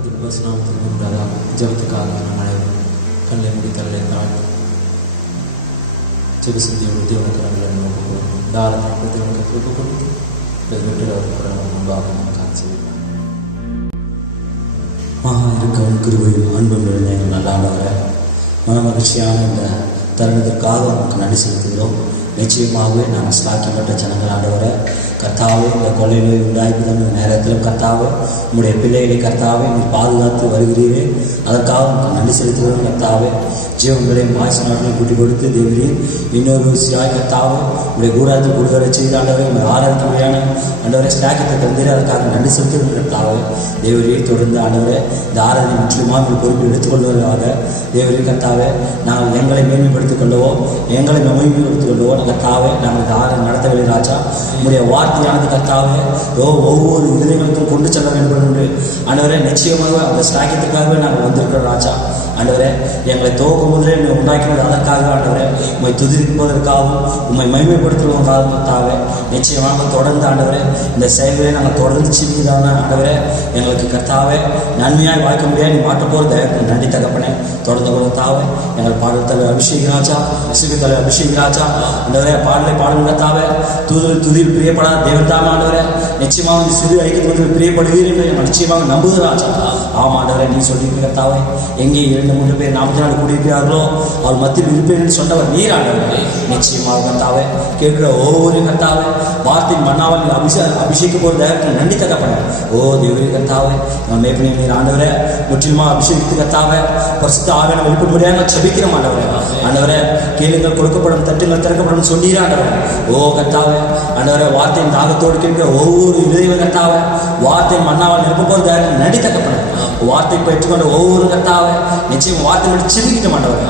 கர்த்தருடைய வசனத்திற்கு முன்பதாக ஜெபத்துக்காக நாம் அனைவரும் கண்ணை மூடி தலையை தாழ்த்தி ஜெப சிந்தியோடு தேவனுக்கு நோக்குவோம். இந்த ஆராதனை தேவனுக்கு திருப்ப கொடுத்து வெற்றிட முன்பாக நாம் காட்சி மகா இருக்கும் கிருபையும் அன்பும் நிறைந்த எங்கள் நல்ல ஆண்டவரே, மன மகிழ்ச்சியான இந்த தருணத்திற்காக நமக்கு நன்றி செலுத்துகிறோம். நிச்சயமாகவே நாங்கள் ஸ்லாக்கிப்பட்ட ஜனங்கள் ஆண்டவரை கர்த்தாவே, இந்த கொள்ளை நோய் உண்டாய்ப்புதன் நேரத்திலும் கர்த்தாவே உங்களுடைய பிள்ளைகளை கர்த்தாவே நீர் பாதுகாத்து வருகிறீரே, அதற்காக நமக்கு நன்றி செலுத்துகிறோம். கர்த்தாவே ஜீவன்களையும் மாய்ச்சி நாட்களையும் கூட்டி கொடுத்து தேவரீர் இன்னொரு சியாய் கர்த்தாவே உங்களுடைய கூடாரத்தில் கொடுக்கிற செய்த ஆண்டவரை உங்கள் ஆராதனையான ஆண்டவரை ஸ்லாக்கத்தை தந்தீர், அதற்காக நன்றி செலுத்துகிறோம். கர்த்தாவே தேவரீர் தொடர்ந்து ஆண்டவரை இந்த ஆராதனை முற்றிலுமாக உங்கள் பொறுப்பில் எடுத்துக்கொள்வதாக தேவரீர் கர்த்தாவே நாங்கள் எங்களை மேன்மைப்படுத்திக் கொள்ளவோ எங்களை மேன்மைப்படுத்திக் கொள்ளவோ கர்த்தாவே நாங்கள் இந்த ஆராதனை நடத்தவில்லை ராஜா. உங்களுடைய வார்த்தையானது கர்த்தாவே ஒவ்வொரு இதயங்களுக்கும் கொண்டு செல்ல வேண்டும் என்று ஆண்டவரே நிச்சயமாக அந்த ஸ்லாக்கியத்துக்காகவே நாங்கள் வந்திருக்கிறோம் ராஜா. ஆண்டவரே எங்களை துவக்கும் முதலே நீங்கள் உண்டாக்கினது அதற்காக ஆண்டவரே உண்மை துதிப்பதற்காகவும் உண்மை மகிமைப்படுத்துவதற்காகவும் கர்த்தாவே நிச்சயமாக தொடர்ந்து ஆண்டவரே இந்த செயல்களை நாங்கள் தொடர்ந்து செய்வதான ஆண்டவரே எங்களுக்கு கர்த்தாவே நன்மையாக வாய்க்க முடியாது நீ மாட்ட போகிற தயவுக்கு நன்றி தகப்பனே. தொடர்ந்து கொடுத்தாவே எங்கள் பாடல் தலைவர் அபிஷேக் ராஜா, இசைக்கு தலைவர் அபிஷேக் ராஜா ஆண்டவரே பாடலை பாடல் நடத்தாவே துதியில் பிரியப்படாத தேவதாம ஆண்டவரே நிச்சயமாக இந்த சிறு ஐக்கியத்தில் பிரியப்படுவீர்கள் என்று நிச்சயமாக நம்புகிற ராஜா. ஆமாம் ஆண்டவரே நீ சொல்லியிருக்க கர்த்தாவே எங்கே 2-3 பேர் நாமத்தினால் கூடியிருக்கிறார்களோ அவர் மத்தியில் இருப்பேன் என்று சொன்னவர் நீர் ஆண்டவரே. நிச்சயமாக கர்த்தாவே கேட்கிற ஒவ்வொரு கர்த்தாவே வார்த்தை மன்னாமல் அபிஷேக போகிற தயவுக்கு நன்றி தகப்பனே. தேவரே கர்த்தாவே நம்ம மேற்பனை நீர் ஆண்டவரே முற்றிலுமாக அபிஷேகித்து கர்த்தாவே பரிசுத்த ஆவியான வெளிப்படும்படியாக செபிக்கிறோம் ஆண்டவரே. ஆண்டவரே கேளுங்கள் கொடுக்கப்படும், தட்டுங்கள் திறக்கப்படும் சொன்னீரே ஆண்டவரே. கர்த்தாவே ஆண்டவரே வார்த்தையின் தாகத்தோடு கேட்கிற ஒவ்வொரு இதய கர்த்தாவே வார்த்தை மன்னாவால் நிரப்பப்போது தயவுக்கு நன்றி தகப்பனே. வார்த்தை பெற்றுக்கொண்ட ஒவ்வொரு கர்த்தாவே நிச்சயம் வார்த்தை மட்டும் செபிக்கிட்ட மாட்டவர்.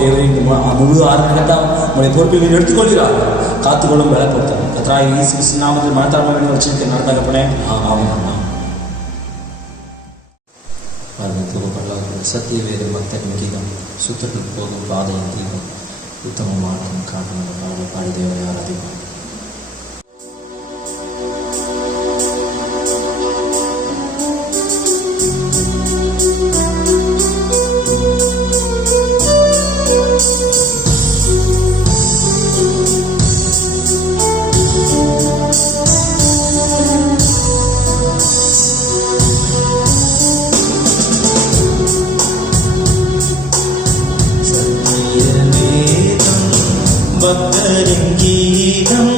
தேவரே முழு ஆறு கர்த்தாவே உங்களுடைய பொறுப்பில் எடுத்துக்கொள்கிறார், காத்துக்கொள்ளும் பலப்படுத்தும் கர்த்தாவே இயேசு கிறிஸ்து நாமத்தில் மனத்தாழ்மை வேண்டும் வச்சு நடத்தகப்பனே. ஆமாம் சத்திய வேத பக்தரின் கீதம் சுத்தத்தில் போகும் பாதையின் தீபம் உத்தம மார்க்கம் காரணம் பாடி தேவனை ஆராதிப்பார். பக்தரின் கீதம்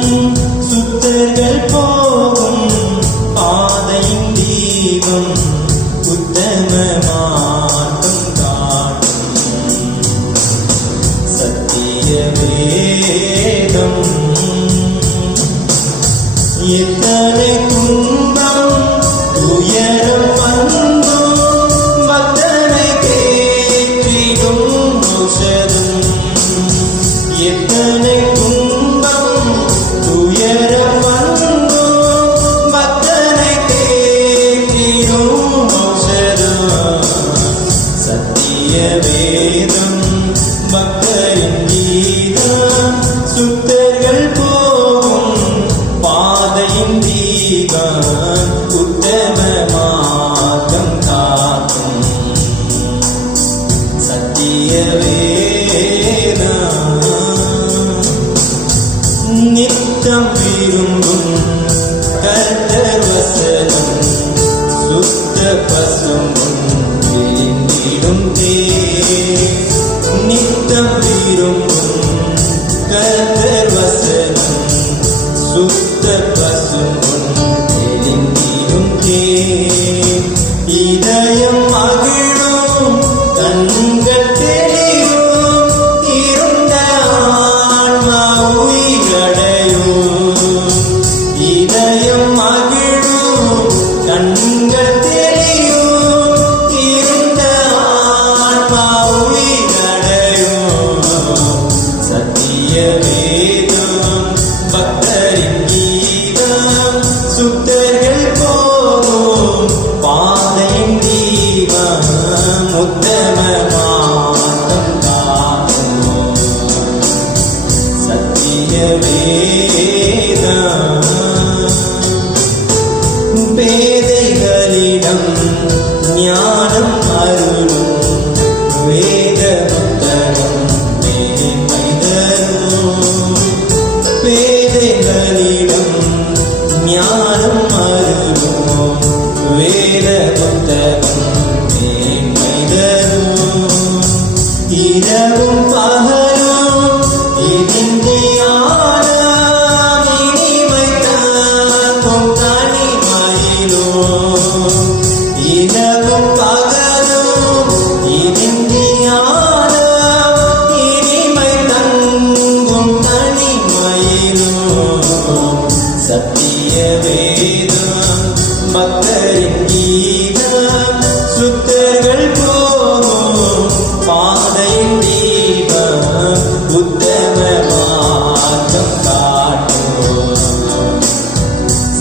சுத்தர்கள் போகும் பாதையின் தீபம் உத்தம மார்க்கம் காட்டும் சத்திய வேதம். எத்தனை துன்பம் உயரம் வந்தோம் பக்தனை தேற்றிடும் ஔஷதம். எத்தனை துன்பம் துயரம் வந்தோ பக்தனை தேற்றிடும் ஔஷதம். சத்திய வேதம் பக்தரின் கீதம் சுத்தர்கள் போகும் பாதையின் தீபம் உத்தம மார்க்கம் காக்கும் சத்திய நித்தம் விரும்பும் கர்த்தர் வசனம் சுத்த பசும்பும் விழுந்திடும் நித்தம் விரும்பும் கர்த்தர் வசனம் சுத்த பசும்பும் விழுந்திடும் இதயம் மகிழும் கண்கள் தெளிவும் இருந்த ஆன்மா இதயம் மகிழும் கண்கள் தெரியும் இருந்த ஆன்மா உயிரடையும் சத்திய இரவும் பகலும் இனிமையான இனிமை தங்கும் தனிமையிலும் இரவும் பகலும் இனிமையான இனிமை தங்கும் தனிமையிலும் சத்திய வேதம் பக்தரின் கீதம் சுத்தர்கள் போகும் பாதையின் தீபம் உத்தம மார்க்கம் காட்டும்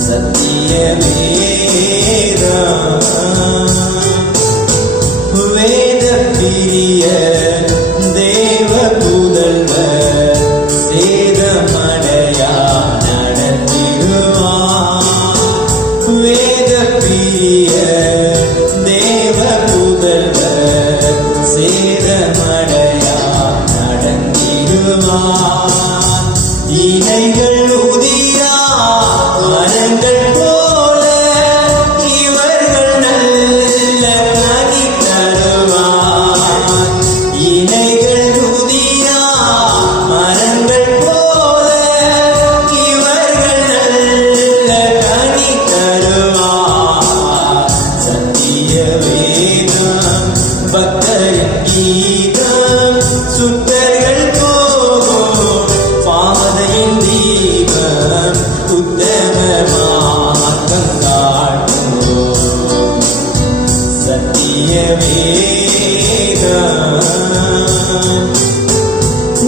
சத்திய வேதம் வேத பிரிய தேவ புதல்வர் சேதமடையா நடத்திடுவார் வேத பிரிய தேவ புதல்வர் சேதமடையா நடத்திடுவார் இணைகள் உதிரா மரங்கள் போல இவர்கள் நல்ல கனி தருவார் இணைகள் உதிரா மரங்கள் போல இவர்கள் நல்ல கனி தருவார் சத்திய வேதம் பக்தரின் கீதம் சுத்தர்கள் போகும் பாதையின் தீபம் உத்தம மார்க்கம் காட்டும் சத்திய வேதம்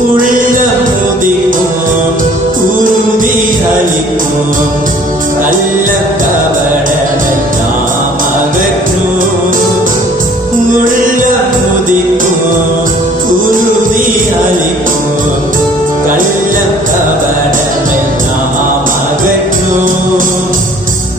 உள்ள முதிக்கும் உறுதி அளிக்கும் கள்ள கபடமெல்லாம் அகற்றும் உள்ள முதிக்கும் உறுதி அளிக்கும் கள்ள கபடமெல்லாம் அகற்றும்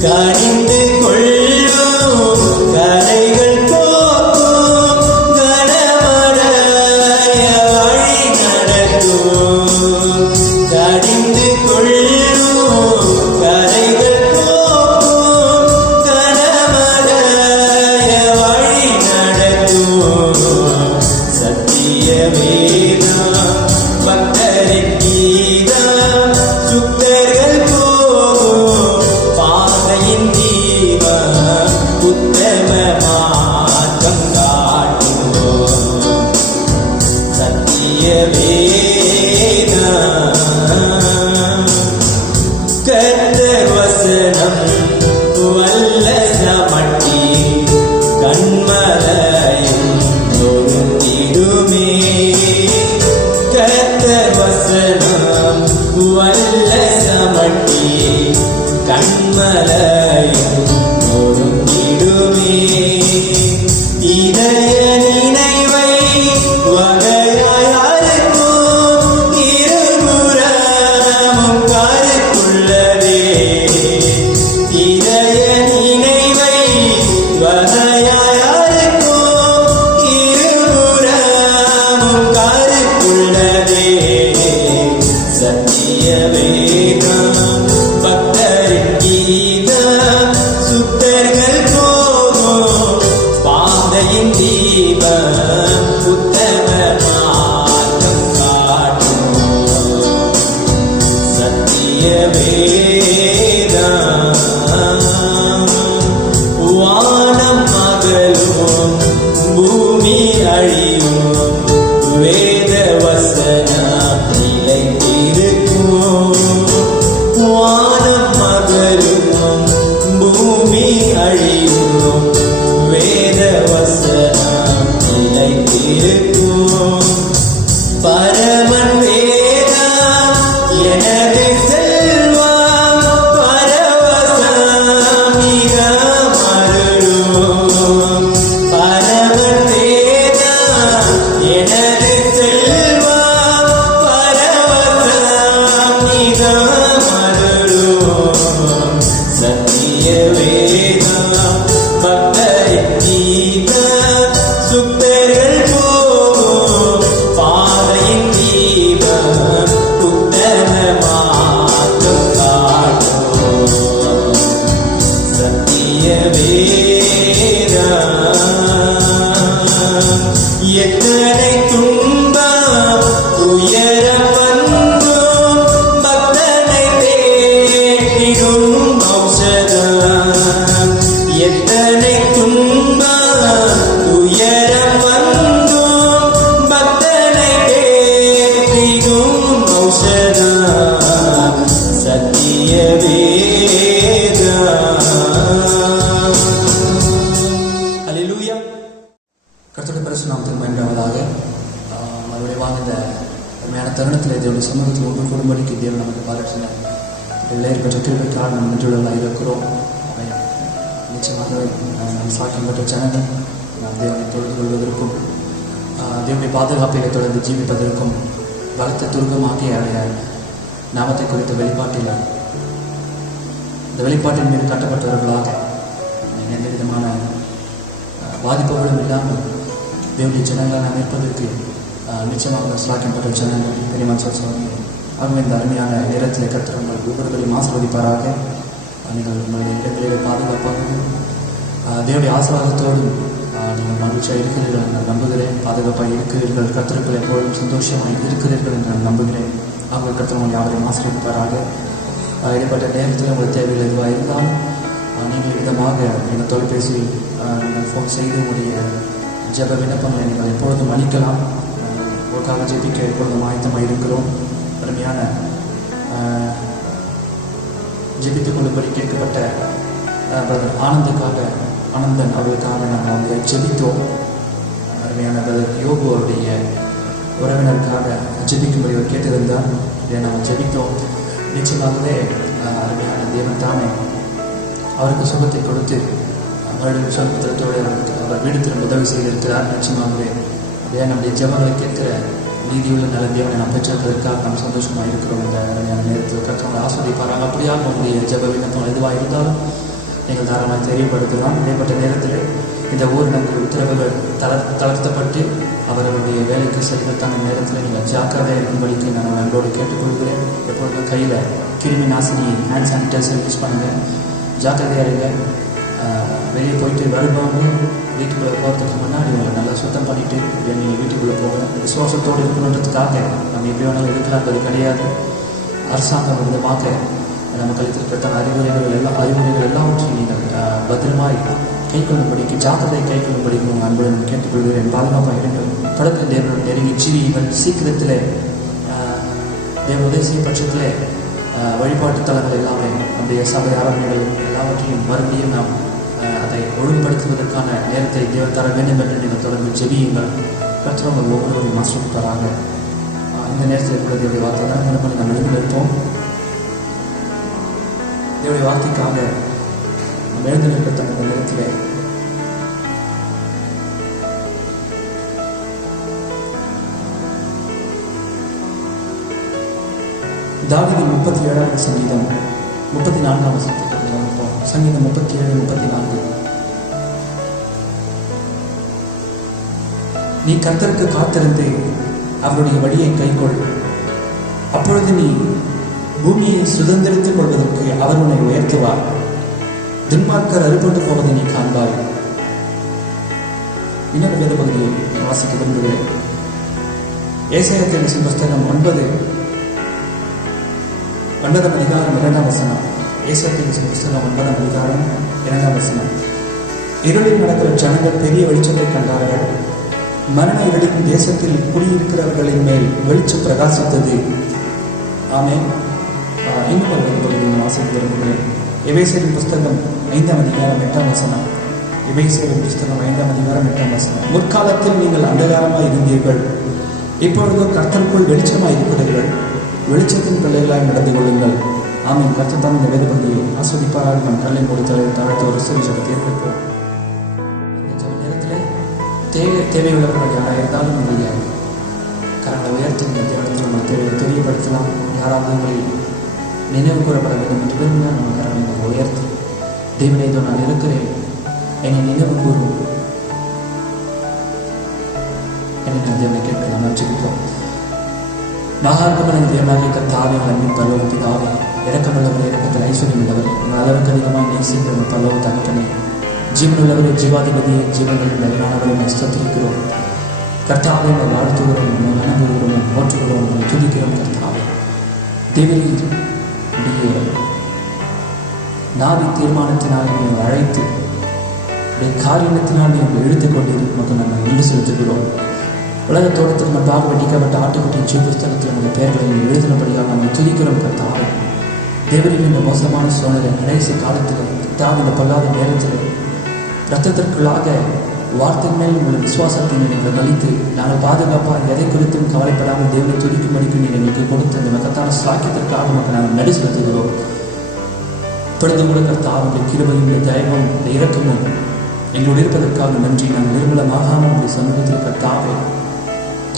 கனிந்து கொள்ளும் கரைகள் போக்கும் கனமடைய வழி நடக்கும் கனிந்து கொள்ளும் கரைகள் போக்கும் கனமடைய வழி நடக்கும் சத்திய வேதம் பக்தரின் கீதம் சுத்தர்கள் போகும் பாதையின் தீபம் உத்தம மார்க்கம் காட்டும் சத்திய வேதம் கர்த்தர் வசனம் வல்ல சமட்டி கண்மலையும் நொறுங்கிடுமே கர்த்தர் வசனம் வல்ல சமட்டி கண்மலையும் நொறுங்கிடுமே இதய நினைவை வகையாய் அறுக்கும் விரைவாக இந்த உண்மையான தருணத்தில் தேவனுடைய சமூகத்தில் ஒன்று கூடும்படிக்கு தேவன் நமக்கு பாராட்டின பிள்ளையர் பெற்ற கிருபைக்காக நாம் நன்றியுள்ளதாக இருக்கிறோம். அவை நிச்சயமாக நாம் சாக்கியப்பட்ட ஜனங்கள் நாம் தேவனை தொழுது கொள்வதற்கும் தேவனுடைய பாதுகாப்பை தொடர்ந்து ஜீவிப்பதற்கும் பலத்த துர்க்கமாகிய நாமத்தை குறித்த வெளிப்பாட்டில் இந்த வெளிப்பாட்டின் மீது கட்டப்பட்டவர்களாக எந்த விதமான பாதிப்புகளும் இல்லாமல் தேவனுடைய ஜனங்களை நாம் இருப்பதற்கு நிச்சயமாக சாக்கியப்பட்ட ஜனங்கள் பெரியமான் சொல்லுவாங்க. ஆகவே இந்த அருமையான நேரத்தில் கர்த்தர் உங்கள் ஒவ்வொருவரையும் ஆசீர்வதிப்பாராக. நீங்கள் உங்களுடைய இடங்களிலே பாதுகாப்பாகவும் தேவனுடைய ஆசீர்வாதத்தோடு நீங்கள் மகிழ்ச்சியாக இருக்கிறீர்கள் என்று நான் நம்புகிறேன். பாதுகாப்பாக இருக்கிறீர்கள், கர்த்தருக்குள் எப்பொழுதும் சந்தோஷமாக இருக்கிறீர்கள் என்று நான் நம்புகிறேன். ஆகவே கர்த்தர் உங்களை யாவரையும் ஆசீர்வதிப்பாராக. இடைப்பட்ட நேரத்தில் உங்கள் தேவைகள் எதுவாக இருந்தால் நீங்கள் விதமாக எங்கள் தொலைபேசியில் நீங்கள் ஃபோன் செய்து உங்களுடைய ஜெப விண்ணப்பங்களை நீங்கள் எப்பொழுதும் அளிக்கலாம். உங்களுக்காக ஜெபிக்க எப்பொழுதும் ஆயத்தமாக இருக்கிறோம். அருமையான ஜெபித்துக் கொள்ளும்படி கேட்கப்பட்ட பிரதர் ஆனந்தன் அவர்களுக்காக நாங்கள் வந்து ஜெபித்தோம். அருமையான பிரதர் யோகு அவருடைய உறவினருக்காக ஜெபிக்கும்படி அவர் கேட்டிருந்தார். இதை நாங்கள் ஜெபித்தோம். நிச்சயமாகவே அருமையான தேவன் தானே அவருக்கு சுகத்தை கொடுத்து மறுபடியும் சுகத்திரத்தோடு அவர் வீடு திரும்ப உதவி செய்திருக்கிறார். நிச்சயமாகவே அதே நம்முடைய ஜெபங்களை கேட்கிற நீதியுள்ள நல்ல தேவனை நாம் பெற்றிருப்பதற்காக நாம் சந்தோஷமாக இருக்கிறோம். இந்த நேரத்தில் கற்றவங்களை ஆஸ்வதிப்பார்கள். அப்படியாக நம்முடைய ஜெப விண்ணப்பம் எதுவாக இருந்தாலும் நீங்கள் தாராளமாக தெரியப்படுத்தலாம். இடைப்பட்ட நேரத்தில் இந்த ஊரடங்கு உத்தரவுகள் தளர்த்தப்பட்டு அவர்களுடைய வேலைக்கு செல்வதற்கான நேரத்தில் நீங்கள் ஜாக்கிரதையாக இருக்கும்படிக்கு நான் நண்போடு கேட்டுக்கொள்கிறேன். எப்பொழுதும் கையில் கிருமி நாசினி ஹேண்ட் சானிடைசர் யூஸ் பண்ணுங்கள். ஜாக்கிரதையாக இருங்க. வெளியே போயிட்டு வருவாங்க. வீட்டுக்குள்ளே போகிறதுக்கு முன்னாடி உங்களை நல்லா சுத்தம் பண்ணிவிட்டு நீங்கள் வீட்டுக்குள்ளே போங்க. விசுவாசத்தோடு இருக்கணுன்றதுக்காக நம்ம எப்படி வேணாலும் இருக்கலாம்ன்றது கிடையாது. அரசாங்கம் விதமாக நமக்கு அளித்திருக்கிறதான அறிவுரைகள் எல்லாவற்றையும் நீங்கள் பத்திரமாய் கை கொள்ளும்படிக்கு ஜாக்கிரதை கை கொள்ளும்படிக்கு உங்கள் அன்புடன் கேட்டுக்கொள்கிறேன். பாதுகாப்பாக வேண்டும். தொடக்க தேவனுடன் நெருங்கி ஜீவிகள் சீக்கிரத்தில் தேவ உதவி பட்சத்தில் வழிபாட்டு தலங்கள் எல்லாமே நம்முடைய சபை ஆராதனைகள் எல்லாவற்றையும் மறுபடியும் நாம் அதை ஒழுங்குபடுத்துவதற்கான நேரத்தை தேவன் தர வேண்டும் என்று நீங்கள் தொடர்ந்து ஜெபியுங்கள். கர்த்தர் ஒவ்வொருவரையும் ஆசீர்வதிப்பாராக. இந்த நேரத்தில் கூட தேவனுடைய வார்த்தை தான் நாம் எழுந்து நிற்போம். தேவனுடைய வார்த்தைக்காக நாம் எழுந்து நிற்பட்ட அந்த நேரத்தில் தாவீதின் 37ஆம் சங்கீதம் 34ஆம் வசனத்துக்கு வந்திருப்போம். சங்கீதம் 37:34. நீ கர்த்தருக்கு காத்திருந்து அவருடைய வழியை கைக்கொள். அப்பொழுது நீ பூமியை சுதந்திரித்துக் கொள்வதற்கு அவர் உன்னை உயர்த்துவார். துன்மார்க்கர் அறுபட்டு போவதை நீ காண்பாய். இன்னொரு வேத பகுதியை வாசிக்க விரும்புகிறேன். ஏசாயா புஸ்தகம் 9ஆம் அதிகாரம் 2ஆம் வசனம். ஏசாயா புஸ்தகம் 9ஆம் அதிகாரம் 2ஆம் வசனம். இருளில் நடக்கிற ஜனங்கள் பெரிய வெளிச்சத்தை கண்டார்கள். மரண இருளின் தேசத்தில் குடியிருக்கிறவர்களின் மேல் வெளிச்சம் பிரகாசித்தது. ஆமென். இன்னும் ஒரு பகுதியை வாசிக்க விரும்புகிறேன். எபேசியரின் புஸ்தகம் 5ஆம் அதிகாரம் 8ஆம் வசனம். எபேசியரின் புஸ்தகம் 5ஆம் அதிகாரம் 8ஆம் வசனம். முற்காலத்தில் நீங்கள் அந்தகாரமாய் இருந்தீர்கள், இப்பொழுது கர்த்தருக்குள் வெளிச்சமாய் இருக்கிறீர்கள். வெளிச்சத்தின் பிள்ளைகளாய் நடந்து கொள்ளுங்கள். ஆமென். கர்த்தர் தான் இந்த வேத பகுதியை ஆஸ்வதிப்பாராக. நம் கல்லை கொடுத்தலை தாழ்த்த ஒரு சுவிசேஷத்தை ஏற்படுத்துவோம். இந்த நேரத்தில் தேவையுள்ளவர்கள் யாராக இருந்தாலும் உங்களுடைய கரங்களை உயர்த்தி நம்ம தேவையை தெரியப்படுத்தலாம். யாராவது உங்களை நினைவு கூறப்பட வேண்டும் என்று விரும்பினால் நம்ம கரங்களை உயர்த்தி தேவனை இதோ நான் இருக்கிறேன், என்னை நினைவு கூறும், என்னை நான் தேவனை கேட்கலாம். நான் ஜெபிப்போம். மகாத்மன் தேவனாகிய கர்த்தாவே, அன்பின் பரலோக பிதாவே, இரக்கமுள்ளவர், இரக்கத்தில் ஐஸ்வர்யம் உள்ளவர், அளவுக்கு அதிகமாக நேசிக்கிற பரலோக தகப்பனே, ஜீவனுள்ளவரை, ஜீவாதிபதியை, ஜீவன்களின் நலனானவரை ஸ்தோத்திரிக்கிறோம். கர்த்தாவை நம்ம வாழ்த்துகிறோம், நம்ம வணங்குகிறோம், போற்றுகிறோம், நம்ம துதிக்கிறோம். கர்த்தாவே, தேவரீர் உடைய நாவி தீர்மானத்தினால் நீங்கள் அழைத்து காரியத்தினால் நீங்கள் எழுத்துக் கொண்டிருக்கும் நாங்கள் நன்றி செலுத்துகிறோம். உலக தோட்டத்தில் முன்பாக வெட்டிக்கப்பட்ட ஆட்டுக்குட்டியின் ஜீவஸ்தலத்தில் நம்முடைய பெயர்களை எழுதினபடியாக நாங்கள் துதிக்கிறோம். கர்த்தாவே, தேவரின் இந்த மோசமான சூழ்நிலை கடைசி காலத்தில் கர்த்தாவின் இந்த பொல்லாத நேரத்தில் இரத்தத்திற்குள்ளாக வார்த்தையின் மேல் உங்கள் விசுவாசத்தை நீங்கள் மலித்து நாங்கள் பாதுகாப்பாக எதை குறித்தும் கவலைப்படாமல் தேவனை துதிக்கும்படிக்கு நீங்கள் எங்களுக்கு கொடுத்த இந்த மகத்தான சாக்கியத்திற்காக நமக்கு நாங்கள் நடு செலுத்துகிறோம். இப்பொழுது கூட கர்த்தாவுடைய கிருபையும் தயவும் இரக்கமும் எங்களோடு இருப்பதற்காக நன்றி. நாங்கள் நிர்மலமாகாமல் உங்களுடைய சமூகத்தில் கர்த்தாவே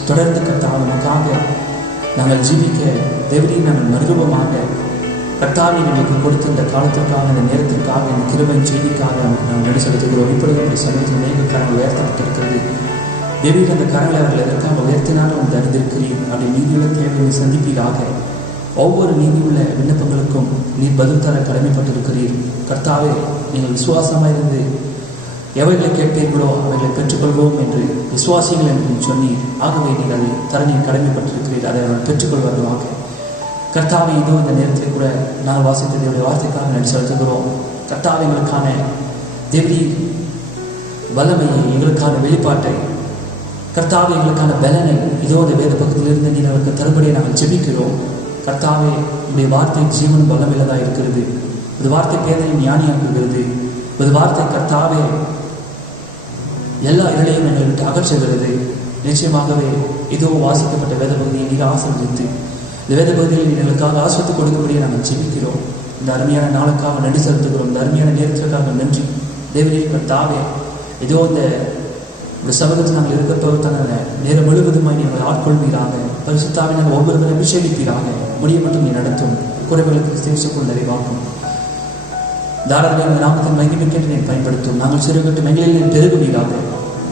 தொடர்ந்து கர்த்தாவே நமக்காக நாங்கள் ஜீவிக்க தேவனையும் நாங்கள் மறுரூபமாக கர்த்தாவை எங்களுக்கு கொடுத்த இந்த காலத்திற்காக இந்த நேரத்திற்காக இந்த கிருபையின் செய்திக்காக நமக்கு நாங்கள் நன்றி செலுத்துகிறோம். இப்பொழுது உங்களுடைய சமூகத்தில் அநேக கரங்கள் உயர்த்தப்பட்டிருக்கிறது. தேவீர் அந்த கரங்களை அவர்கள் எதற்காக உயர்த்தினாலும் வந்து அறிந்திருக்கிறீர். அப்படி நீதியுள்ள தேவையை சந்திப்பீராக. ஒவ்வொரு நீதியுள்ள விண்ணப்பங்களுக்கும் நீர் பதில் தர கடமைப்பட்டிருக்கிறீர். கர்த்தாவே நீங்கள் விசுவாசமாக இருந்து எவைகளை கேட்பீர்களோ அவைகளை பெற்றுக்கொள்வோம் என்று விசுவாசிகள் என்று சொன்னீர். ஆகவே நீங்கள் அதை தர நீர் கடமைப்பட்டிருக்கிறீர். அதை அவர்கள் பெற்றுக்கொள்வார்களாக. கர்த்தாவை இதோ இந்த நேரத்தில் கூட நான் வாசித்த தேவனுடைய வார்த்தைக்காக நன்றி செலுத்துகிறோம். கர்த்தாவை எங்களுக்கான தேவடி வல்லமையை எங்களுக்கான வெளிப்பாட்டை கர்த்தாவை எங்களுக்கான பலனை இதோ இந்த வேத பக்கத்திலிருந்து நீர் அவருக்கு தரும்படியை நாங்கள் ஜெபிக்கிறோம். கர்த்தாவே உடைய வார்த்தை ஜீவன் வல்லமில்லதாக இருக்கிறது. ஒரு வார்த்தை பேதனை ஞானியாக்குகிறது. ஒரு வார்த்தை கர்த்தாவே எல்லா இருளையும் எங்களை விட்டு அகற்றுகிறது. நிச்சயமாகவே இதோ வாசிக்கப்பட்ட வேத பகுதியை நீர் ஆசீர்வதித்து இந்த வேத பகுதியில் எங்களுக்காக ஆசிரியத்து கொடுக்கும்படியே நாங்கள் ஜெபிக்கிறோம். இந்த அருமையான நாளுக்காக நன்றி செலுத்துகிறோம். இந்த அருமையான நேரத்திற்காக நன்றி. தேவனே கர்த்தாவே இதோ இந்த சமூகத்தில் நாங்கள் இருக்கிற நேரம் முழுவதுமாய் நீங்கள் ஆட்கொள்வீராக. பரிசுத்தாவை நாங்கள் ஒவ்வொருவரும் அபிஷேகிப்பீராக. முடிய மட்டும் நீ நடத்தும். குறைகளுக்கு சேவிச்சுக்குள் நிறைவாக்கும். தாராளமாக நாமத்தின் மகிமைக்கென்று நீர் பயன்படுத்தும். நாங்கள் சிறுகட்டு மெங்களில் நீர் பெருகுவீராக.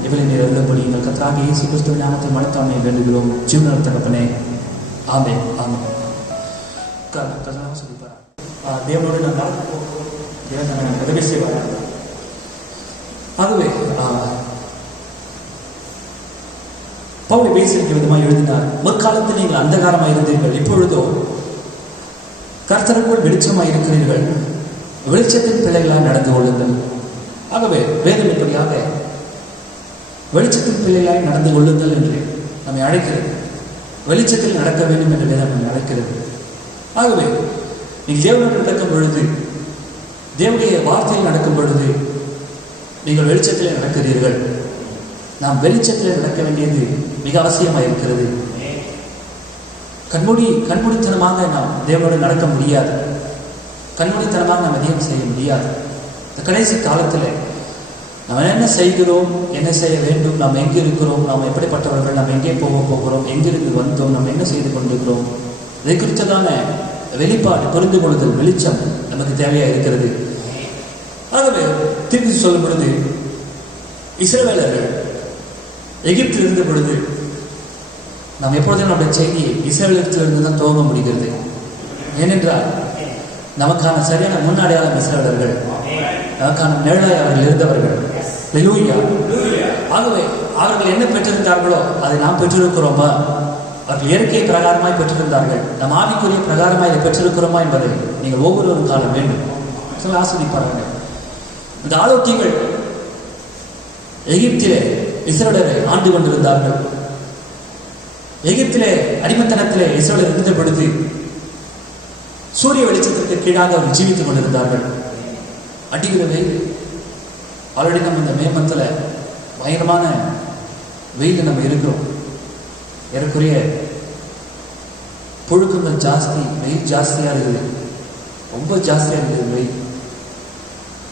இவளை நீர் எழுதப்படி எங்கள் கர்த்தராகிய இயேசு கிறிஸ்துவின் நாமத்தில் மனத்தாண்மையை வேண்டுகிறோம். ஜீவன தகப்பனே, ஆமென் ஆமென். தேவனோடு நான் நடந்து போகிறோம். தேவன் நம்ம உதவி செய்வார். ஆகவே பவுல் பேசியிருக்க விதமாக எழுதினார். முற்காலத்தில் நீங்கள் அந்தகாரமாக இருந்தீர்கள், இப்பொழுதோ கர்த்தருக்குள் வெளிச்சமாக இருக்கிறீர்கள். வெளிச்சத்தின் பிள்ளைகளாக நடந்து கொள்ளுங்கள். ஆகவே வேதம் இப்படியாக வெளிச்சத்தின் பிள்ளைகளாக நடந்து கொள்ளுங்கள் என்று நம்மை அழைக்கிறது. வெளிச்சத்தில் நடக்க வேண்டும் என்று வேதம் நம்மை அழைக்கிறது. ஆகவே நீங்கள் தேவனோடு நடக்கும் பொழுது, தேவனுடைய வார்த்தையில் நடக்கும் பொழுது நீங்கள் வெளிச்சத்திலே நடக்கிறீர்கள். நாம் வெளிச்சத்திலே நடக்க வேண்டியது மிக அவசியமாக இருக்கிறது. கண்மூடித்தனமாக நாம் தேவனோடு நடக்க முடியாது. கண்மூடித்தனமாக நாம் எதையும் செய்ய முடியாது. இந்த கடைசி காலத்தில் நாம் என்ன செய்கிறோம், என்ன செய்ய வேண்டும், நாம் எங்கே இருக்கிறோம், நாம் எப்படிப்பட்டவர்கள், நாம் எங்கே போகிறோம், எங்கிருந்து வந்தோம், நாம் என்ன செய்து கொண்டிருக்கிறோம், இதை குறித்ததான வெளிப்பாடு புரிந்து கொள்ளுதல் வெளிச்சம் நமக்கு தேவையாக இருக்கிறது. ஆகவே திருப்பி சொல்லும் பொழுது இஸ்ரவேலர்கள் எகிப்தில் இருந்த பொழுது நாம் எப்பொழுதும் நம்முடைய செய்தியை இஸ்ரவேலிருந்து தான் துவங்க முடிகிறது. ஏனென்றால் நமக்கான சரியான முன்னடையாளம் இஸ்ரவேலர்கள், நமக்கான நிழலாய் அவர்கள் இருந்தவர்கள். ஆகவே அவர்கள் என்ன பெற்றிருந்தார்களோ அதை நாம் பெற்றிருக்கிறோமா? அவர்கள் இயற்கை பிரகாரமாய் பெற்றிருந்தார்கள். நம் ஆவிக்குரிய பிரகாரமாய் இதை பெற்றிருக்கிறோமா என்பதை நீங்கள் ஒவ்வொருவரும் காண வேண்டும். ஆஸ்வதிப்பார்கள். இந்த ஆலோக்கியங்கள் எகிப்திலே இஸ்ரவேலரை ஆண்டு கொண்டிருந்தார்கள். எகிப்திலே அடிமத்தனத்திலே இஸ்ரவேலர் இருந்த பொழுது சூரிய வெளிச்சத்திற்கு கீழாக அவர்கள் ஜீவித்துக் கொண்டிருந்தார்கள். அடிக்கிற வெயில், ஆல்ரெடி நம்ம இந்த மே மந்தில் பயங்கரமான வெயில் நம்ம இருக்கிறோம். ஏறக்குறைய புழுக்கங்கள் ஜாஸ்தி, வெயில் ஜாஸ்தியாக இருக்குது, ரொம்ப ஜாஸ்தியாக இருக்குது வெயில்.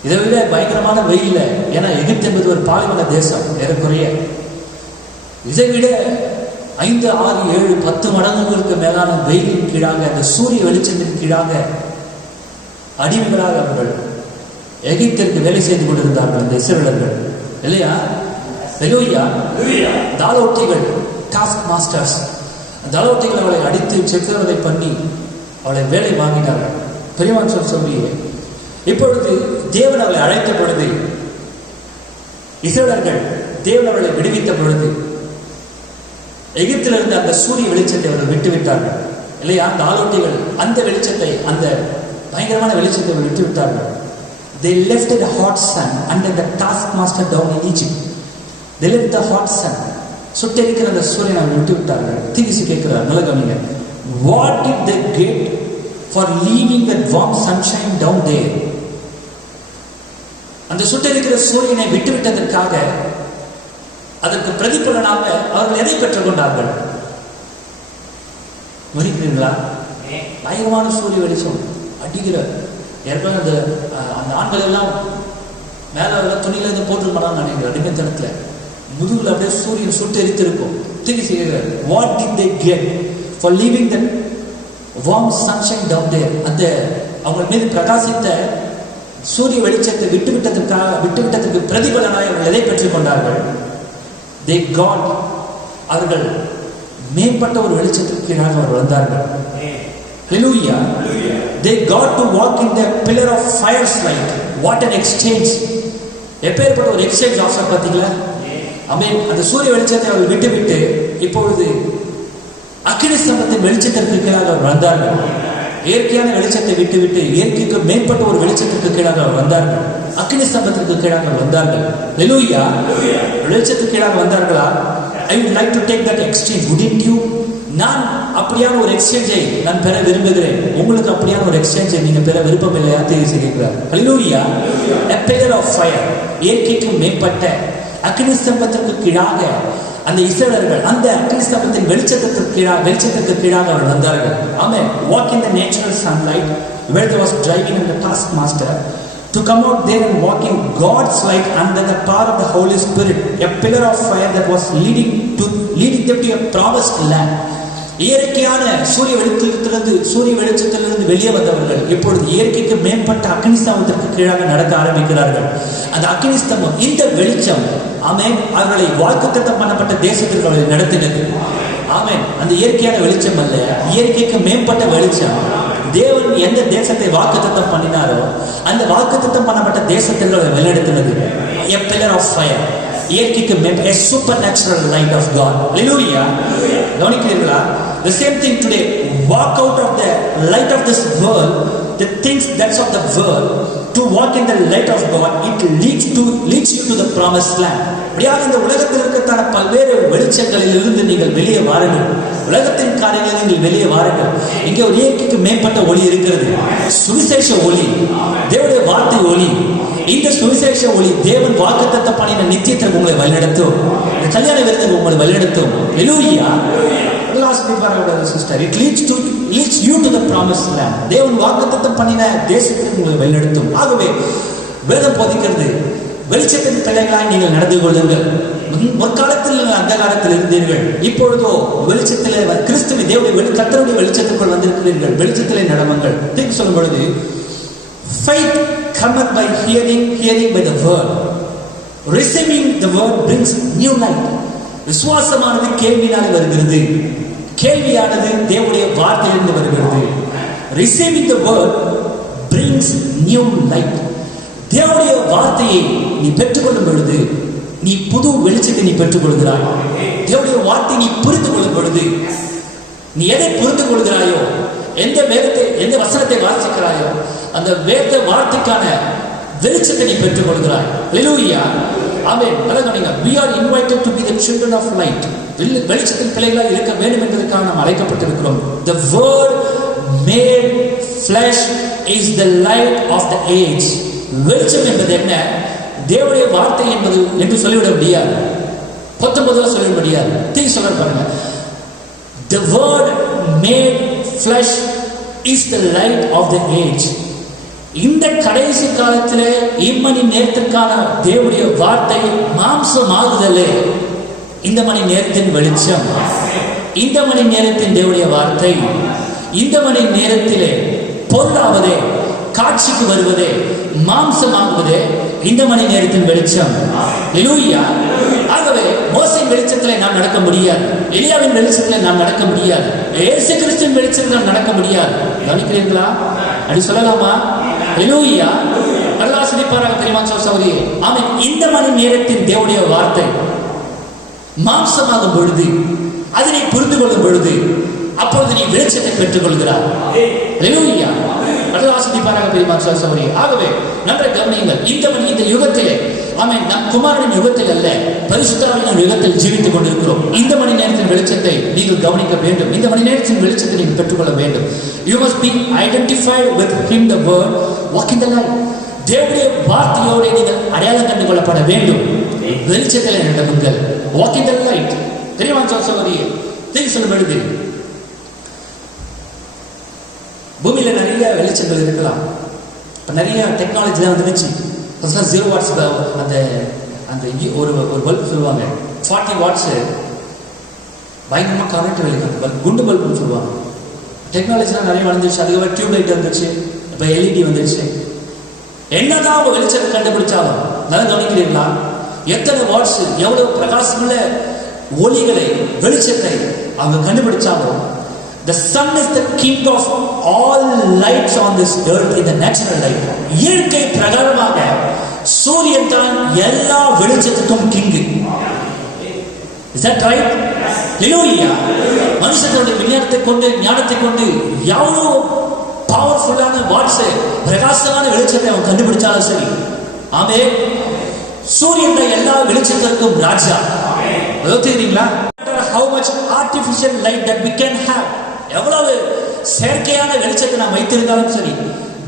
இதை விட பயங்கரமான வெயில். ஏன்னா எகிப்து என்பது ஒரு பாலைவன தேசம். ஏறக்குறைய இதை விட 5, 6, 7, 10 மடங்குகளுக்கு மேலான வெயிலின் கீழாக, அந்த சூரிய வெளிச்சத்தின் கீழாக அடிமைகளாக அவர்கள் எகிப்திற்கு வேலை செய்து கொண்டிருந்தார்கள் அந்த இஸ்ரவேலர்கள், இல்லையா? தாலோட்டிகள், டாஸ்க் மாஸ்டர்ஸ். தாலோட்டிகள் அவளை அடித்து சித்திரவதை பண்ணி அவளை வேலை வாங்கினார்கள். பெரியவான் சொல்லி இப்பொழுது தேவன் அவளை அழைத்த பொழுது, இஸ்ரவேலர்கள் தேவன் அவளை விடுவித்த பொழுது எகிப்திலிருந்து அந்த சூரிய வெளிச்சத்தை அவர்கள் விட்டுவிட்டார்கள், இல்லையா? அந்த ஆலோட்டிகள் அந்த வெளிச்சத்தை, அந்த பயங்கரமான வெளிச்சத்தை அவர்கள் விட்டுவிட்டார்கள். They left the hot sun under the taskmaster down in Egypt. They left the hot sun. சுட்டெரிக்கிற அந்த சூரியனை அவர்கள் விட்டுவிட்டார்கள். திருச்சி கேட்கிறார், நல்ல கவனிங்க. What did they get for leaving that warm sunshine down there? அந்த சுட்டெரிக்கிற சூரியனை விட்டுவிட்டதற்காக அதற்கு பிரதிபலனாக அவர்கள் எதை பெற்றுக் கொண்டார்கள்? வருகிறீர்களா? பயங்கரமான சூரிய வெளிச்சம் அடிக்கிற ஏற்கனவே அந்த ஆண்கள் எல்லாம் மேல துணியில இருந்து போட்டுருமான்னு நினைக்கிறேன். அடிமைத்தனத்துல முதுகுல அப்படியே சூரியன் சுட்டு எரித்திருக்கும். What did they get for leaving that warm sunshine down there? அந்த அவங்க மீது பிரகாசித்த சூரிய வெளிச்சத்தை விட்டுவிட்டதற்கு பிரதிபலனாய் அவர்கள் எதை பெற்றுக் கொண்டார்கள்? They got, அவர்கள் மேம்பட்ட ஒரு வெளிச்சத்திற்கு கீழாக அவர்கள் வந்தார்கள். Hallelujah. They got to walk in the pillar of fire's light. What an exchange. எப்பேற்பட்ட ஒரு எக்ஸ்சேஞ்ச் ஆஃபர் பார்த்தீங்களா? ஆமென். அந்த சூரிய வெளிச்சத்தை அவர்கள் விட்டு இப்பொழுது அக்கினி ஸ்தம்பத்தின் வெளிச்சத்திற்கு கீழாக அவர் வந்தார்கள். இயற்கையான வெளிச்சத்தை விட்டு இயற்கைக்கு மேம்பட்ட ஒரு வெளிச்சத்திற்கு கீழாக அவர் வந்தார்கள். அக்கினி ஸ்தம்பத்திற்கு கீழாக வந்தார்கள். ஹல்லேலூயா. வெளிச்சத்துக்கு கீழாக வந்தார்களா? I would like to take that exchange. Wouldn't you? நான் அப்படியான ஒரு எக்ஸ்சேஞ்சை நான் பெற விரும்புகிறேன். உங்களுக்கு அப்படியான ஒரு எக்ஸ்சேஞ்சை நீங்க பெற விருப்பம் இல்லையா? தெரிவித்து கேட்கிறார். ஹல்லேலூயா. A pillar of fire. இயற்கைக்கு மேம்பட்ட அக்கினி ஸ்தம்பத்திற்கு கீழாக அந்த இஸ்ரவேலர்கள் அந்த அக்கினி ஸ்தம்பத்தின் வெளிச்சத்திற்கு கீழாக அவர் வந்தார்கள். ஆமென். Walk in the natural sunlight where there was driving and the taskmaster, to come out there and walk in God's light under the power of the Holy Spirit, a pillar of fire that was leading them to a promised land. இயற்கையான சூரிய வெளிச்சத்திலிருந்து வெளியே வந்தவர்கள் இப்பொழுது இயற்கைக்கு மேம்பட்ட அக்கினி ஸ்தம்பத்திற்கு கீழாக நடக்க ஆரம்பிக்கிறார்கள். அந்த அக்கினி ஸ்தம்பம், இந்த வெளிச்சம், ஆமென், அவர்களை வாக்குத்தத்தம் பண்ணப்பட்ட தேசத்திற்கு அவர்களை நடத்தினது. ஆமென். அந்த இயற்கையான வெளிச்சம் அல்ல, இயற்கைக்கு மேம்பட்ட வெளிச்சம். தேவன் எந்த தேசத்தை வாக்குத்தத்தம் பண்ணினாரோ அந்த வாக்குத்தத்தம் பண்ணப்பட்ட தேசத்திற்கு அவர்களை வழிநடத்தினது. A pillar of fire. இயற்கைக்கு மேம்பட்ட a supernatural light of God. Hallelujah. கவனிக்கிறீர்களா? The same thing today. Walk out of the light of this world, the things that's of the world, to walk in the light of God. It leads you to the promised land. அப்படியாக இந்த உலகத்தில் இருக்கத்தான பல்வேறு வெளிச்சங்களில் இருந்து நீங்கள் வெளியே வாருங்கள். உலகத்தின் காரியங்களில் நீங்கள் வெளியே வாருங்கள். இங்கே ஒரு இயற்கைக்கு மேம்பட்ட ஒளி இருக்கிறது. சுவிசேஷ ஒளி, தேவனுடைய வார்த்தை ஒளி. இந்த சுவிசேஷ ஒளி தேவன் வாக்குத்தத்தம் பண்ணின நித்தியத்திற்கு உங்களை வழிநடத்தும். இந்த கல்யாண விருந்துக்கு உங்களை வழிநடத்தும். ஹல்லேலூயா. Sister, it leads you to the promised land. தேவன் வாக்குத்தத்தம் பண்ணின தேசத்திற்கு உங்களை வழிநடத்தும். ஆகவே வேதம் போதிக்கிறது, வெளிச்சத்தின் பிள்ளைகளாய் நீங்கள் நடந்து கொள்ளுங்கள். முற்காலத்தில் நீங்கள் அந்த காலத்தில் இருந்தீர்கள், இப்பொழுதோ வெளிச்சத்திலே கிறிஸ்துவின் தேவனுடைய கர்த்தருடைய வெளிச்சத்துக்குள் வந்திருக்கிறீர்கள். வெளிச்சத்திலே நடவுங்கள். தீர்ப்பு சொல்லும் பொழுது faith cometh by hearing, hearing by the word. Receiving the word brings new light. விசுவாசமானது கேள்வியினால் வருகிறது, கேள்வியானது தேவனுடைய வார்த்தையிலிருந்து வருகிறது. Receiving the word brings new light. தேவனுடைய வார்த்தையை நீ பெற்றுக்கொள்ளும் பொழுது நீ புது வெளிச்சத்தை நீ பெற்றுக்கொள்கிறாய். தேவனுடைய வார்த்தையை நீ புரிந்து கொள்ளும் பொழுது நீ எதை புரிந்து கொள்கிறாயோ, எந்த வசனத்தை வாசிக்கிறாயோ அந்த வேத வார்த்தைக்கான வெளிச்சத்தை நீ பெற்றுக்கொள்கிறாய். ஹல்லேலூயா. ஆமென். அழகானீங்க. We are invited to be the children of light. வெளிச்சத்தின் பிள்ளைகளாக இருக்க வேண்டும் என்பதற்காக நாம் அழைக்கப்பட்டிருக்கிறோம். The word made flesh is the light of the age. வெளிச்சம் என்பது என்ன? தேவனுடைய வார்த்தை என்பது என்று சொல்லிவிட முடியாது, 19 சொல்ல முடியாது. தீ சொல்ல பாருங்க. The word made flesh is the light of the age. இந்த கடைசி காலத்திலே இம்மணி நேரத்திற்கான தேவனுடைய வார்த்தை மாம்சமாகுதலே இந்த மணி நேரத்தின் வெளிச்சம், இந்த மணி நேரத்தின் தேவனுடைய வார்த்தை, இந்த மணி நேரத்திலே பொருளாவதே, காட்சிக்கு வருவதே, மாம்சமாகுவதே இந்த மணி நேரத்தின் வெளிச்சம். ஹல்லேலூயா. ஆகவே மோசேயின் வெளிச்சத்திலே நாம் நடக்க முடியாது, எலியாவின் வெளிச்சத்திலே நாம் நடக்க முடியாது, இயேசு கிறிஸ்துவின் வெளிச்சத்திலே நாம் நடக்க முடியாது. கவனிக்கிறீர்களா? அப்படி சொல்லலாமா? ஹல்லேலூயா. நல்லா சிந்திப்பாராக தெரியுமா சகோதரி? ஆமென். இந்த மணி நேரத்தின் தேவனுடைய வார்த்தை மாம்சமாகும் பொழுது, அதனை புரிந்து கொள்ளும் பொழுது, அப்பொழுது நீ வெளிச்சத்தை பெற்றுக் கொள்கிறார். ஹல்லேலூயா. நல்லா சிந்திப்பாராக தெரியுமா சகோதரி? ஆகவே நன்றாக கவனியுங்கள். இந்த யுகத்திலே, ஆமென், நம் குமாரனின் யுகத்தில் அல்ல, பரிசுத்தரின் யுகத்தில் ஜீவித்துக் கொண்டிருக்கிறோம். இந்த மணி நேரத்தின் வெளிச்சத்தை நீங்கள் கவனிக்க வேண்டும். இந்த மணி நேரத்தின் வெளிச்சத்தை நீங்கள் பெற்றுக்கொள்ள வேண்டும். You must be identified with him, the word, walk in the light. தேவனுடைய வார்த்தையோடு நீங்கள் அடையாளம் கண்டு கொள்ளப்பட வேண்டும். வெளிச்சத்தில் நடக்குங்கள். walk in the light. தெரியுமா சகோதரியே? தேவ சொல்லும் பொழுது பூமியில நிறைய வெளிச்சங்கள் இருக்கலாம். இப்போ நிறைய டெக்னாலஜி தான் வந்துருச்சு. ஃபர்ஸ்ட்லாம் 0 வாட்ஸ் அந்த அந்த ஒரு பல்ப் சொல்லுவாங்க, 40 வாட்ஸு பயங்கரமாக கரண்ட் வெளிக்கிறது, குண்டு பல்புன்னு சொல்லுவாங்க. டெக்னாலஜிலாம் நிறைய வளர்ந்துருச்சு. அதுக்கப்புறம் டியூப் லைட் வந்துருச்சு, இப்போ எல்இடி வந்துருச்சு. என்னதான் அவங்க வெளிச்சத்தை கண்டுபிடிச்சாலும், நல்லா கவனிக்கிறீங்களா, எத்தனை வாட்ஸ் எவ்வளவு பிரகாசமுள்ள ஒளிகளை வெளிச்சத்தை அவங்க கண்டுபிடிச்சாலும், the sun is the king of all lights on this earth in the natural light. இயற்கை பிரகாரமாக சூரியன் தான் எல்லா வெளிச்சத்துக்கும் king. Is that right? Hallelujah. மனுஷனுடைய விஞ்ஞானத்தை கொண்டு ஞானத்தை கொண்டு எவ்வளவு பவர்ஃபுல்லான வாட்ஸ் பிரகாசமான வெளிச்சத்தை அவன் கண்டுபிடிச்சாலும் சரி, ஆமென், சூரியன் தான் எல்லா வெளிச்சத்திற்கும் ராஜா. தெரியுங்களா? How much artificial light that we can have, எவ்வளவு செயற்கையான வெளிச்சத்தை நாம் வைத்திருந்தாலும் சரி,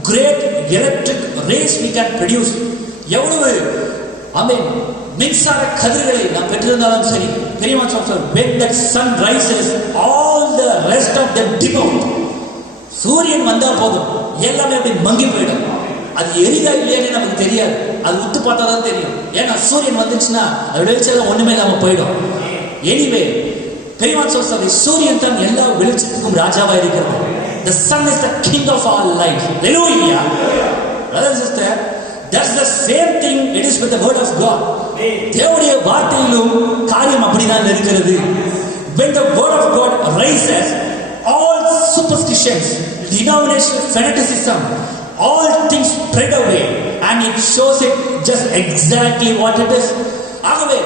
great electric rays we can produce, எவ்வளவு ஆமென் மின்சார கதிர்களை நாம் பெற்றிருந்தாலும் சரி, தெரியுமா சொல்றோம், when that sun rises all the rest of them dim out. சூரியன் வந்தா போதும், எல்லாமே அப்படி மங்கி போயிடும். அது எரிதா இல்லையானே நமக்கு தெரியாது, அது உத்து பார்த்தா தான் தெரியும். ஏன்னா சூரியன் வந்துச்சுன்னா அது வெளிச்சம் ஒண்ணுமே இல்லாம போயிடும். எனிவே பெரியவன் சொல்றாரு, சூரியன் தான் எல்லா வெளிச்சத்துக்கும் ராஜாவா இருக்கிறது. The sun is the king of all light. Hallelujah. Brother and sister, that's the same thing it is with the word of God. தேவனுடைய வார்த்தையிலும் காரியம் அப்படிதான் இருக்கிறது. When the word of God rises, all superstitions, denominational fanaticism, all things spread away and it shows it just exactly what it is. ஆகவே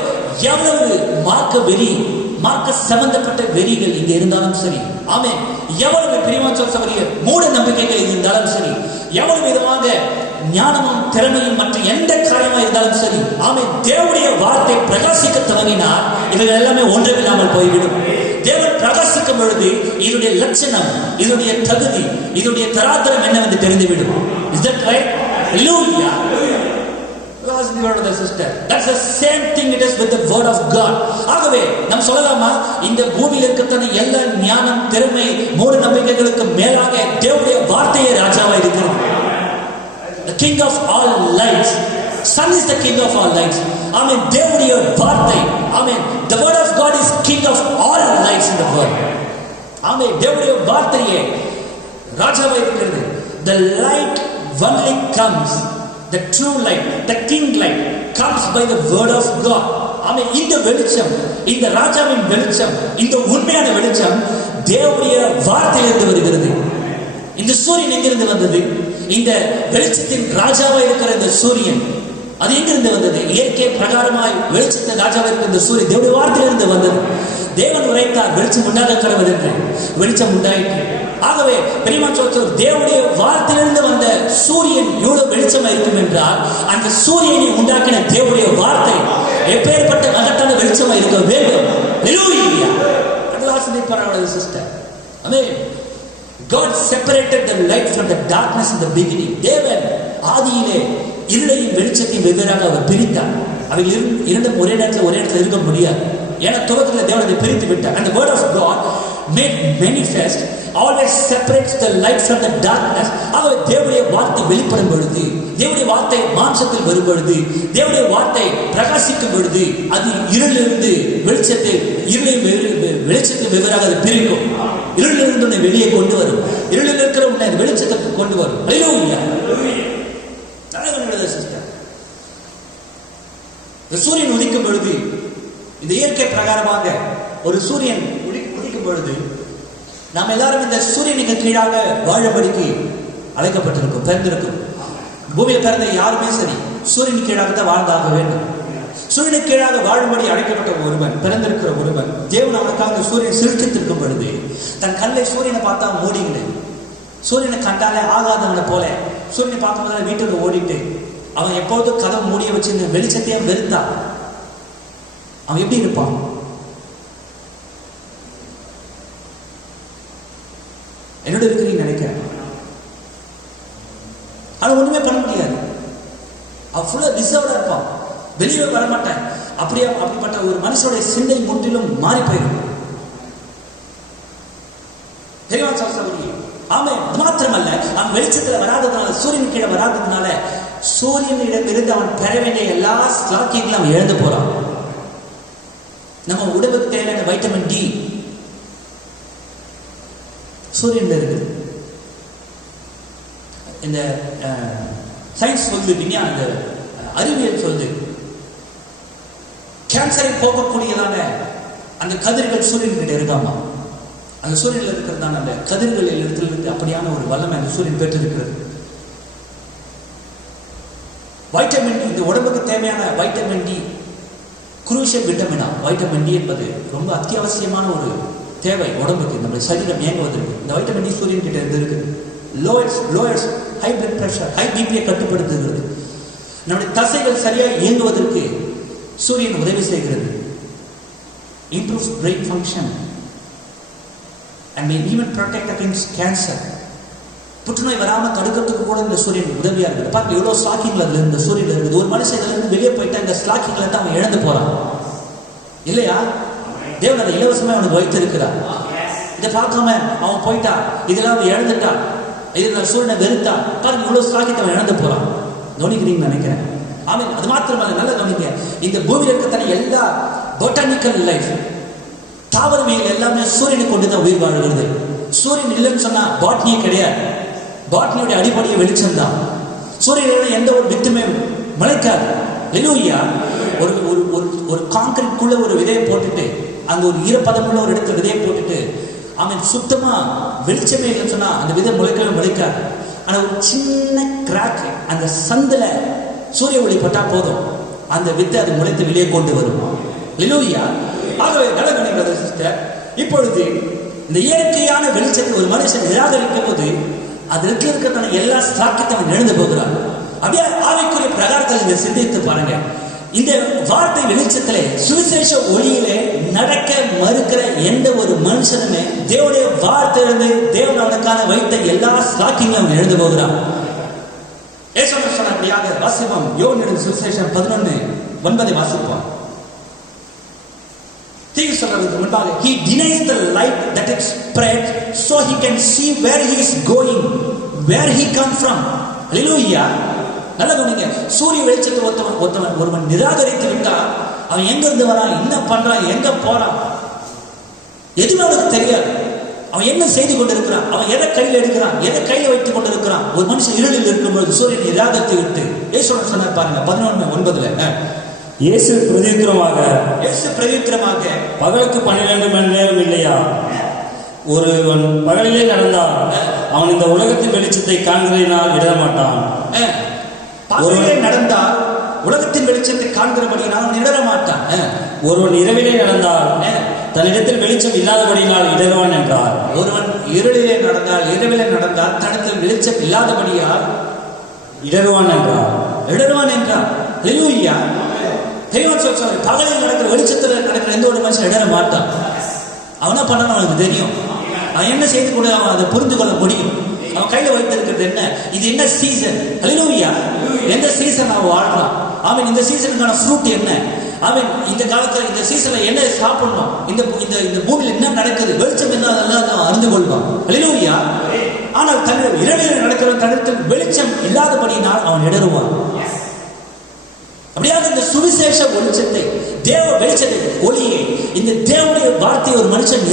எவ்வளவு மார்க்க வெறி, மார்க்க சம்பந்தப்பட்ட வெறிகள் இங்க இருந்தாலும் சரி, ஆமென், எவ்வளவு பிரியமான சகோதரியே மூட நம்பிக்கைகள் இருந்தாலும் சரி, எவ்வளவு விதமாக ஞானமும் திறமையும் மற்ற எந்த காரியமா இருந்தாலும் சரி, ஆமென், தேவனுடைய வார்த்தை பிரகாசிக்க தொடங்கினால் இவைகள் எல்லாமே ஒன்றுமில்லாமல் போய்விடும். தேவன் பிரகாசிக்கும் பொழுது இதனுடைய லட்சணம், இதனுடைய தகுதி, இதனுடைய தராதரம் என்னவென்று தெரிந்துவிடும். Is that right? Hallelujah. Brother and sister, that's the same thing it is with the word of God. ஆகவே நாம் சொல்லலாமா, இந்த பூமியில் இருக்கத்தான எல்லா ஞானம் திறமை மூட நம்பிக்கைகளுக்கு மேலாக தேவனுடைய வார்த்தையே ராஜாவா இருக்கிறது. The king of all lights, sun is the king of all lights. Amen. தேவனுடைய வார்த்தை, amen, the word of God is king of all lights in the world. Amen. தேவனுடைய வார்த்தையே ராஜாவா இருக்கிறது. The light only comes, the true light, the king light comes by the word of God. Amen. இந்த வெளிச்சம், இந்த ராஜாவின் வெளிச்சம், இந்த உண்மையான வெளிச்சம் தேவனுடைய வார்த்தையிலிருந்து வருகிறது. இந்த சூரியன் எங்கிருந்து வந்தது? இந்த வெளிச்சத்தின் ராஜாவா இருக்கிற இந்த சூரியன் அது எங்கிருந்து வந்தது? இயற்கை பிரகாரமாய் வெளிச்சத்தின் ராஜாவா இருக்கிற இந்த சூரியன் தேவனுடைய வார்த்தையிலிருந்து வந்தது. தேவன் உரைத்தார், வெளிச்சம் உண்டாக கடவுள் என்று, வெளிச்சம் உண்டாயிற்று. ஆகவே பெரியமான் சொல்றார், தேவனுடைய வார்த்தையிலிருந்து வந்த சூரியன் எவ்வளவு வெளிச்சமா இருக்கும் என்றால், அந்த சூரியனை உண்டாக்கின தேவனுடைய வார்த்தை எப்பேற்பட்ட மகத்தான வெளிச்சமா இருக்க வேண்டும். Hallelujah. அதுதான் பரவாயில்லை sister. Amen. God separated the light from the darkness in the beginning. தேவன் ஆதியிலே இருளையும் வெளிச்சத்தையும் வெவ்வேறாக அவர் பிரித்தார். அவைகள் இரண்டும் ஒரே நேரத்தில் ஒரே இடத்துல இருக்க முடியாது. ஏன்னா துவக்கத்தில் தேவன் அதை பிரித்து விட்டார். And the word of God made manifest always separates the light from the darkness. ஆகவே தேவனுடைய வார்த்தை வெளிப்படும் பொழுது, தேவனுடைய வார்த்தை மாம்சத்தில் வரும் பொழுது, தேவனுடைய வார்த்தை பிரகாசிக்கும் பொழுது, அது இருளிலிருந்து வெளிச்சத்தை, இருளையும் வெளிச்சத்தை வெவ்வேறாக அது பிரிக்கும். இருளிலிருந்து உன்னை வெளியே கொண்டு வரும், இருளில் இருக்கிற உன்னை வெளிச்சத்துக்கு கொண்டு வரும். Hallelujah. சூரியன் உதிக்கும் பொழுது, இந்த இயற்கை பிரகாரமாக ஒரு சூரியன் உதிக்கும் பொழுது நாம் எல்லாரும் இந்த சூரியனுக்கு கீழாக வாழும்படிக்கு அழைக்கப்பட்டிருக்கும், பிறந்திருக்கும். பூமியில் பிறந்த யாருமே சரி சூரியனுக்கு கீழாக தான் வாழ்ந்தாக வேண்டும். சூரியனுக்கு கீழாக வாழும்படி அழைக்கப்பட்ட ஒருவன், பிறந்திருக்கிற ஒருவன், தேவன் அவனுக்காக சூரியன் சிருஷ்டித்திருக்கும் பொழுது தன் கல்லை சூரியனை பார்த்தா மூடிங்களே, சூரியனை கண்டாலே ஆகாதவனை போல சூரியனை பார்க்கும் போதால வீட்டுக்கு ஓடிட்டு அவன் எப்போதும் கதவை மூடிய வச்சு வெளிச்சத்தையும் வெறுத்தா அவன் எப்படி இருப்பான்? என்னோட இருக்கிறீங்க நினைக்கிறேன். ஆனா ஒண்ணுமே பண்ண முடியாது. அவன் ஃபுல்லா டிசர்வ்டா இருப்பான். வெளியே வரமாட்டேன். அப்படிப்பட்ட ஒரு மனுஷனுடைய சிந்தை முற்றிலும் மாறி போயிடும். ஆமே. அது மாத்திரமல்ல, அவன் வெளிச்சத்துல வராததுனால, சூரியன் கீழே வராததுனால, சூரியனிடம் இருந்து அவன் பெற வேண்டிய எல்லா ஸ்லாக்கியங்களும் அவன் இழந்து போறான். நம்ம உடம்புக்கு தேவையான வைட்டமின் டி சூரியன்ல இருக்குது. இந்த சயின்ஸ் சொல்லுது, விஞ்ஞான இந்த அறிவியல் சொல்லுது, கேன்சரை போக்கக்கூடியதான அந்த கதிர்கள் சூரியன் கிட்ட இருக்காமா. அந்த சூரியனில் இருக்கிறதான அந்த கதிர்களில் இருந்து அப்படியான ஒரு வல்லமை அந்த சூரியன் பெற்றிருக்கிறது. வைட்டமின், இந்த உடம்புக்கு தேவையான வைட்டமின் டி, குரூஷியல் விட்டமினா. வைட்டமின் டி என்பது ரொம்ப அத்தியாவசியமான ஒரு தேவை உடம்புக்கு, நம்முடைய சரீரம் இயங்குவதற்கு. இந்த வைட்டமின் டி சூரியன் கிட்ட இருந்து இருக்குது. Lowers high blood pressure, high பிபியை கட்டுப்படுத்துகிறது. நம்முடைய தசைகள் சரியாக இயங்குவதற்கு சூரியன் உதவி செய்கிறது. Improves brain function and may even protect against cancer. புற்றுநோய் வராமல் தடுக்கிறதுக்கு கூட இந்த சூரியன் உதவியா இருக்குது. பார்க்க எவ்வளோ ஸ்லாக்கிங்ல அதுல இந்த சூரியன்ல இருக்குது. ஒரு மனுஷன் இதுல இருந்து வெளியே போயிட்டா இந்த ஸ்லாக்கிங்ல தான் அவன் இழந்து போறான் இல்லையா? தேவன் அதை இலவசமா அவனுக்கு வைத்திருக்கிறார். இதை பார்க்காம அவன் போயிட்டா, இதெல்லாம் அவன் இழந்துட்டா, இதுல சூரியனை வெறுத்தா, பாருங்க இவ்வளவு ஸ்லாக்கியத்தை அவன் இழந்து போறான். கவனிக்கிறீங்கன்னு நினைக்கிறேன். ஆமீன். அது மாத்திரமல்ல, நல்லா கவனிங்க, இந்த பூமியில் இருக்கிற எல்லா பொட்டானிக்கல் லைஃப், தாவரவியல் எல்லாமே சூரியனை கொண்டு தான் உயிர் வாழ்கிறது. சூரியன் இல்லைன்னு சொன்னா பாட்னியே கிடையாது. பாட்னியுடைய அடிப்படையை வெளிச்சம் தான். சூரியன் எந்த ஒரு வித்துமே முளைக்காது. ஹல்லேலூயா. ஒரு ஒரு ஒரு கான்கிரீட்குள்ள ஒரு விதையை போட்டுட்டு, அங்க ஒரு ஈரப்பதமுள்ள ஒரு இடத்துல விதையை போட்டுட்டு, அவன் சுத்தமா வெளிச்சமே இல்லைன்னு சொன்னா அந்த விதை முளைக்காது. ஆனா ஒரு சின்ன கிராக், அந்த சந்தில சூரிய ஒளி பட்டா போதும், அந்த வித்தை அது முளைத்து வெளியே கொண்டு வரும். ஹல்லேலூயா. ஆகவே நல்ல சிஸ்டர், இப்பொழுது இந்த இயற்கையான வெளிச்சத்தை ஒரு மனுஷன் நிராகரிக்கும் போது அது இருக்கிற எல்லா ஸ்லாக்கியத்தை அவன் எழுந்து போகிறான். அப்படியே ஆவிக்குரிய பிரகாரத்தில் இதை சிந்தித்து பாருங்க. இந்த வார்த்தை வெளிச்சத்திலே, சுவிசேஷ ஒளியிலே நடக்க மறுக்கிற எந்த ஒரு மனுஷனுமே தேவனுடைய வார்த்தையிலிருந்து தேவன் அவனுக்கான வைத்த எல்லா ஸ்லாக்கியங்களும் அவன் எழுந்து போகிறான். அப்படியாக வாசிப்போம். யோவான் சுவிசேஷம் 11:9 வாசிப்போம். தீங்கு சொல்றதுக்கு முன்பாக, he denies the light that it spread so he can see where he is going, where he come from. Hallelujah. நல்ல கவனிங்க. சூரிய வெளிச்சத்தை ஒருவன் நிராகரித்து விட்டா அவன் எங்க இருந்து வரான், என்ன பண்றான், எங்க போறான், எதுவும் அவனுக்கு தெரியாது. அவன் என்ன செய்து கொண்டிருக்கிறான், அவன் எதை கையில் எடுக்கிறான், எதை கையில் வைத்துக் கொண்டிருக்கிறான். ஒரு மனுஷன் இருளில் இருக்கும்போது சூரியன் நிராகரித்து விட்டு இயேசு சொன்னார் பாருங்க 11:9. இயேசு பிரதியுத்தரமாக, பகலுக்கு 12 மணி நேரம் இல்லையா? ஒருவன் பகலிலே நடந்தால் அவன் இந்த உலகத்தின் வெளிச்சத்தை காண்கிறதினால் இடர மாட்டான். பகலிலே நடந்தால் உலகத்தின் வெளிச்சத்தை காண்கிறபடியினால் அவன் இடர மாட்டான். ஒருவன் இரவிலே நடந்தால் தன்னிடத்தில் வெளிச்சம் இல்லாதபடியினால் இடருவான் என்றார். ஒருவன் இருளிலே நடந்தால், இரவிலே நடந்தால் தன்னிடத்தில் வெளிச்சம் இல்லாதபடியால் இடருவான் என்றார். ஹல்லேலூயா. பகலில் நடக்கிற வெளிச்சத்தில் நடக்கிற எந்த ஒரு மனுஷன் இடர மாட்டான். அவனா பண்ணணும் அவனுக்கு தெரியும். அவன் என்ன செய்து கூட அவன் அதை புரிந்து கொள்ள முடியும். அவன் கையில வைத்திருக்கிறது என்ன, இது என்ன சீசன். ஹல்லேலூயா. எந்த சீசன் அவன் வாழ்றான். அவன் இந்த சீசனுக்கான ஃப்ரூட் என்ன, அவன் இந்த காலத்துல இந்த சீசன்ல என்ன சாப்பிடணும், இந்த இந்த பூமியில் என்ன நடக்குது, வெளிச்சம் என்ன, அதெல்லாம் அவன் அறிந்து கொள்வான். ஹல்லேலூயா. ஆனால் தன்னுடைய இரவில் நடக்கிற தன்னிடத்தில் வெளிச்சம் இல்லாதபடியினால் அவன் இடருவான். அப்படியாக இந்த சுவிசேஷ வெளிச்சத்தை, தேவ வெளிச்சத்தை, ஒளியை, இந்த தேவனுடைய வார்த்தையை ஒரு மனுஷன்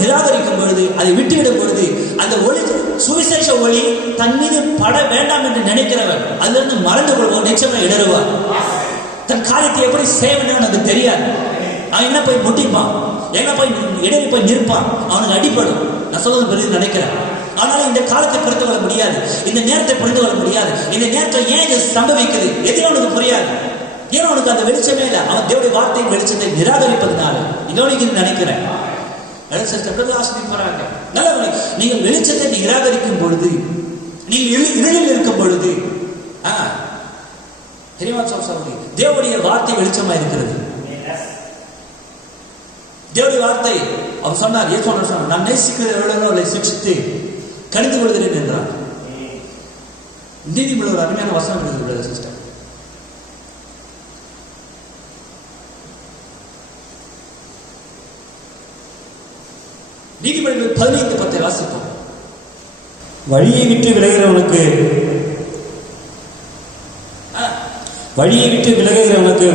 நிராகரிக்கும் பொழுது, அதை விட்டுவிடும் பொழுது, அந்த ஒளி, சுவிசேஷ ஒளி தன் மீது பட வேண்டாம் என்று நினைக்கிறவன் அதிலிருந்து மறந்து கொள்வோம், நிச்சயமா இடருவார். தன் காரியத்தை எப்படி செய்ய வேண்டும் அவனுக்கு தெரியாது. அவன் என்ன போய் முட்டிப்பான், என்ன போய் இடறி போய் நிற்பான், அவனுக்கு அடிப்படும். நான் சொல்றது பெரிய நினைக்கிறேன். ஆனால் இந்த காலத்தை புரிந்து கொள்ள முடியாது, இந்த நேரத்தை புரிந்து கொள்ள முடியாது. இந்த நேரத்தில் ஏன் இது சம்பவிக்குது எதுவும் அவனுக்கு புரியாது. ஏன்னா அவனுக்கு அந்த வெளிச்சமே இல்லை. அவன் தேவனுடைய வார்த்தையின் வெளிச்சத்தை நிராகரிப்பதனால. இன்னொன்று நினைக்கிறேன், ஆசிரியப்பாங்க. நல்ல, நீங்கள் வெளிச்சத்தை நிராகரிக்கும் பொழுது, நீங்கள் இருளில் இருக்கும் பொழுது, தேவனுடைய வார்த்தை வெளிச்சமா இருக்கிறது. தேவனுடைய வார்த்தை அவர் சொன்னார், ஏன் சொன்னார், நான் நேசிக்கிறவர்களை சிக்ஷித்து கடிந்து கொள்கிறேன் என்றார். நீதிமன்ற ஒரு அருமையான வசனம் இருக்குது சிஸ்டர். 15:10 வாசிப்போம். வழியை விட்டு விலகுகிறவனுக்கு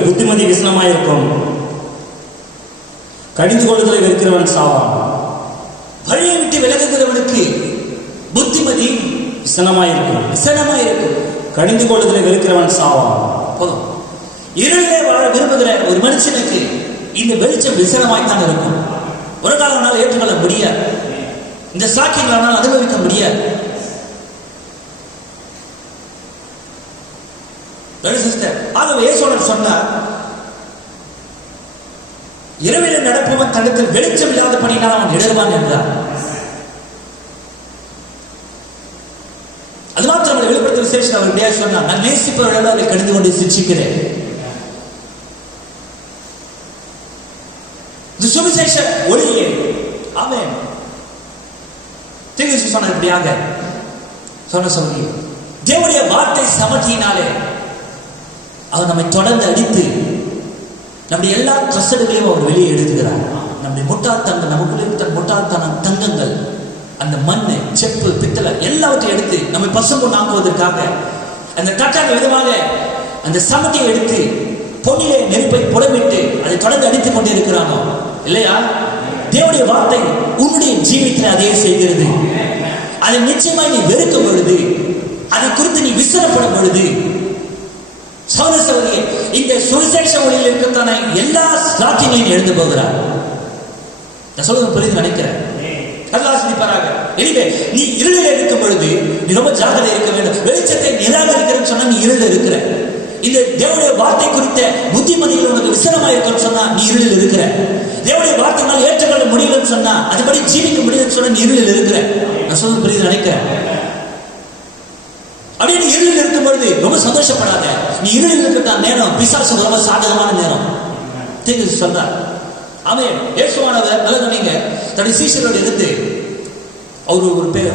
புத்திமதி விசனமாயிருக்கும், கடிந்து கொள்ளுதலை வெறுக்கிறவன் சாவான். வழியை விட்டு விலகுகிறவனுக்கு புத்திமதி விசனமாயிருக்கும், கடிந்து கொள்ளுதலை வெறுக்கிறவன் சாவான். போதும். இருளிலே வாழ விரும்புகிற ஒரு மனுஷனுக்கு இந்த வெளிச்சம் விசனமாய்த்தான் இருக்கும். ஒரு காலம்னால ஏற்றுக்கொள்ள முடியாது, இந்த சாக்கியங்களால் அனுபவிக்க முடியாது. ஆகவே இயேசுவர் சொன்னார், இரவில் நடப்பவன் தனத்தில் வெளிச்சம் இல்லாதபடினால் அவன் இடருவான் என்றார். அது மாத்திரம் வெளிப்படுத்த விசேஷம் அவர் எப்படியா சொன்னார், நான் நேசிப்பவர்கள் அதை கடிந்து கொண்டு சிச்சிக்கிறேன். சுவிசேஷ ஒளியே. ஆமென். தீர்க்கதரிசி சொன்னார் இப்படியாக சொல்லி, தேவனுடைய வார்த்தை சமத்தியினாலே அவர் நம்மை தொடர்ந்து அடித்து நம்முடைய எல்லா கசடுகளையும் அவர் வெளியே எடுத்துகிறார். நம்முடைய முட்டாள்தனம், நமக்குள்ள இருக்கிற முட்டாள்தனம், தங்கங்கள், அந்த மண்ணு, செப்பு, பித்தளை எல்லாவற்றையும் எடுத்து நம்மை பசும்பொன் ஆக்குவதற்காக அந்த கட்டான விதமாக அந்த சமட்டியை எடுத்து பொன்னிலே நெருப்பை புடமிட்டு அதை தொடர்ந்து அடித்துக் கொண்டே இருக்கிறானோ இல்லையா? தேவனுடைய வார்த்தை உன்னுடைய ஜீவியத்தில் அதே செய்கிறது. அதை நிச்சயமாய் நீ வெறுக்கும் பொழுது, அதை குறித்து நீ விசனப்படும் பொழுது, சகோதர சகோதரியே, இந்த சுவிசேஷ ஒளியில் இருக்கத்தான எல்லா சாட்சியங்களையும் எழுந்து போகிறார். நான் சொல்றது புரிந்து நினைக்கிறேன். கல்லாசிப்பாராக. எனவே நீ இருளில் இருக்கும் பொழுது நீ ரொம்ப ஜாக்கிரதை இருக்க வேண்டும். வெளிச்சத்தை நிராகரிக்கிறேன்னு சொன்னா நீ இருளில் இருக்கிற. இந்த தேவனுடைய வார்த்தை குறித்த புத்திமதிகள் உனக்கு விசனமா இருக்குன்னு சொன்னா நீ இருளில் இருக்கிற. தேவனுடைய வார்த்தைனால் ஏற்றுக்கொள்ள முடியலன்னு சொன்னா, அதுபடி ஜீவிக்க முடியலன்னு சொன்னா நீ இருளில் இருக்கிற. நான் சொல்றது புரிந்து நினைக்கிறேன். அப்படியே நீ இருளில் இருக்கும் பொழுது ரொம்ப சந்தோஷப்படாத. நீ இருளில் இருக்கிற நேரம் பிசாசு ரொம்ப சாதகமான நேரம். தீர்க்கதரிசி சொல்றார். ஆமென். இயேசுவானவர் நல்லது நீங்க தன்னுடைய சீஷரோடு இருந்து அவர்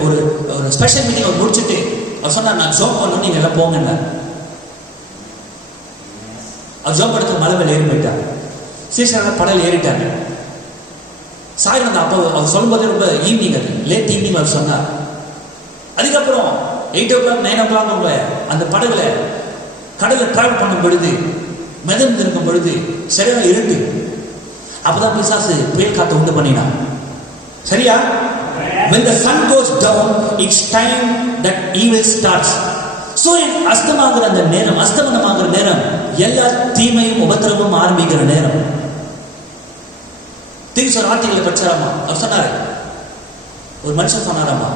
ஒரு ஸ்பெஷல் மீட்டிங் அவர் முடிச்சுட்டு அவர் சொன்னார், நான் ஜோப் பண்ணணும், நீங்க எல்லாம் போங்க. அவர் ஜோப் எடுத்து மலை மேல ஏறி போயிட்டாங்க. சீஷரோட படல் ஏறிட்டாங்க. சாயந்தரம் அப்போ அவர் சொல்லும்போது ரொம்ப ஈவினிங், அது லேட் ஈவினிங் அவர் சொன்னார். அதுக்கப்புறம் 8 o'clock 9 o'clock அந்த படகுல கடலை டிராவல் பண்ணும் பொழுது, மிதந்து இருக்கும் பொழுது சரியான இருட்டு. அப்பதான் பிசாசு புயல் காத்து உண்டு பண்ணினான். சரியா? When the sun goes down, it's time that evil starts. சூரியன் அஸ்தமாகிற அந்த நேரம், அஸ்தமனமாகிற நேரம், எல்லா தீமையும் உபத்திரமும் ஆரம்பிக்கிற நேரம். தீர்க்கதரிசி ஒரு ஆர்டிகலை படிச்சாராமா. அவர் சொன்னாரு, ஒரு மனுஷன் சொன்னாராமா,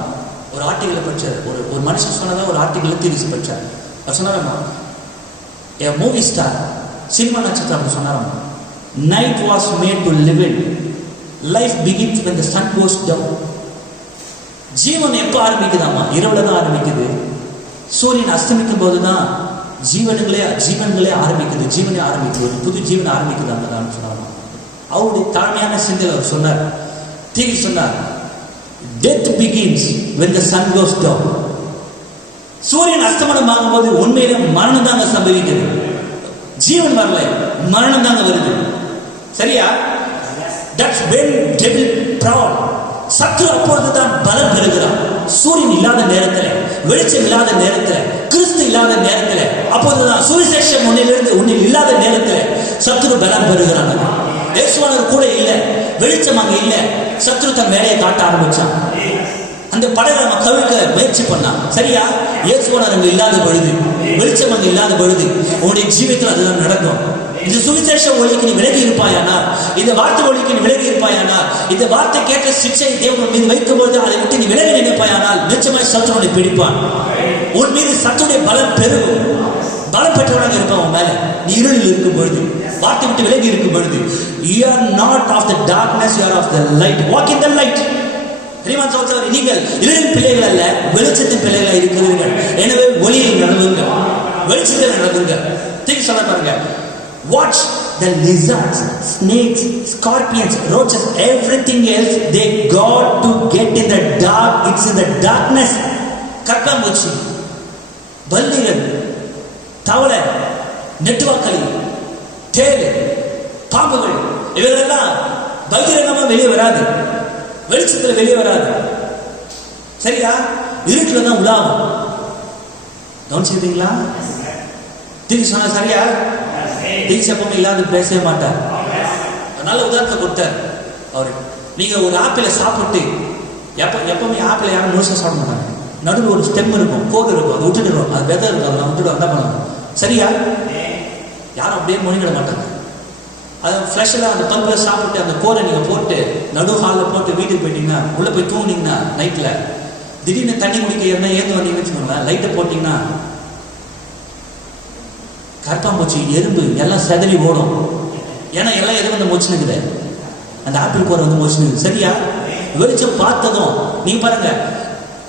ஒரு ஆர்டிகலை படிச்சார். ஒரு மனுஷன் சொன்னதான் ஒரு ஆர்டிகலை தீர்க்கதரிசி படிச்சார். அவர் சொன்னாராமா, a movie star, சினிமா நட்சத்திரம் அப்படி சொன்னாராமா, night was made to live in, life begins when the sun goes down. ஜீவன் எப்போ ஆரம்பிக்குதாமா? இரவுல தான் ஆரம்பிக்குது. சூரியன் அஸ்தமிக்கும் போதுதான் ஜீவனங்களே ஆரம்பிக்குது. ஜீவனே ஆரம்பிக்குது, ஒரு புது ஜீவன் ஆரம்பிக்குதாங்க சொன்னாராமா. அவருடைய தாழ்மையான சிந்தையில் அவர் சொன்னார், தீர்க்கதரிசி சொன்னார், death begins when the sun goes down. சூரியன் அஸ்தமனம் ஆகும்போது உண்மையிலே மரணம் தாங்க சம்பவிக்குது. ஜீவன் வரல, மரணம் தாங்க வருது. சரியா? That's when devil proud. சத்ரு அப்பொழுதுதான் பலம் பெறுகிறான். சூரியன் இல்லாத நேரத்தில், வெளிச்சம் இல்லாத நேரத்தில், கிறிஸ்து இல்லாத நேரத்தில், அப்போதுதான் சுவிசேஷம் உன்னில் இல்லாத நேரத்தில் சத்ரு பலம் பெறுகிறான். இயேசுவானவர் கூட இல்லை, வெளிச்சம் அங்க இல்லை, சத்ரு தன் வேலையை காட்ட ஆரம்பிச்சான். அந்த படலை நம்ம கவிழ்க்க முயற்சி பண்ணான். சரியா? இயேசுவானவர் அங்க இல்லாத பொழுது, வெளிச்சம் அங்க இல்லாத பொழுது உன்னுடைய ஜீவியத்தில் அதுதான் நடக்கும். இந்த சுவிசேஷ ஒளிக்கு நீ விலகி இருப்பாயானா, இந்த வார்த்தை ஒளிக்கு நீ விலகி இருப்பாயானா, இந்த வார்த்தை கேட்ட சிக்ஷை தேவன் மீது வைக்கும்போது அதை விட்டு நீ விலகி நினைப்பாயானால் நிச்சயமாய் சத்துருனை பிடிப்பான். உன் மீது சத்துடைய பலம் பெருகும். பலம் பெற்றவனாக இருப்பான் உன் மேல. நீ இருளில் இருக்கும் பொழுது, வார்த்தை விட்டு விலகி இருக்கும் பொழுது, you are not of the darkness, you are of the light. Walk in the light. நீங்கள் இருளின் பிள்ளைகள் அல்ல, வெளிச்சத்தின் பிள்ளைகளாக இருக்கிறீர்கள். எனவே ஒளியில் நடவுங்கள், வெளிச்சத்தில் நடவுங்கள். தீர்க்கதரிசி சொல்ல பாருங்க, watch the lizards, snakes, scorpions, roaches, everything else they got to get in the dark. It's in the darkness. கற்காம்பூச்சி, பல்லிகள், தவளை, நெட்டுவாக்களி, தேள், பாம்புகள், இவைகளெல்லாம் பகிரங்கமா வெளியே வராது. வெளிச்சத்துல வெளியே வராது. சரியா? இருட்டுல தான் உலாவும். கவனிச்சுக்கிட்டீங்களா? தீர்க்க சொன்னா சரியா? தீர்க்க எப்பவுமே இல்லாத பேசவே மாட்டார். நல்ல உதாரணத்தை கொடுத்தார் அவரு. நீங்க ஒரு ஆப்பிளை சாப்பிட்டு எப்பவுமே ஆப்பிளை யாரும் முழுசா சாப்பிட மாட்டாங்க. நடுவில் ஒரு ஸ்டெம் இருக்கும், கோடு இருக்கும், அது விட்டுடுறோம், அது வெதை இருக்கும், அதை விட்டுடும், என்ன பண்ணுவாங்க? சரியா? யாரும் அப்படியே மொழிகிட மாட்டாங்க. அது ஃப்ளஷ்ல அந்த பல்பை சாப்பிட்டு அந்த கோரை நீங்க போட்டு நடு ஹாலில் போட்டு வீட்டுக்கு போயிட்டீங்கன்னா, உள்ள போய் தூங்குனீங்கன்னா நைட்ல திடீர்னு தண்ணி குடிக்க ஏந்து வந்தீங்கன்னு வச்சுக்கோங்களேன், லைட்டை போட்டீங்கன்னா கற்பாம்பூச்சி, எறும்பு எல்லாம் செதறி ஓடும். ஏன்னா எல்லாம் எது வந்து மொச்சுனுக்குது, அந்த ஆப்பிள் கோரை வந்து மொச்சுனுக்குது. சரியா? வெளிச்சம் பார்த்ததும் நீங்க பாருங்க,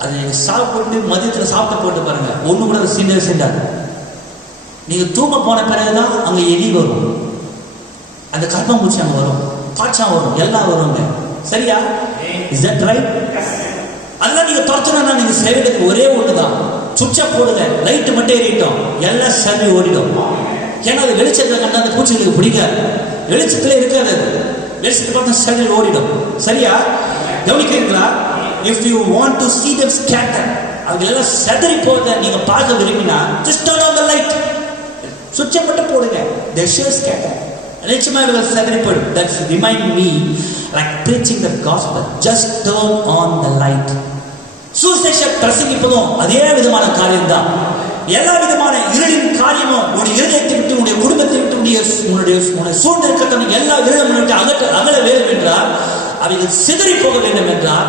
அது சாப்பிட்டு மதியத்தில் சாப்பிட்டு போட்டு பாருங்க, ஒண்ணு கூட சீண்டவே சீண்டாது. நீங்க தூங்க போன பிறகுதான் அங்க எலி வரும், அந்த கற்பாம்பூச்சி அங்க வரும், பாச்சா வரும், எல்லாம் வருங்க. சரியா? Is that right? அதெல்லாம் நீங்க துரத்தணும்னா நீங்க செய்யறதுக்கு ஒரே ஒண்ணுதான், சுவிட்ச போடுங்க, லைட்டு மட்டும் எரிட்டோம், எல்லாம் சரி ஓடிடும். ஏன்னா அது வெளிச்சத்தை கண்டா அந்த பூச்சிகளுக்கு பிடிக்காது, வெளிச்சத்துல இருக்காது, அது வெளிச்சத்தை பார்த்தா சரி ஓடிடும். சரியா? கவனிக்கிறீங்களா? If you want to see them scatter, அவங்களெல்லாம் செதறி போத நீங்க பார்க்க விரும்பினா just turn on the light, சுவிட்சை மட்டும் போடுங்க, they sure scatter. நிச்சயமா இவர்கள் செதறி போயிடும். That's remind me like preaching the gospel, just turn on the light. சுவிசேஷம் பிரசங்கிப்பதும் அதே விதமான காரியம் தான். எல்லா விதமான இருளின் காரியமும் உன்னுடைய இருதயத்தை விட்டு, உன்னுடைய குடும்பத்தை விட்டு, உன்னுடைய சூழ்நிலை எல்லா இருளும் விட்டு அகல வேண்டும் என்றால், அவைகள் சிதறி போக வேண்டும் என்றால்,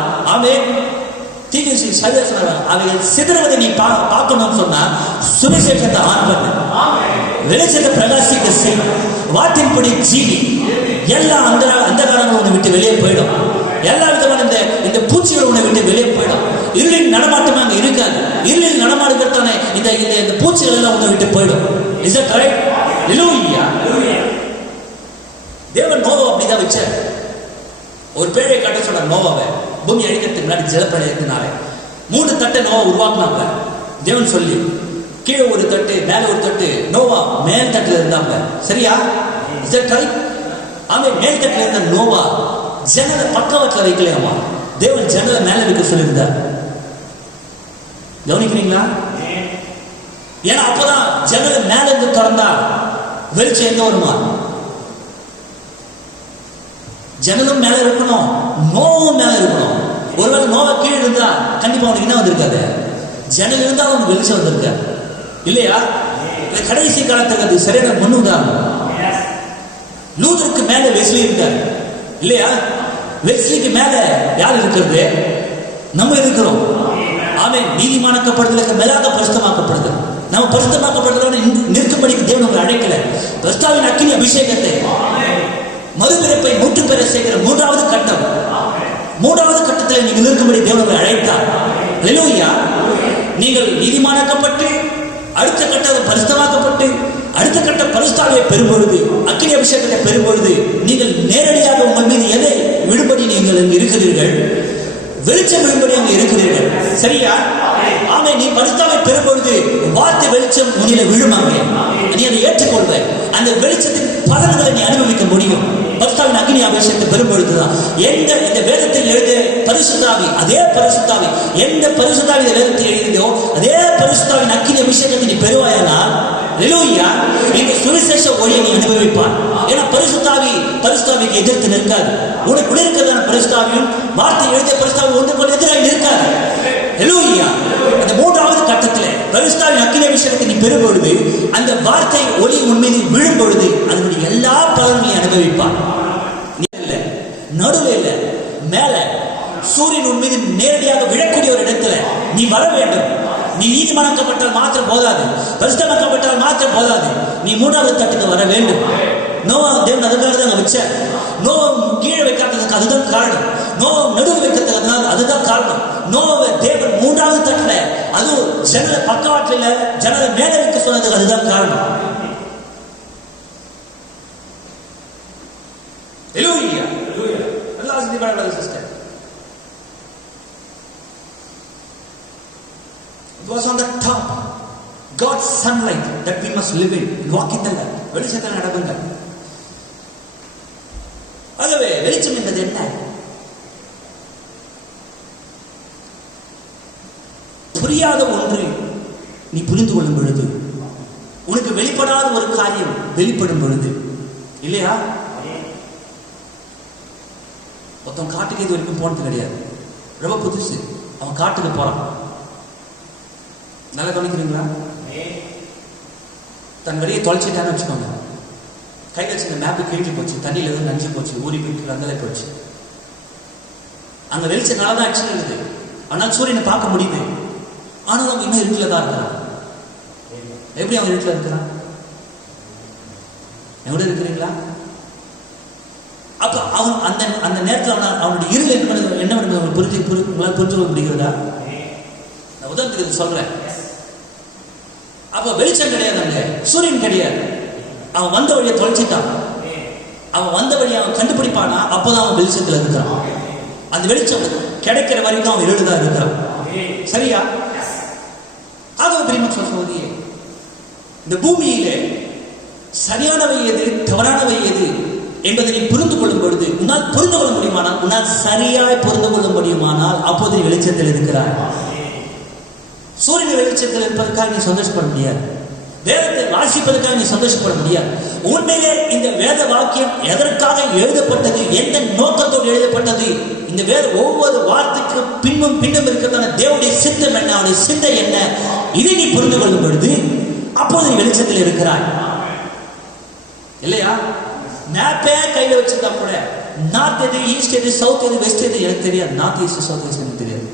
அவைகள் சிதறுவதை நீ பார்க்கணும்னு சொன்னா சுவிசேஷத்தை ஆன் பண்ணு, வெளிச்சத்தை பிரகாசிக்க செய், வாட்டின்படி ஜீவி. எல்லா அந்த காலங்களும் உன்னை விட்டு வெளியே போயிடும். எல்லா விதமான இந்த பூச்சிகள் உன்னை விட்டு வெளியே போயிடும். இருளின் நடமாட்டம் அங்க இருக்காது. இருளில் நடமாடுகிறதான இந்த பூச்சிகள் எல்லாம் உன்னை விட்டு போயிடும். Is that right? ஹல்லேலூயா. தேவன் நோவா அப்படிதான் வச்சார். ஒரு பேழையை கட்ட சொன்ன நோவாவை, பூமி அழிக்கிறதுக்கு முன்னாடி ஜலப்பிரளயத்தினால 3 தட்டை நோவா உருவாக்குனாங்க தேவன் சொல்லி. கீழே ஒரு தட்டு, மேல ஒரு தட்டு. நோவா மேல் தட்டுல இருந்தாங்க. சரியா? Is that right? ஆமே, மேல் தட்டுல இருந்த நோவா ஜன்னலை பக்கவாட்டில் வைக்கலையாமா, தேவன் ஜன்னலை மேல வைக்க சொல்லியிருந்தார். கவனிக்கிறீங்களா? ஏன்னா அப்பதான் ஜன்னலை மேல இருந்து திறந்தா வெளிச்சம் எங்க வருமா? ஜன்னலும் மேல இருக்கணும், நோவும் மேல இருக்கணும். ஒருவேளை நோவா கீழே இருந்தா கண்டிப்பா அவனுக்கு என்ன வந்திருக்காது? ஜன்னல் இருந்தா அவனுக்கு வெளிச்சம் வந்திருக்காது இல்லையா? கடைசி காலத்துக்கு அது சரியான முன்னுதாரணம். லூதருக்கு மேல வெஸ்லி இருந்தார் இல்லையா? வெஸ்லிக்கு மேல யார் இருக்கிறது? நம்ம இருக்கிறோம். ஆமென். நீதிமானாக்கப்படுதலுக்கு மேலாக பரிசுத்தமாக்கப்படுது. நம்ம பரிசுத்தமாக்கப்படுதலோடு நிற்கும்படிக்கு தேவன் உங்களை அழைக்கல. பரிசுத்தாவின் அக்கினி அபிஷேகத்தை, மறுபிறப்பை முற்று பெற செய்கிற 3வது கட்டம், 3வது கட்டத்தில் நீங்கள் இருக்கும்படி தேவன் உங்களை அழைத்தார். ஹல்லேலூயா. நீங்கள் நீதிமானாக்கப்பட்டு அடுத்த கட்டம் பரிசுத்தமாக்கப்பட்டு அடுத்த கட்ட பரிசுத்தாவியை பெறும்பொழுது, அக்கினி அபிஷேகத்தை பெறும்பொழுது, நீங்கள் நேரடியாக உங்கள் மீது எதை விடுபடி நீங்கள் இருக்கிறீர்கள்? வெளிச்சம் விடுபடி அங்கே இருக்கிறீர்கள். சரியா? ஆமே. நீ பரிசுத்தாவை பெறும்பொழுது வார்த்தை வெளிச்சம் உன்னில விழுமாங்க. நீ அதை ஏற்றுக்கொள்வ. அந்த வெளிச்சத்தின் பலன்களை நீ அனுபவிக்க முடியும். பரிசுத்தாவின் அக்கினி அபிஷேகத்தை பெறும்பொழுதுதான். இந்த வேதத்தை எழுதிய பரிசுத்தாவி, அதே பரிசுத்தாவி, எந்த பரிசுத்தாவி இந்த வேதத்தை எழுதியோ அதே பரிசுத்தாவின் அக்கினி அபிஷேகத்தை நீ பெறுவாயானால், ஹல்லேலூயா, இந்த சுவிசேஷ ஒளியை நீ அனுபவிப்பார். ஏன்னா பரிசுத்தாவிக்கு எதிர்த்து நிற்காது. உனக்குள்ள இருக்கிறதான பரிசுத்தாவியும் வார்த்தை எழுதிய பரிசுத்தாவி ஒன்றுக்கு எதிராக நிற்காது. ஹல்லேலூயா. அந்த 3வது கட்டத்தில் பரிசுத்தாவின் அக்கினி அபிஷேகத்தை நீ பெறும்பொழுது, அந்த வார்த்தை ஒளி உண்மையை விழும் பொழுது அதனுடைய எல்லா பலனையும் அனுபவிப்பார். நடுவில் இல்ல, மேல சூரியன் உன் மீது நேரடியாக விழக்கூடிய ஒரு இடத்துல நீ வர வேண்டும். நீ நீதிமானாக்கப்பட்டால் மாத்திரம் போதாது, பரிசுத்தமாக்கப்பட்டால் மாத்திரம் போதாது, நீ 3வது தட்டுக்கு வர வேண்டும். நோவா தேவன் அதுக்காக தான் வச்சார். நோவா கீழே வைக்காததுக்கு அதுதான் காரணம். நோவா நடுவில் வைக்கிறதுக்கு அதுதான் காரணம். நோவாவை தேவன் 3வது தட்டுல, அது ஜன்னல பக்கவாட்டில ஜன்னல மேல வைக்க சொன்னதுக்கு அதுதான் காரணம். ஹல்லேலூயா. அல்லாஹ் சுப்ஹானஹு வ தஆலா. It was on the top, God's sunlight that we must live in, walk in the light. வெளிச்சத்தில் நடக்குங்க. ஆகவே வெளிச்சம் என்பது என்ன? புரியாத ஒன்று நீ புரிந்து கொள்ளும் பொழுது, உனக்கு வெளிப்படாத ஒரு காரியம் வெளிப்படும் பொழுது, இல்லையா? ஒருத்தன் காட்டுக்கு இது வரைக்கும் போனது கிடையாது, ரொம்ப புதுசு, அவன் காட்டுக்கு போறான். நல்லா கவனிக்கிறீங்களா? தன் வழியை தொலைச்சிட்டான்னு வச்சுக்கோங்க. கையில் வச்சு மேப்பு கிழிஞ்சு போச்சு, தண்ணியில் எதுவும் நஞ்சு போச்சு, ஊறி போய் ரங்கலை போச்சு. அங்க வெளிச்சம் நல்லா தான் ஆக்சுவல் இருக்குது, ஆனால் சூரியனை பார்க்க முடியுது. ஆனால் அவங்க இன்னும் இருட்டில் தான் இருக்கிறான். எப்படி அவன் இருட்டில் இருக்கிறான்? எவ்வளோ இருக்கிறீங்களா? அப்ப அவன் அந்த அந்த நேரத்தில் அவனுடைய இருள் என்ன புரிஞ்சு கொள்ள முடிகிறதா? நான் உதாரணத்துக்கு சொல்றேன். அப்ப வெளிச்சம் கிடையாது, அங்க சூரியன் கிடையாது. அவன் வந்த வழியை தொலைச்சிட்டான். அவன் வந்த வழியை அவன் கண்டுபிடிப்பானா, அப்போதான் அவன் வெளிச்சத்தில் இருக்கிறான். அந்த வெளிச்சம் கிடைக்கிற வரைக்கும் அவன் இருளுதான் இருக்கிறான். சரியா? ஆகவே பிரியமான சகோதரியே, இந்த பூமியிலே சரியானவை எது, தவறானவை எது என்பதை நீ புரிந்து கொள்ளும் பொழுது, உன்னால் புரிந்து கொள்ள முடியுமானால், உன்னால் சரியாய் புரிந்து கொள்ள முடியுமானால், அப்போது நீ வெளிச்சத்தில் இருக்கிறாய். சூரியன் வெளிச்சத்தில் இருப்பதற்காக நீ சந்தோஷப்பட முடியாது. வேதத்தை வாசிப்பதற்காக நீ சந்தோஷப்பட முடியாது. உண்மையிலே இந்த வேத வாக்கியம் எதற்காக எழுதப்பட்டது, எந்த நோக்கத்தோடு எழுதப்பட்டது, இந்த வேத ஒவ்வொரு வார்த்தைக்கு பின்னும் இருக்கிறதான தேவனுடைய சித்தம் என்ன, அவருடைய சிந்தை என்ன, இதை நீ புரிந்து கொள்ளும் பொழுது அப்போது நீ வெளிச்சத்தில் இருக்கிறாய். இல்லையா? மேப்பே கையில வச்சிருந்தா கூட நார்த் எது, ஈஸ்ட் எது, சவுத் எது, வெஸ்ட் எது எனக்கு தெரியாது. நார்த் ஈஸ்ட் சவுத் ஈஸ்ட் எனக்கு தெரியாது.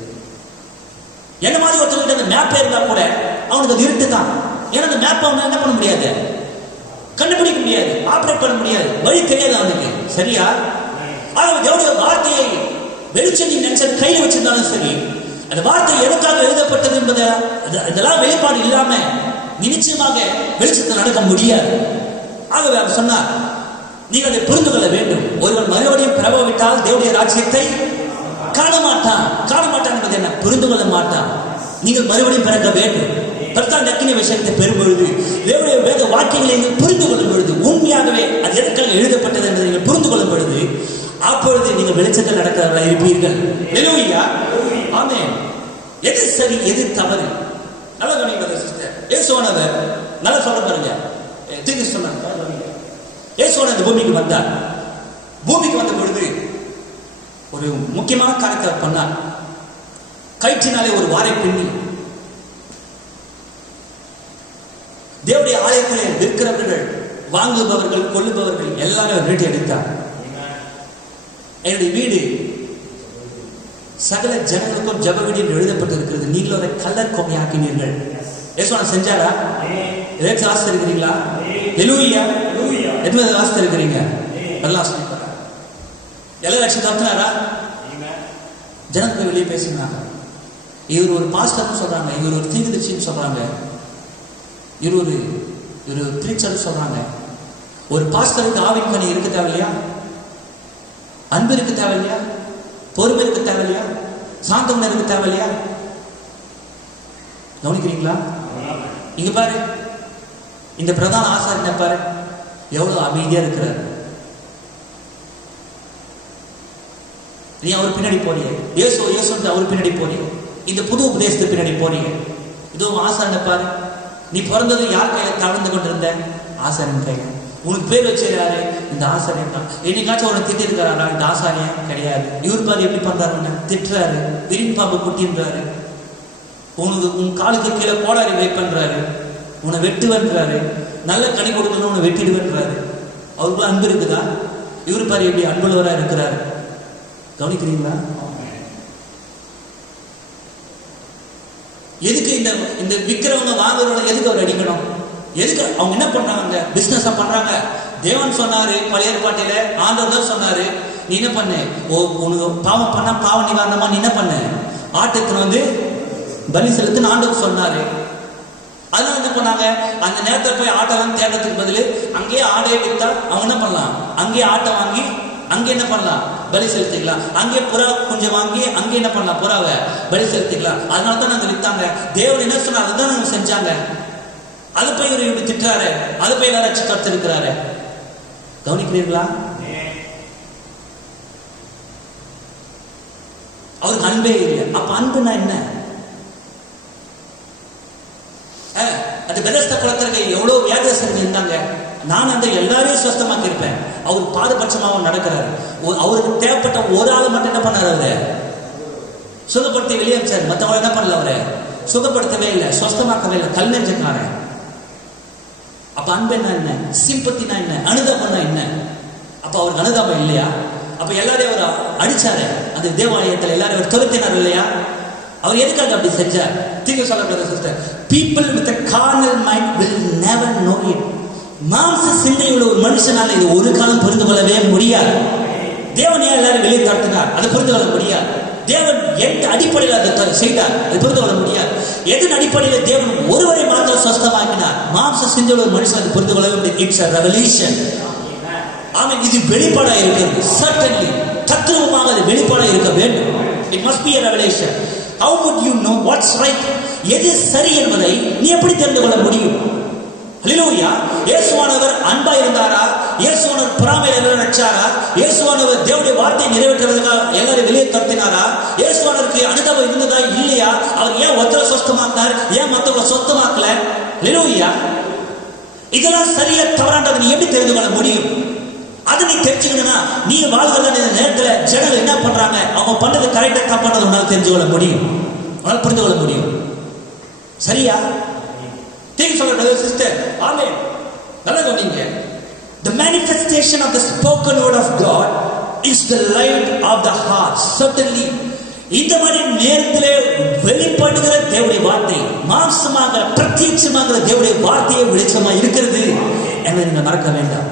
என்ன மாதிரி ஒருத்தர் அந்த மேப்பே இருந்தா கூட அவனுக்கு அது இருட்டு தான். ஏன்னா அந்த மேப் அவனை என்ன பண்ண முடியாது, கண்டுபிடிக்க முடியாது, ஆப்ரேட் பண்ண முடியாது, வழி தெரியாது அவனுக்கு. சரியா? ஆனால் தேவனுடைய வார்த்தையை வெளிச்சம் நீ நினைச்சது கையில் வச்சிருந்தாலும் சரி, அந்த வார்த்தை எதுக்காக எழுதப்பட்டது என்பதை இதெல்லாம் வெளிப்பாடு இல்லாம நீ நிச்சயமாக வெளிச்சத்தில் நடக்க முடியாது. ஆகவே அவர் சொன்னார், நீங்கள் அதை புரிந்து கொள்ள வேண்டும். ஒருவன் மறுபடியும் பிறவாவிட்டால் தேவனுடைய ராஜ்யத்தை காண மாட்டான். என்பது என்ன? புரிந்து கொள்ள மாட்டான். நீங்கள் மறுபடியும் பிறக்க வேண்டும். பர்த்தான் நக்கின விஷயத்தை பெறும் பொழுது, தேவனுடைய வேத வாக்கியங்களை நீங்கள் புரிந்து கொள்ளும் பொழுது, உண்மையாகவே அது எதற்காக எழுதப்பட்டது என்பதை நீங்கள் புரிந்து கொள்ளும் பொழுது, அப்பொழுது நீங்கள் வெளிச்சத்தில் நடக்கிறவர்களாக இருப்பீர்கள். ஹல்லேலூயா, ஆமென். எது சரி, எது தவறு? நல்லா கவனிங்க சிஸ்டர். இயேசுவானவர் நல்லா சொல்ல பாருங்க. தீர்க்க சொன்னாங்க. இயேசுவானவர் இந்த பூமிக்கு வந்தார். பூமிக்கு வந்த பொழுது ஒரு முக்கியமான காரியத்தை பண்ணார். கயிற்றினாலே ஒரு வாரை பின்னி தேவனுடைய ஆலயத்திலே விற்கிறவர்கள், வாங்குபவர்கள், கொள்ளுபவர்கள் எல்லாரும் வீட்டை எடுத்தார். என்னுடைய வீடு சகல ஜனங்களுக்கும் ஜப வீடு என்று எழுதப்பட்டிருக்கிறது, நீங்கள் அதை கல்லர் கோமையாக்கினீர்கள். இயேசுவானவர் செஞ்சாரா? எதற்கு ஆசிரியர்களா? ஹல்லேலூயா, எதுவும் ஆசிரியக்கிறீங்க? நல்லா ஆசிரியர் எல்லா லட்சம் தத்துனாரா? ஜனங்களுக்கு வெளியே பேசினாங்க. இவர் ஒரு பாஸ்டர்னு சொல்றாங்க, இவர் ஒரு தீர்க்கதரிசின்னு சொல்றாங்க, இவர் ஒரு பிரீச்சர் சொல்றாங்க. ஒரு பாஸ்டருக்கு ஆவின் கனி இருக்க தேவையில்லையா? அன்பு இருக்க தேவையில்லையா? பொறுமை இருக்க தேவையில்லையா? சாந்தம் இருக்க தேவையில்லையா? கவனிக்கிறீங்களா? இங்க பாரு, இந்த பிரதான ஆசாரியனை பாரு, எவ்வளவு அமைதியா இருக்கிறார். நீ அவர் பின்னாடி போறீங்க, இயேசு அவர் பின்னாடி போறீங்க, இந்த புது உபதேசத்துக்கு பின்னாடி போறீங்க. இதுவும் ஆசாரியனை பாரு, நீ பிறந்தது யார் கையில தவழ்ந்து கொண்டிருந்த? ஆசாரியன் கையில. உனக்கு பேர் வச்சிருக்காரு, இந்த ஆசாரியன் தான். என்னைக்காச்சும் அவனை திட்டி இருக்கிறாரா? இந்த ஆசாரியன் கிடையாது. இவர் பாரு எப்படி பண்றாரு, திட்டுறாரு, விரின் பாம்பு குட்டின்றாரு, உனக்கு உன் காலுக்கு கீழே கோடாரி வைப்பன்றாரு, உன்னை வெட்டுவன்றாரு, நல்ல கனி கொடுக்கணும் உன்னை வெட்டிடுவன்றாரு. அவருக்குள்ள அன்பு இருக்குதா? இவர் பாரு எப்படி அன்புள்ளவரா இருக்கிறாரு. கவனிக்கிறீங்களா? எதுக்கு இந்த விற்கிறவங்க வாங்குறவங்க எதுக்கு அவர் அடிக்கணும்? எதுக்கு அவங்க என்ன பண்றாங்க? பிசினஸா பண்றாங்க. தேவன் சொன்னாரு பழைய ஏற்பாட்டில, ஆண்டவர் சொன்னாரு, நீ என்ன பண்ணு, உனக்கு பாவம் பண்ணா பாவ நிவாரணமா நீ என்ன பண்ணு, ஆட்டுக்கு வந்து பலி செலுத்துன்னு ஆண்டவர் சொன்னாரு. அதனால என்ன பண்ணாங்க, அந்த நேரத்தில் போய் ஆட்டை வந்து தேடுறதுக்கு பதில் அங்கேயே ஆடையை வித்தா அவங்க என்ன பண்ணலாம், அங்கேயே ஆட்டை வாங்கி அங்கே என்ன பண்ணலாம், பலி செலுத்திக்கலாம். அங்கே புறா கொஞ்சம் வாங்கி அங்கே என்ன பண்ணலாம், புறாவை பலி செலுத்திக்கலாம். அதனால தான் நாங்கள் வித்தாங்க. தேவன் என்ன சொன்னார், அதுதான் நாங்கள் செஞ்சாங்க. அது போய் இவர் இப்படி திட்டுறாரு, அது போய் எல்லாரும் கத்து இருக்கிறாரு. கவனிக்கிறீர்களா? அவருக்கு அன்பே இல்லை. அப்ப அன்புனா என்ன? அந்த பெதஸ்தா குளத்திற்கு எவ்வளவு வியாதியஸ்தர்கள் இருந்தாங்க. நான் அந்த எல்லாரையும் சுஸ்தமாக்கி இருப்பேன். அவர் பாதுபட்சமாக நடக்கிறாரு. அவருக்கு தேவைப்பட்ட ஒரு ஆள் மட்டும் என்ன பண்ணாரு, அவரு சுகப்படுத்தி வெளியே அமிச்சார். மற்றவங்க என்ன பண்ணல, அவரை சுகப்படுத்தவே இல்லை, சுஸ்தமாக்கவே இல்லை, கல் நெஞ்சக்காரன். அப்ப அன்புனா என்ன, சிம்பத்தினா என்ன, அனுதாபம்னா என்ன? அப்ப அவருக்கு அனுதாபம் இல்லையா? அப்ப எல்லாரையும் அவர் அடிச்சாரு, அந்த தேவாலயத்தில் எல்லாரையும் அவர் துரத்தினார் இல்லையா? அவர் எதுக்காக அப்படி செஞ்சார்? தீங்கு சொல்லப்படுற sister, people with a carnal mind will never know it. மாம்ச சிந்தை உள்ள ஒரு மனுஷனால இது ஒரு காலம் புரிந்து கொள்ளவே முடியாது. தேவன் ஏன் எல்லாரும் வெளியே தட்டினார், அதை புரிந்து கொள்ள முடியாது. தேவன் எந்த அடிப்படையில் அதை செய்தார், அதை புரிந்து கொள்ள முடியாது. எதன் அடிப்படையில் தேவன் ஒருவரை மாத்திரம் சொஸ்தமாக்கினார், மாம்ச சிந்தை உள்ள ஒரு மனுஷன் அதை புரிந்து கொள்ளவே முடியாது. It's a revelation. ஆமென். இது வெளிப்பாடா இருக்கிறது. certainly தத்துவமாக அது வெளிப்பாடா இருக்க வேண்டும். it must be a revelation. how would you know what's right? எது சரி என்பதை நீ எப்படி தெரிந்து கொள்ள முடியும்? ஹல்லேலூயா. இயேசுவானவர் அன்பா இருந்தாரா? இயேசுவானவர் பொறாமையில எல்லாரும் நடிச்சாரா? இயேசுவானவர் தேவனுடைய வார்த்தையை நிறைவேற்றுவதற்காக எல்லாரும் வெளியே துரத்தினாரா? இயேசுவானவருக்கு அனுதாபம் இருந்ததா இல்லையா? அவர் ஏன் ஒருத்தரை சொஸ்தமாக்கினார், ஏன் மற்றவங்களை சொஸ்தமாக்கல? ஹல்லேலூயா. இதெல்லாம் சரியா தவறானதை நீ எப்படி தெரிந்து கொள்ள முடியும்? அதை நீ தெரிஞ்சுக்கணும்னா நீ வாழ்கிற நேரத்துல ஜனங்கள் என்ன பண்றாங்க, அவங்க பண்றது கரெக்டா தப்பானது உன்னால தெரிஞ்சு கொள்ள முடியும், உன்னால புரிந்து கொள்ள முடியும். சரியா? Think for another sister. Amen. நல்லா கவனிங்க. The manifestation of the spoken word of God is the light of the heart. Certainly இந்த மாதிரி நேரத்திலே வெளிப்படுகிற தேவனுடைய வார்த்தை மாம்சமாக பிரத்யட்சமாக தேவனுடைய வார்த்தையை வெளிச்சமா இருக்கிறது என்று நீங்க மறக்க வேண்டாம்.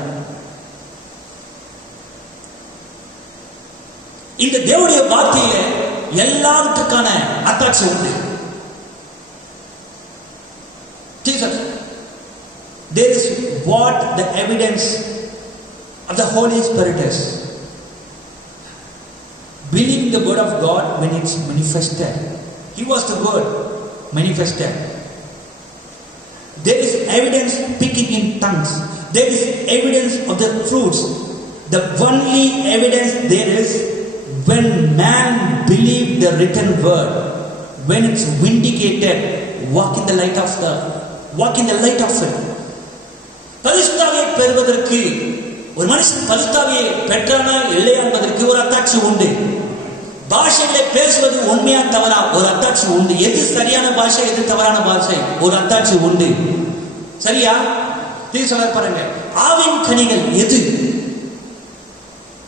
இந்த தேவனுடைய வார்த்தையில எல்லாவற்றுக்கான அத்தாட்சி உண்டு. There is what the evidence of the Holy Spirit is. Believing the word of God when it's manifested. He was the word manifested. There is evidence speaking in tongues. There is evidence of the fruits. The only evidence there is when man believed the written word, when it's vindicated, walk in the light of it. பரிசுத்தாவியை பெறுவதற்கு ஒரு மனுஷன் பரிசுத்தாவியை பெற்றானா இல்லையா என்பதற்கு ஒரு அத்தாட்சி உண்டு. பாஷைகளை பேசுவது உண்மையா தவறா ஒரு அத்தாட்சி உண்டு. எது சரியான பாஷை, எது தவறான பாஷை, ஒரு அத்தாட்சி உண்டு. சரியா? சொல்ல பாருங்க, ஆவின் கனிகள் எது?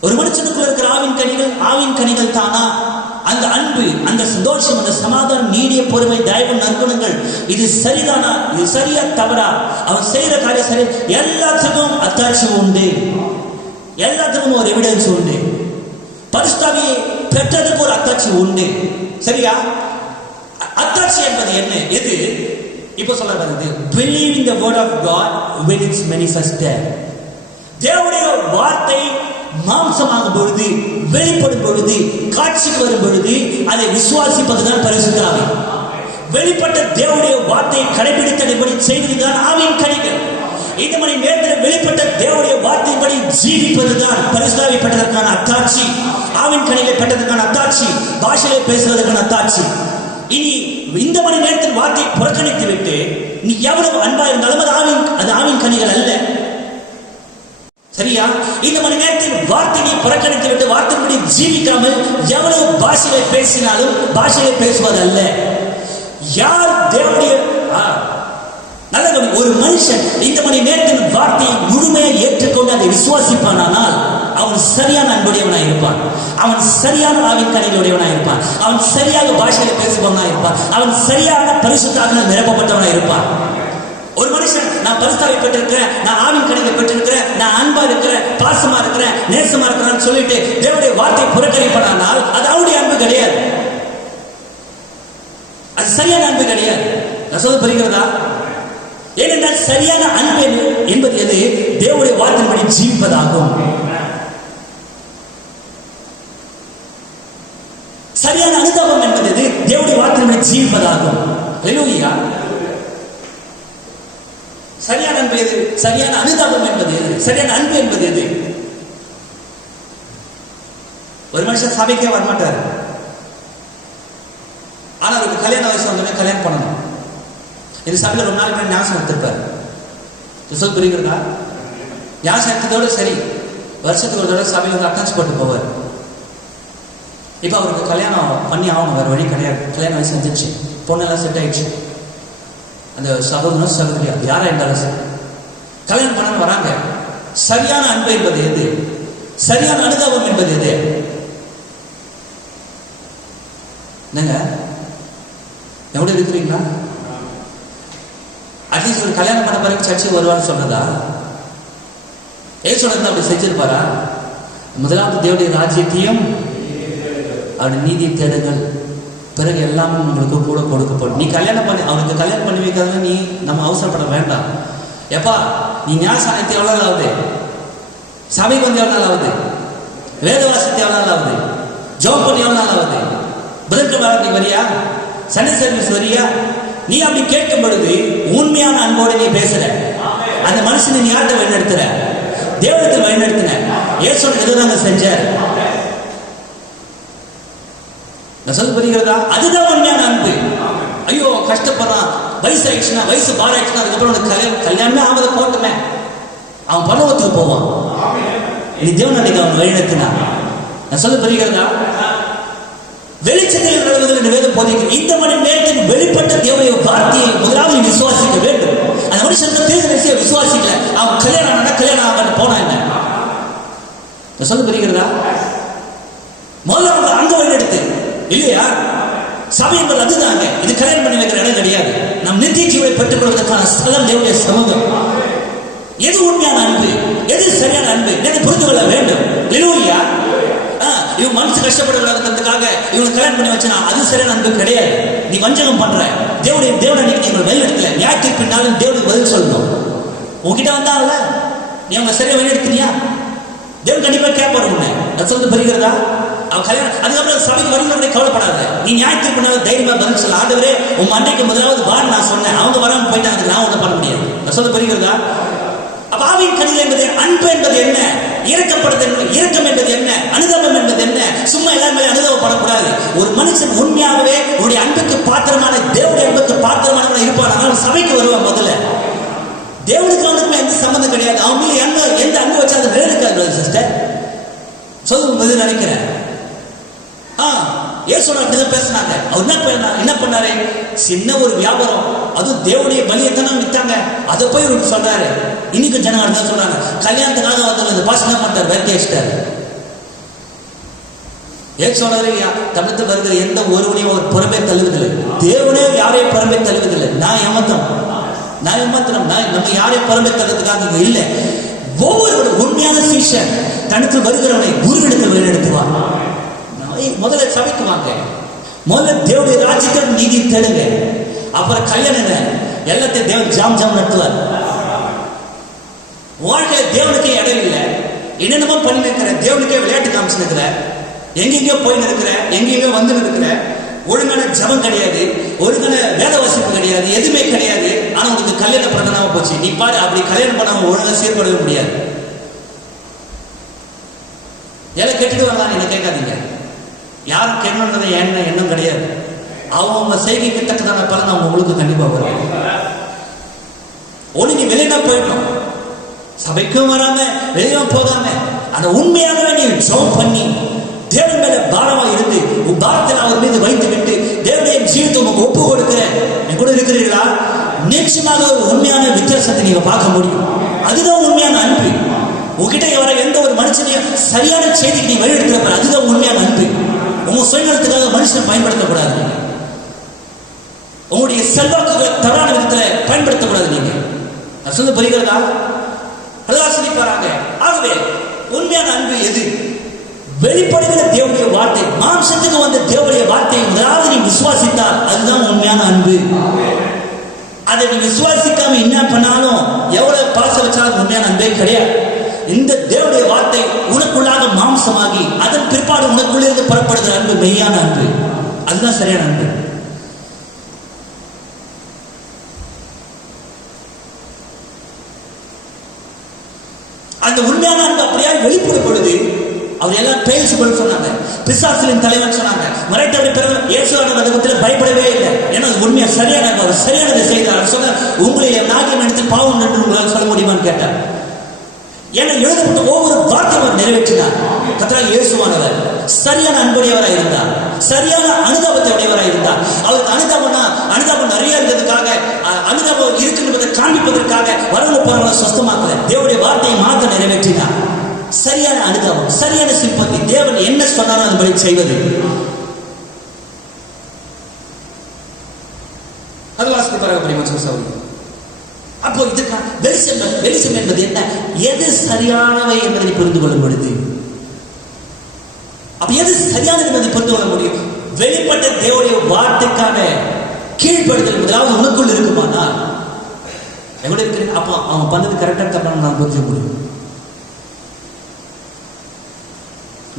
ஒரு மனுஷனுக்குள்ள இருக்கிற ஆவின் கனிகள் தானா? அந்த அன்பு, அந்த சந்தோஷம், அந்த சமாதானம், நீடிய பொறுமை, தயவு, நற்குணங்கள், இது சரிதானா, இது சரியா தவறா, அவன் செய்யற காரியம் சரி, எல்லாத்துக்கும் அத்தாட்சி உண்டு, எல்லாத்துக்கும் ஒரு எவிடன்ஸ் உண்டு. பரிசுத்தாவியை பெற்றதுக்கு ஒரு அத்தாட்சி உண்டு. சரியா? அத்தாட்சி என்பது என்ன, எது? இப்ப சொல்ல வருது, believing the word of God when it's manifested. தேவனுடைய வார்த்தை மாம்சமாகும் பொழுது, வெளிப்படும் பொழுது, காட்சிக்கு வரும் பொழுது அதை விசுவாசிப்பதுதான் பரிசுத்த ஆவி. வெளிப்பட்ட தேவனுடைய வார்த்தையை கடைபிடித்தபடி செய்வதுதான் ஆவியின் கனிகள். இந்த மணி நேரத்தில் வெளிப்பட்ட தேவனுடைய வார்த்தையின்படி ஜீவிப்பதுதான் பரிசுத்த ஆவி பெற்றதற்கான அத்தாட்சி, ஆவின் கனிகளை பெற்றதற்கான அத்தாட்சி, பாஷையை பேசுவதற்கான அத்தாட்சி. இனி இந்த மணி நேரத்தில் வார்த்தையை புறக்கணித்து விட்டு நீ எவ்வளவு அன்பா இருந்தாலும் அது ஆவின் கனிகள் அல்ல. சரியா? இந்த மணி நேரத்தில் வார்த்தையை புறக்கணித்து விட்டு வார்த்தையின்படி ஜீவிக்காமல் எவ்வளவு பாஷையை பேசினாலும் பாஷையை பேசுவது அல்ல. யார் தேவனுடைய நல்ல ஒரு மனுஷன் இந்த மணி நேரத்தில் வார்த்தையை முழுமையாக ஏற்றுக்கொண்டு அதை விசுவாசிப்பானால் அவன் சரியான அன்புடையவனாக இருப்பான், அவன் சரியான ஆவின் கனிகளுடையவனாக இருப்பான், அவன் சரியாக பாஷையை பேசுபவனாக இருப்பான், அவன் சரியான பரிசுத்தாக நிரப்பப்பட்டவனாக இருப்பான். ஒரு மனுஷன் நான் பரிசுத்தாவை பெற்றிருக்கிறேன், நான் ஆவின் கனிகளை பெற்றிருக்கிறேன், நான் அன்பா இருக்கிறேன், பாசமா இருக்கிறேன், நேசமா இருக்கிறேன்னு சொல்லிட்டு தேவனுடைய வார்த்தை புறக்கணிப்படானால் அது அவருடைய அன்பு கிடையாது, அது சரியான அன்பு கிடையாது. நான் சொல்ல புரிகிறதா? ஏனென்றால் சரியான அன்பு என்பது எது? தேவனுடைய வார்த்தையின்படி ஜீவிப்பதாகும். சரியான அனுதாபம் என்பது எது? தேவனுடைய வார்த்தையின்படி ஜீவிப்பதாகும். ஹல்லேலூயா. சரியான அன்பு எது? சரியான அனுதாபம் என்பது எது? சரியான அன்பு என்பது எது? ஒரு மனுஷன் சபைக்கே வரமாட்டார், ஆனா அவருக்கு கல்யாண வயசு வந்தோடனே கல்யாணம் பண்ணணும். இந்த சபையில் ஒரு நாள் ஞாபகம் எடுத்திருப்பார். சொல் புரியுங்களா? ஞாபகம் எடுத்ததோட சரி, வருஷத்துக்கு ஒரு தடவை சபையில் வந்து அட்டன்ஸ் போட்டு போவார். இப்போ அவருக்கு கல்யாணம் பண்ணி ஆகணும், வேறு வழி கிடையாது. கல்யாணம் வயசு வந்துச்சு, பொண்ணெல்லாம் செட் ஆயிடுச்சு. அந்த சகோதரனும் சகோதரி அது யாரா இருந்தாலும் சரி கல்யாணம் பண்ண வராங்க. சரியான அன்பு என்பது எது? சரியான அனுதாபம் என்பது எது? என்னங்க எப்படி இருக்கிறீங்களா? அட்லீஸ்ட் ஒரு கல்யாணம் பண்ண பிறகு சர்ச்சைக்கு வருவான்னு சொன்னதா? சொல்றது அப்படி செஞ்சிருப்பாரா? முதலாவது தேவனுடைய ராஜ்யத்தையும் அவருடைய நீதி தேடுங்கள், பிறகு எல்லாமே உங்களுக்கு கூட கொடுக்கப்படும். நீ கல்யாணம் பண்ணி அவனுக்கு கல்யாணம் பண்ணி வைக்காத நீ நம்ம அவசரப்பட வேண்டாம். எப்பா நீ ஞானஸ்நானத்தை எவ்வளோ நாள் ஆகுது? சபைக்கு வந்து எவ்வளோ நாள் ஆகுது? வேதவாசத்தை எவ்வளோ நாள் ஆகுது? ஜோப் பண்ணி எவ்வளோ நாள் ஆகுது? புதன்கிழமை நீ வரியா? சண்டே சர்வீஸ் வரியா? நீ அப்படி கேட்கும் பொழுது உண்மையான அன்போடு நீ பேசுற. அந்த மனுஷனை நீ யார்கிட்ட வழிநடத்துற? தேவனத்தில் வழிநடத்தின. இயேசு இதுதாங்க செஞ்சார். நான் சொல்ல புரிகிறதா? அதுதான் உண்மையான அன்பு. ஐயோ கஷ்டப்படுறான், வயசு ஆயிடுச்சுன்னா, வயசு பார் ஆயிடுச்சுன்னா, அதுக்கப்புறம் கல்யாணமே ஆகாத போட்டுமே அவன் பரலோகத்துக்கு போவான். நீ தேவனுக்கு அவன் வழிநடத்தினா. நான் சொல்ல புரிகிறதா? வெளிச்சத்தில் நடவதில் வேதம் போதிக்கிறது. இந்த மணி நேரத்தில் வெளிப்பட்ட தேவனுடைய வார்த்தையை முதலாவது விசுவாசிக்க வேண்டும். அந்த மனுஷனுக்கு தீர்க்கதரிசியை விசுவாசிக்கல, அவன் கல்யாணம் கல்யாணம் ஆக போனா என்ன? நான் சொல்ல புரிகிறதா? முதல்ல அவங்க அங்க வழிநடத்து இல்லையா? சபை என்பது அதுதாங்க. இது கல்யாணம் பண்ணி வைக்கிற இடம் கிடையாது. நம் நித்திய ஜீவை பெற்றுக் கொள்வதற்கான ஸ்தலம் தேவனுடைய சமூகம். எது உண்மையான அன்பு, எது சரியான அன்பு புரிந்து கொள்ள வேண்டும். இல்லையா? இவன் மனசு கஷ்டப்படக்கூடாதுன்றதுக்காக இவனுக்கு கல்யாணம் பண்ணி வச்சனா அது சரியான அன்பு கிடையாது. நீ வஞ்சகம் பண்ற. தேவனை நீங்கள் வெளிநடத்தல. நியாயத்திற்கு பின்னாலும் தேவனுக்கு பதில் சொல்லணும். உங்ககிட்ட வந்தால நீ அவங்க சரியா வெளிநடத்தினியா? தேவன் கண்டிப்பா கேட்பாரு உன்னை. அது சொல்ல புரிகிறதா? அவன் கல்யாணம் அதுக்கப்புறம் சபைக்கு வரணும் கவலைப்படாத. நீ நியாயத்திற்கு பின்னாலும் தைரியமா பதில் சொல்ல. ஆண்டவரே உன் மண்டைக்கு முதலாவது வான்னு நான் சொன்னேன், அவங்க வராமல் போயிட்டாங்க, நான் ஒன்றும் பண்ண முடியாது. அது சொல்ல புரிகிறதா? ஆவியின் கனிகள் என்பது அன்பு என்பது என்ன? இரக்கம் என்பது என்ன? அனுதாபம் என்பது என்ன? சும்மா எல்லாருமே அனுதாபப்படக்கூடாது. ஒரு மனுஷன் உண்மையாகவே உன்னுடைய அன்புக்கு பாத்திரமான, தேவனுடைய அன்புக்கு பாத்திரமான இருப்பான். அவன் சபைக்கு வருவான். முதல்ல தேவனுக்கு அவனுக்கு எந்த சம்பந்தம் கிடையாது. அவங்க எந்த அன்பு வச்சா அது நிலைநிற்காது. சிஸ்டர் சொல்லும்போது நினைக்கிறேன் ஏசோட அப்படிதான் பேசினாங்க. அவர் என்ன பண்ணாரு? சின்ன ஒரு வியாபாரம், அது தேவனுடைய பலியை தானே வித்தாங்க. அதை போய் சொல்றாரு. இன்னைக்கு ஜனங்கள் தான் சொல்றாங்க, கல்யாணத்துக்காக வந்து இந்த பாசம் பண்றாரு, வேட்டி வச்சிட்டாரு. ஏசோட தமிழத்தில் வருகிற எந்த ஒருவனையும் அவர் புறமே தள்ளுவதில்லை. தேவனே யாரையும் புறமே தள்ளுவதில்லை. நான் ஏமாத்திரம் நம்ம யாரையும் புறமே தள்ளுறதுக்காக இல்லை. ஒவ்வொரு உண்மையான சீஷன் தனக்கு வருகிறவனை குருவிடத்தில் வழிநடத்துவான். முதல்ல சபைக்கு வாங்க, முதல்ல தேவனுடைய ராஜ்யத்தை நீதி தேடுங்க, அப்புறம் கல்யாணம் எல்லாத்தையும் தேவன் ஜாம் நடத்துவார். வாழ்க்கையில தேவனுக்கே இடம் இல்லை. என்னென்னமோ பண்ணி நிற்கிற, தேவனுக்கே விளையாட்டு காமிச்சு நிற்கிற, எங்கெங்கயோ போய் நிற்கிற, எங்கெங்கயோ வந்து நிற்கிற. ஒழுங்கான ஜபம் கிடையாது, ஒழுங்கான வேத வசிப்பு கிடையாது, எதுவுமே கிடையாது. ஆனா உங்களுக்கு கல்யாணம் பண்ணாம போச்சு. நீ பாரு, அப்படி கல்யாணம் பண்ணாம ஒழுங்கா சீர்படவே முடியாது. எல்லாம் கெட்டுட்டு வரலாம், என்ன கேட்காதீங்க. யாரும் கேட்கணுன்றது எண்ணம் கிடையாது. அவங்க செய்கைக்கு தக்கதான பலன் அவங்க உங்களுக்கு கண்டிப்பா வரும். ஒண்ணு நீ வெளியில போயிடணும், சபைக்கும் வராம வெளியே போகாம, ஆனா உண்மையாகவே நீ ஜெபம் பண்ணி தேவன் மேல பாரமா இருந்து உன் பாரத்தை அவர் மீது வைத்து விட்டு தேவனுடைய ஜீவித்தை உங்களுக்கு ஒப்பு கொடுக்கிறேன் கூட இருக்கிறீர்களா? நிச்சயமாக ஒரு உண்மையான வித்தியாசத்தை நீங்க பார்க்க முடியும். அதுதான் உண்மையான அன்பு. உங்ககிட்ட வர எந்த ஒரு மனுஷனையும் சரியான செய்திக்கு நீ வழிநடத்துற, அதுதான் உண்மையான அன்பு. உங்க சுயநலத்துக்காக மனுஷனை பயன்படுத்தக்கூடாது. உங்களுடைய செல்வாக்கு தவறான விதத்தில் பயன்படுத்தக்கூடாது. நீங்க சொல்ல புரிகிறதா? பாருங்க. ஆகவே உண்மையான அன்பு எது? வெளிப்படுகிற தேவனுடைய வார்த்தை, மாம்சத்துக்கு வந்த தேவனுடைய வார்த்தை முதலாவது நீ விசுவாசித்தால் அதுதான் உண்மையான அன்பு. அதை நீ விசுவாசிக்காம என்ன பண்ணாலும் எவ்வளவு பாசம் வச்சாலும் உண்மையான அன்பே கிடையாது. இந்த தேவனுடைய வார்த்தை உனக்குள்ளாக மாம்சமாகி அதன் பிற்பாடு உனக்குள்ளிருந்து புறப்படுகிற அன்பு மெய்யான அன்பு. அதுதான் சரியான அன்பு. அந்த உண்மையான அன்பு அப்படியே வெளிப்படும் பொழுது அவர் எல்லாம் பேசுபொழுது சொன்னாங்க. பிசாசின் தலைவன் சொன்னாங்க, மறைத்தவரை பிறகு இயேசுவான பயப்படவே இல்லை. ஏன்னா உண்மையா சரியான அவர் சரியானதை செய்தார். ஏன்னா எழுதப்பட்ட ஒவ்வொரு வார்த்தையும் நிறைவேற்றினார். கர்த்தராகிய இயேசுவானவர் சரியான அன்புடையவராக இருந்தார், சரியான அனுதாபத்தை உடையவராக இருந்தார். அவருக்கு அனுதாபம் நிறைய இருந்ததுக்காக, அனுதாபம் இருக்குன்றதை காண்பிப்பதற்காக வரவு போறவங்களை சொஸ்தமாக்கல, தேவனுடைய வார்த்தையை மாற்ற நிறைவேற்றினார். சரியான அனுதாபம், சரியான சிம்பத்தி, தேவன் என்ன சொன்னாரோ அதுபடி செய்வது. அது வாசித்து பரவாயில்லை. அப்போ இதுக்கு வெளிச்சம் என்பது என்ன? எது சரியானவை என்பதை புரிந்து கொள்ளும் பொழுது, அப்ப எது சரியானது என்பதை புரிந்து கொள்ள முடியும். வெளிப்பட்ட தேவனுடைய வார்த்தைக்கான கீழ்ப்படுதல் முதலாவது உனக்குள் இருக்குமானால் எவ்வளவு இருக்கிறேன், அப்போ அவன் பண்ணது கரெக்டா தப்பான நான் புரிஞ்சுக்க முடியும்.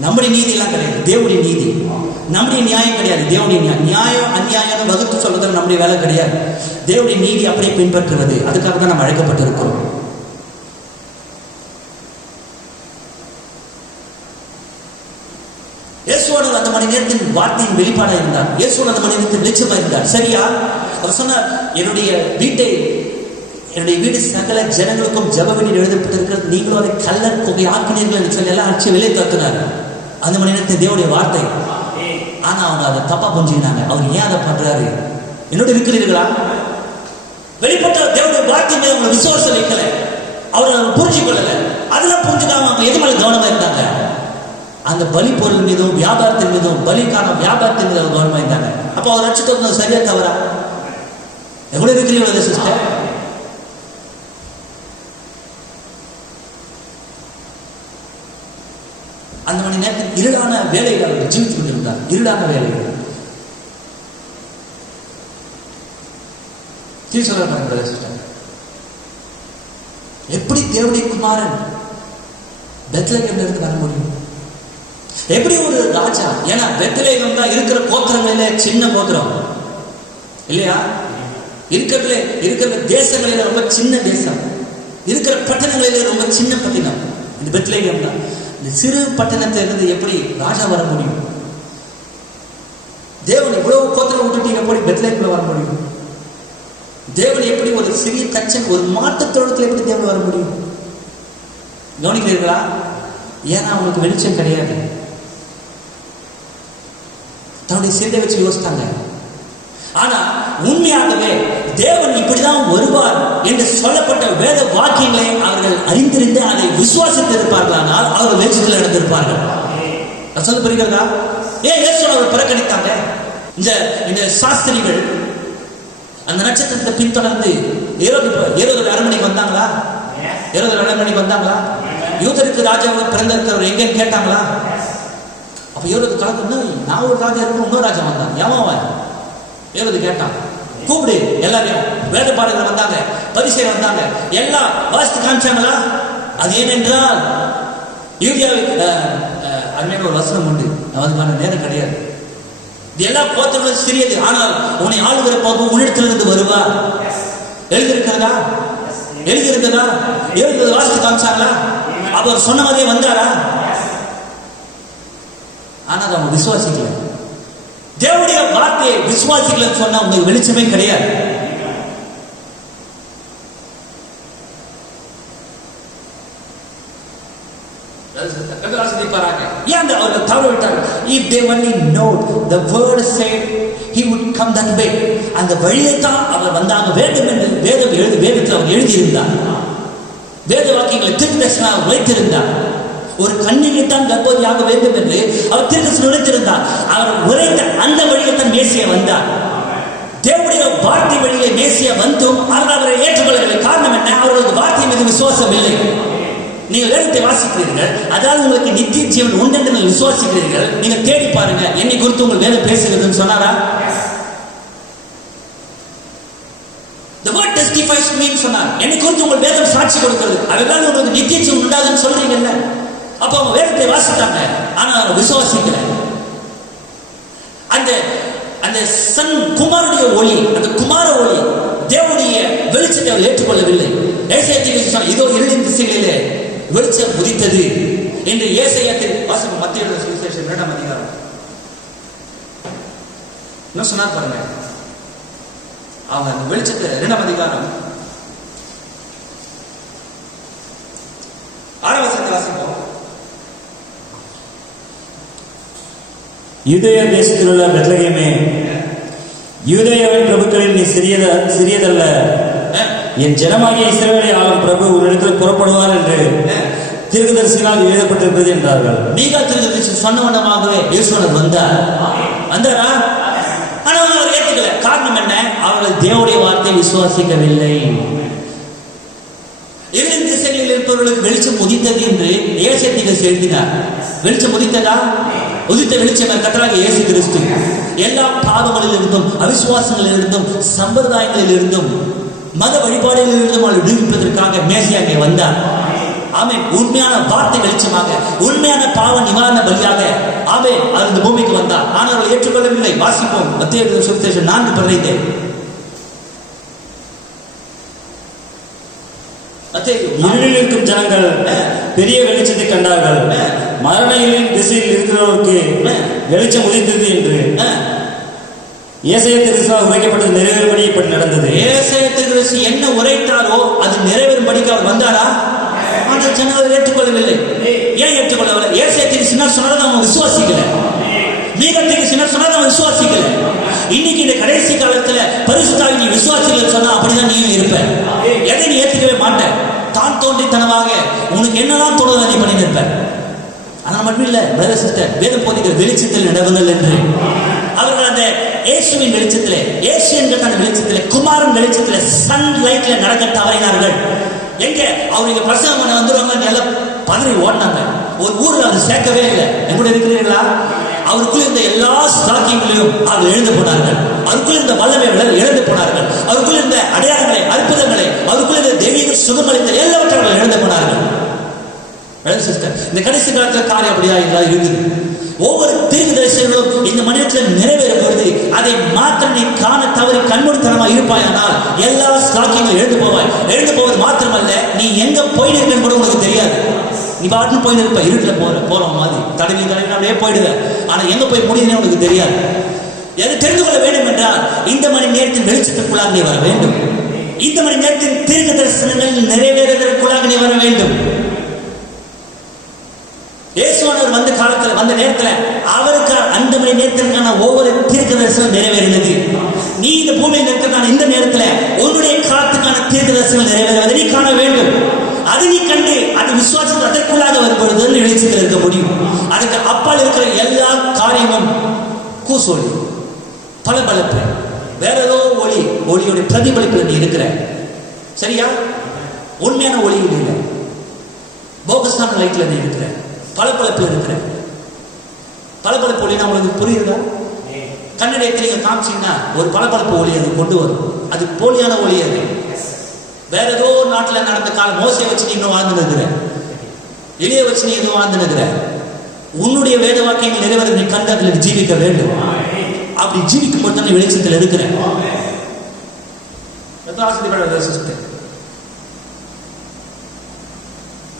நம்முடைய நீதி எல்லாம் கிடையாது, தேவனுடைய நீதி. நம்முடைய நியாயம் கிடையாது, தேவனுடைய நியாயம். அநியாயம் வகுத்து சொல்றது நம்முடைய வேலை கிடையாது. தேவனுடைய நீதி அப்படியே பின்பற்றுவது, அதுக்காக தான் நம்ம அழைக்கப்பட்டிருக்கிறோம். இயேசுவானவர் அந்த மணி நேரத்தின் வார்த்தையின் வெளிப்பாடாக இருந்தார். இயேசுவானவர் அந்த மணி நேரத்தில் வெளிச்சமாக இருந்தார். சரியா? அவர் சொன்னார், என்னுடைய வீடு சகல ஜனங்களுக்கும் ஜெப வீடு எழுதப்பட்டிருக்கிறது, நீங்களும் அதை கள்ளர் தொகை ஆக்கினீர்கள் என்று சொல்லி எல்லாம் அடிச்சு வெளியே தத்துனார். அந்த மணி நேரத்தில் தேவனுடைய வார்த்தை. ஆனா அவங்க அதை தப்பா புரிஞ்சுக்கினாங்க. அவர் ஏன் அதை பண்றாரு? என்னோட இருக்கிறீர்களா? வெளிப்பட்ட தேவனுடைய வார்த்தை மீது அவங்க விசுவாசம் வைக்கல, அவர் புரிஞ்சு கொள்ளல. அதெல்லாம் புரிஞ்சுக்காம அவங்க எது மேல கவனமா இருந்தாங்க? அந்த பலி பொருள் மீதும் வியாபாரத்தின் மீதும், பலிக்கான வியாபாரத்தின் மீது கவனமா இருந்தாங்க. அப்போ அவர் ரட்சித்தது சரியா தவறா? எவ்வளவு இருக்கிறீங்களா சிஸ்டர்? அந்த மணி நேரத்தில் இருளான வேலையில் அவர்கள் ஜீவித்துக் கொண்டிருந்தார். இருளான வேலைகள் எப்படி தேவனுடைய குமாரன் பெத்லகேம்ல இருந்து வர முடியும்? எப்படி ஒரு ராஜா? ஏன்னா பெத்லகேம் தான் இருக்கிற கோத்திரங்களிலே சின்ன கோத்திரம் இல்லையா? இருக்கிற தேசங்களில ரொம்ப சின்ன தேசம், இருக்கிற பட்டணங்களிலே ரொம்ப சின்ன பட்டினம் இந்த பெத்லகேம் தான். இந்த சிறு பட்டணத்திலிருந்து எப்படி ராஜா வர முடியும்? தேவன் இவ்வளவு கோத்திரம் விட்டுட்டு எப்படி பெத்லகேம்ல வர முடியும்? தேவன் எப்படி ஒரு சிறிய தச்சன், ஒரு மாட்டுத் தொழுத்தில் எப்படி தேவன் வர முடியும்? கவனிக்கிறீர்களா? ஏன்னா அவங்களுக்கு வெளிச்சம் கிடையாது. தன்னுடைய சிந்தை வச்சு யோசித்தாங்க. ஆனா உண்மையாகவே தேவன் இப்படிதான் வருவார் என்று சொல்லப்பட்ட வேத வாக்கியங்களை அவர்கள் அறிந்திருந்து அதை விசுவாசித்திருப்பார்களானால் அவர்கள் வெளிச்சத்தில் நடந்திருப்பார்கள். சொல்ல புரிகிறதா? ஏன் இயேசு அவர் புறக்கணித்தாங்க? இந்த சாஸ்திரிகள் அந்த நட்சத்திரத்தை பின்தொடர்ந்து ஏரோது அரண்மனைக்கு வந்தாங்களா? ஏரோது அரண்மனைக்கு வந்தாங்களா? யூதருக்கு ராஜாவுக்கு பிறந்திருக்கிறவர் எங்கன்னு கேட்டாங்களா? அப்ப ஏரோது கலந்து, நான் ஒரு ராஜா இருக்கும், இன்னொரு ராஜா வந்தான், ஏமாவன் ஏரோது கேட்டான், கூப்பிடு எல்லாரையும். வேத பாடங்கள் வந்தாங்க, பரிசேயர் வந்தாங்க, எல்லாம் வாசித்து காமிச்சாங்களா? அது ஏனென்றால் யூதியாவில் அருமையான ஒரு வசனம் உண்டு, அதுக்கான நேரம் கிடையாது. இது எல்லா கோத்திரங்களும் சிறியது, ஆனால் உன்னை ஆளுகிற போது உன்னிடத்திலிருந்து வருவா. எழுதியிருக்கிறதா? எழுதுறது வாசித்து காமிச்சாங்களா? அவர் சொன்ன மாதிரியே வந்தாரா? ஆனா அவங்க விசுவாசிக்கல. தேவனுடைய வார்த்தையை விசுவாசிக்கலன்னு சொன்னா உங்களுக்கு வெளிச்சமே கிடையாது. ஏன் அவர்கள் தவறு விட்டாங்க? If they only know the word said he would come that way, அந்த வழியை தான் அவர் வந்தாங்க வேண்டும் என்று வேதத்தில் அவர் எழுதியிருந்தார். வேத வாக்கியங்களை தீர்க்கதரிசனமாக வைத்திருந்தார். ஒரு கன்னிகை தான் கர்ப்பவதியாக வேண்டும் என்று அவர் தீர்க்கதரிசனம் உரைத்திருந்தார். அவர் உரைத்த அந்த வழியில் தான் மேசியா வந்தார். தேவனுடைய வார்த்தை வழியிலே மேசியா வந்தும் அவரை ஏற்றுக்கொள்ளவில்லை. காரணம் என்ன? அவர்களுக்கு வார்த்தை மீது விசுவாசம் இல்லை. நீங்கள் வேதத்தை வாசிக்கிறீர்கள், அதாவது உங்களுக்கு நித்திய ஜீவன் உண்டு என்று நீங்கள் விசுவாசிக்கிறீர்கள். நீங்க தேடி பாருங்க, என்னை குறித்து உங்கள் வேதம் பேசுகிறதுன்னு சொன்னாரா? The word testifies to me சொன்னார். என்னை குறித்து உங்கள் வேதம் சாட்சி கொடுக்கிறது. அதனால உங்களுக்கு நித்திய ஜீவன் உண்டாதுன்னு சொல்றீங்கல்ல. அப்ப அவங்க வேதத்தை வாசித்தாங்க, ஆனா அவங்க விசுவாசிக்கல. அந்த சன் குமாரனுடைய ஒளி, அந்த குமார ஒளி தேவனுடைய வெளிச்சத்தை அவர் ஏற்றுக்கொள்ளவில்லை. ஏசாயா இதோ இருளின் திசைகளிலே வெளிச்சம் உதித்தது என்று ஏசாயாத்தில் வாசிக்கும். மத்திய சுவிசேஷம் 2ஆம் அதிகாரம் என்ன சொன்னார் பாருங்க. அவங்க அந்த வெளிச்சத்தை 2ஆம் அதிகாரம் யூதேய தேசத்தில் உள்ள பெத்லகேமே, யூதேயாவின் பிரபுக்களில் நீ சிறியதல்ல. என் ஜனமாகிய இஸ்ரவேலை ஆளும் பிரபு உன்னிடத்தில் புறப்படுவார் என்று தீர்க்கதரிசியால் எழுதப்பட்டிருக்கிறது என்றார்கள். மீகா தீர்க்கதரிசி சொன்ன வண்ணமாகவே இயேசுவர் வந்தாரா? ஆனால் அவர் ஏற்றுக்கல. காரணம் என்ன? அவர்கள் தேவனுடைய வார்த்தை விசுவாசிக்கவில்லை. இரண்டு திசைகளில் இருப்பவர்களுக்கு வெளிச்சம் உதித்தது என்று ஏசையா எழுதினார். வெளிச்சம் உதித்ததா? உதித்த வெளிச்சம் கர்த்தராகிய இயேசு கிறிஸ்து. எல்லா பாவங்களில் இருந்தும், அவிசுவாசங்களில் இருந்தும், சம்பிரதாயங்களில் இருந்தும், மத வழிபாடுகளில் இருந்தும் அவளை விடுவிப்பதற்காக மேசியாக வந்தார். ஆமென். உண்மையான வார்த்தை வெளிச்சமாக, உண்மையான பாவ நிவாரண பலியாக ஆமென் அவர் இந்த பூமிக்கு வந்தார். ஆனால் அவர்கள் ஏற்றுக்கொள்ளவில்லை. வாசிப்போம் மத்தேயு சுவிசேஷம் 4:15. இருளில் இருக்கும் ஜனங்கள் பெரிய வெளிச்சத்தை கண்டார்கள். மரண இருளின் திசையில் இருக்கிறவருக்கு வெளிச்சம் உதித்தது என்று ஏசாயா தீர்க்கதரிசியால் உரைக்கப்பட்டது நிறைவேறும்படி இப்படி நடந்தது. ஏசாயா தீர்க்கதரிசி என்ன உரைத்தாரோ அது நிறைவேறும்படிக்கு அவர் வந்தாரா? ஆனால் ஜனங்கள் ஏற்றுக்கொள்ளவில்லை. ஏன் ஏற்றுக்கொள்ளவில்லை? ஏசாயா தீர்க்கதரிசி சொன்னதை நம்ம விசுவாசிக்கல. மீகா தீர்க்கதரிசி சொன்னதை நம்ம விசுவாசிக்கல. இன்னைக்கு இந்த கடைசி காலத்துல பரிசுத்தாவி நீ விசுவாசிக்கல சொன்னா அப்படிதான் நீயும் இருப்ப. எதை நீ ஏற்றுக்கவே மாட்ட. தான் தோன்றித்தனமாக உனக்கு என்னதான் தோணுதோ நீ பண்ணி நிற்ப. ஆனால் மட்டும் இல்ல பிரதர் சிஸ்டர், வேதம் போதிக்கிற வெளிச்சத்தில் நடவுங்கள் என்று அவர்கள் அந்த இயேசுவின் வெளிச்சத்திலே, இயேசு என்கிற அந்த வெளிச்சத்திலே, குமாரன் வெளிச்சத்திலே, சன் லைட்ல நடக்க தவறினார்கள். எங்க அவங்க பிரசவம் பண்ண வந்துருவாங்க எல்லாம் பதறி ஓடினாங்க. ஒரு ஊர்ல அது சேர்க்கவே இல்லை. எங்கூட இருக்கிறீர்களா? அவருக்குள்ள இருந்த எல்லா ஸ்லாக்கியங்களையும் அவர்கள் எழுந்து போனார்கள். அவருக்குள்ள இருந்த வல்லமைகளை எழுந்து போனார்கள். அவருக்குள்ள இருந்த அடையாளங்களை, அற்புதங்களை, அவருக்குள்ள இருந்த தெய்வீக சுகமளித்த எல்லாவற்றையும் எழுந்து போனார்கள். இந்த கடைசி காலத்துல காரியம் அப்படியா இருக்குது. ஒவ்வொரு தீர்க்கதரிசிகளும் இந்த மனிதத்தில் நிறைவேறும் பொழுது அதை மாத்திரம் நீ காண தவறி கண்மூடித்தனமா இருப்பாயானால் எல்லா ஸ்லாக்கியங்களும் எழுந்து போவாய். எழுந்து போவது மாத்திரமல்ல, நீ எங்க போய் நிற்பேன்னு கூட உனக்கு தெரியாது. நீ பாட்டு போய் நிற்ப, இருட்டில் போற மாதிரி தடவி அப்படியே போயிடுவ. ஆனா எங்க போய் முடியுதுன்னு உனக்கு தெரியாது. எதை தெரிந்து கொள்ள வேண்டும் என்றால் இந்த மணி நேரத்தின் வெளிச்சத்திற்குள்ளாக நீ வர வேண்டும். இந்த மணி நேரத்தின் தீர்க்க தரிசனங்கள் நிறைவேறுவதற்குள்ளாக நீ வர வேண்டும். இயேசுவானவர் வந்த காலத்துல, வந்த நேரத்துல அவருக்கு அந்த மணி நேரத்திற்கான ஒவ்வொரு தீர்க்க தரிசனம் நிறைவேறினது. நீ இந்த பூமியில் இருக்கிறதான இந்த நேரத்துல உன்னுடைய காலத்துக்கான தீர்க்க தரிசனம் நிறைவேறுவதை நீ காண வேண்டும். அதை நீ கண்டு அந்த விசுவாசத்தை அதற்குள்ளாக வரும்பொழுது வெளிச்சத்தில் இருக்க முடியும். அதுக்கு அப்பால் இருக்கிற எல்லா காரியமும் கூசொலி, பளபளப்பு, வேற ஏதோ ஒளியோட பிரதிபலிப்பில் நீ இருக்கிற. சரியா? உண்மையான ஒளி இல்லை, போகஸ்தான லைட்ல நீ இருக்கிற, பளபளப்பில் இருக்கிற. பளபளப்பு ஒளினா உங்களுக்கு புரியுதா? கண்ணடையத்தை நீங்க காமிச்சீங்கன்னா ஒரு பளபளப்பு ஒளி அது கொண்டு வரும். அது போலியான ஒளி. அது வேற ஏதோ நாட்டில் நடந்த காலம். மோசையை வச்சு நீ இன்னும் வாழ்ந்து நிற்கிற, எளிய வச்சு நீ இன்னும் வாழ்ந்து நிற்கிற. உன்னுடைய வேத வாக்கியங்கள் நிறைவேற நீ கண்டு அதில் ஜீவிக்க வேண்டும். அப்படி ஜீவிக்கும் போது தான் வெளிச்சத்தில் இருக்கிற.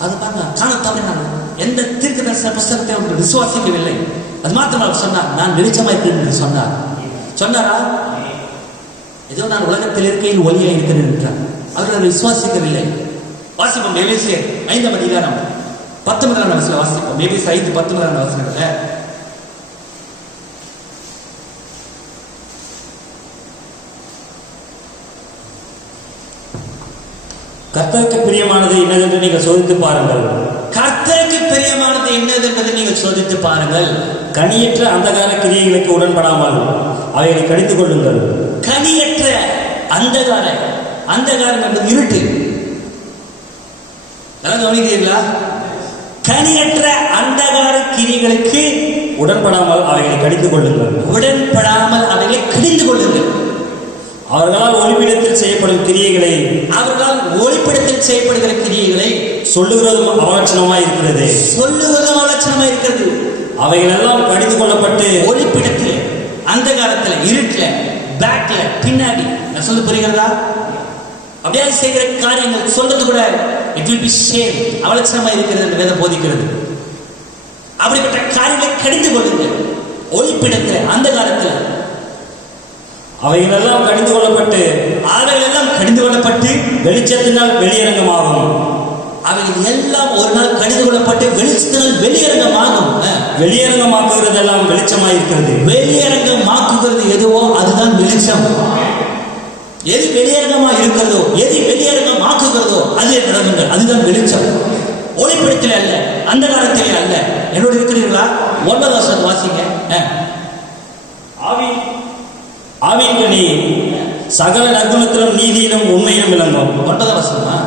அது பாருங்க, காண தவறினாங்க. எந்த தீர்க்க தரிசன புஸ்தகத்தை அவர்கள் விசுவாசிக்கவில்லை. அது மாத்திரம் அவர் சொன்னார், நான் வெளிச்சமா இருக்கிறேன் என்று சொன்னார். சொன்னாரா? ஏதோ நான் உலகத்தில் இருக்கையில் ஒளியா இருக்கிறேன் என்றார். அவர்கள் விசுவாசிக்கவில்லை. வாசிப்போம் எபேசியர் 5ஆம் அதிகாரம் 19ஆம் வசனத்தை வாசிப்போம். எபேசியர் 5:19 வசனத்துல கர்த்தருக்கு பிரியமானது என்னதென்று நீங்கள் சோதித்து பாருங்கள். கர்த்தருக்கு பிரியமானது என்னது என்பதை நீங்கள் சோதித்து பாருங்கள். கனியற்ற அந்தகார கிரியைகளுக்கு உடன்படாமல் அவைகளை கடித்துக் கொள்ளுங்கள். கனியற்ற அந்தகாரம் என்பது இருட்டு. கவனிக்கிறீர்களா? கனியற்ற அந்தகார கிரியைகளுக்கு உடன்படாமல் அவைகளை கடித்துக் கொள்ளுங்கள். உடன்படாமல் அவைகளை கடிந்து கொள்ளுங்கள். அவர்களால் ஒளிப்பிடத்தில் செய்யப்படும் கிரியைகளை, அவர்களால் ஒளிப்பிடத்தில் செய்யப்படுகிற கிரியைகளை சொல்லுகிறதும் அவலட்சணமாய் இருக்கிறது. சொல்லுவதும் அவலட்சணமாய் இருக்கிறது. அவைகள் எல்லாம் கடிந்து கொள்ளப்பட்டு ஒளிப்பிடத்தில், அந்த காலத்துல இருட்டுல, பேக்ல, பின்னாடி, நான் சொல்ல புரிகிறதா? அப்படியே செய்கிற காரியங்கள் சொல்றது கூட இட் வில் பி ஷேம், அவலட்சணமாய் இருக்கிறது என்று வேதம் போதிக்கிறது. அப்படிப்பட்ட காரியங்களை கடிந்து கொள்ளுங்கள். ஒளிப்பிடத்துல, அந்த காலத்துல அவைகள் எல்லாம் கடிந்து கொள்ளப்பட்டு வெளிச்சத்தினால் வெளியரங்கமாகும். அவைகள் எல்லாம் ஒரு நாள் கடிந்து கொள்ளப்பட்டு வெளிச்சத்தினால் வெளியரங்கமாகும். வெளியரங்கமாக்குகிறதெல்லாம் வெளிச்சமாயிருக்கிறது. வெளியரங்கமாக்குகிறது எதுவோ அதுதான் வெளிச்சம். எது வெளியரங்கமா இருக்கிறதோ, எது வெளியரங்கமாக்குகிறதோ அது நடவுங்கள், அதுதான் வெளிச்சம். ஒளிப்படத்திலே அல்ல, அந்த காலத்திலே அல்ல. என்னோடு இருக்கிறீர்களா? 9வது வசனம் வாசிங்க. ஆவியின் கனி சகல நற்குணத்திலும் நீதியிலும் உண்மையிலும் விளங்கும். 9வது வசனமா?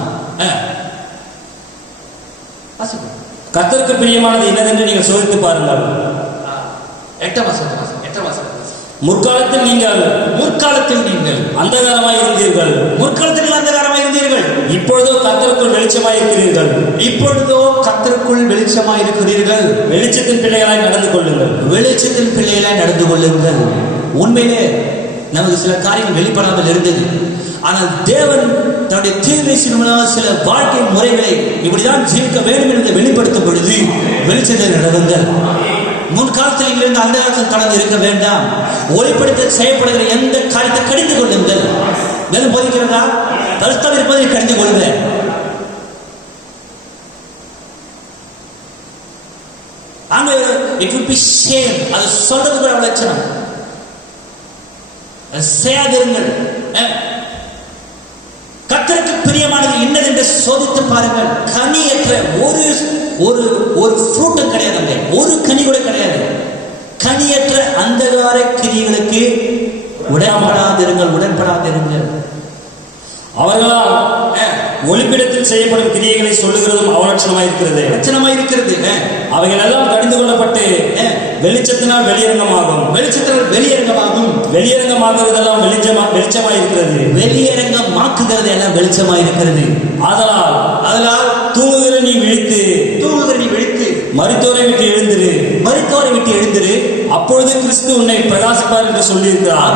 கர்த்தருக்கு பிரியமானது என்னதென்று நீங்கள் சோதித்து பாருங்கள். 8வது வசனம். முற்காலத்தில் நீங்கள் அந்தகாரமாய் இருந்தீர்கள். முற்காலத்தில் அந்தகாரமாய் இருந்தீர்கள். இப்பொழுதோ கர்த்தருக்குள் வெளிச்சமாய் இருக்கிறீர்கள். இப்பொழுதோ கர்த்தருக்குள் வெளிச்சமாய் இருக்கிறீர்கள். வெளிச்சத்தின் பிள்ளைகளாய் நடந்து கொள்ளுங்கள். வெளிச்சத்தின் பிள்ளைகளாய் நடந்து கொள்ளுங்கள். உண்மையிலே நமக்கு சில காரியங்கள் வெளிப்படாமல் இருந்தது. ஆனால் தேவன் தன்னுடைய தீர்க்கதரிசிகளான சில வாழ்க்கை முறைகளை இப்படிதான் ஜீவிக்க வேண்டும் என்று வெளிப்படுத்தும் பொழுது வெளிச்சத்தில் நடவுங்கள். முன்காலத்தில் இங்கிருந்து அந்த காலத்தில் கடந்து இருக்க வேண்டாம். ஒளிப்படுத்த செய்யப்படுகிற எந்த காரியத்தை கடிந்து கொள்ளுங்கள். வேதம் போதிக்கிறதா? பரிசுத்தம் இருப்பதை கடிந்து கொள்ளுங்கள். அங்க it would be shame. அது சொல்றது கூட லட்சணம். செய்யாதிருங்கள். கர்த்தருக்கு பிரியமானது என்னதென்று சோதித்து பாருங்கள். கனியற்ற ஒரு ஃப்ரூட்டும் கிடையாது, ஒரு கனி கூட கிடையாது. கனியற்ற அந்தகார கிரியைகளுக்கு உடன்படாதிருங்கள். அவர்களால் ஒளிப்பிடத்தில் செய்யப்படும் கிரியைகளை சொல்லுகிறதும் அவலட்சணமாயிருக்கிறது. அவைகள் எல்லாம் கடிந்து கொள்ளப்பட்டு வெளிச்சத்தினால் வெளியரங்கமாகும். வெளியரங்கமாக்குறதெல்லாம் வெளிச்சமாயிருக்கிறது. வெளியரங்கமாக்குகிறது எல்லாம் வெளிச்சமாயிருக்கிறது. அதனால் தூங்குகிற நீ விழித்து மரித்தோரை விட்டு எழுந்திரு. அப்பொழுது கிறிஸ்து உன்னை பிரகாசிப்பார் என்று சொல்லியிருக்கிறார்.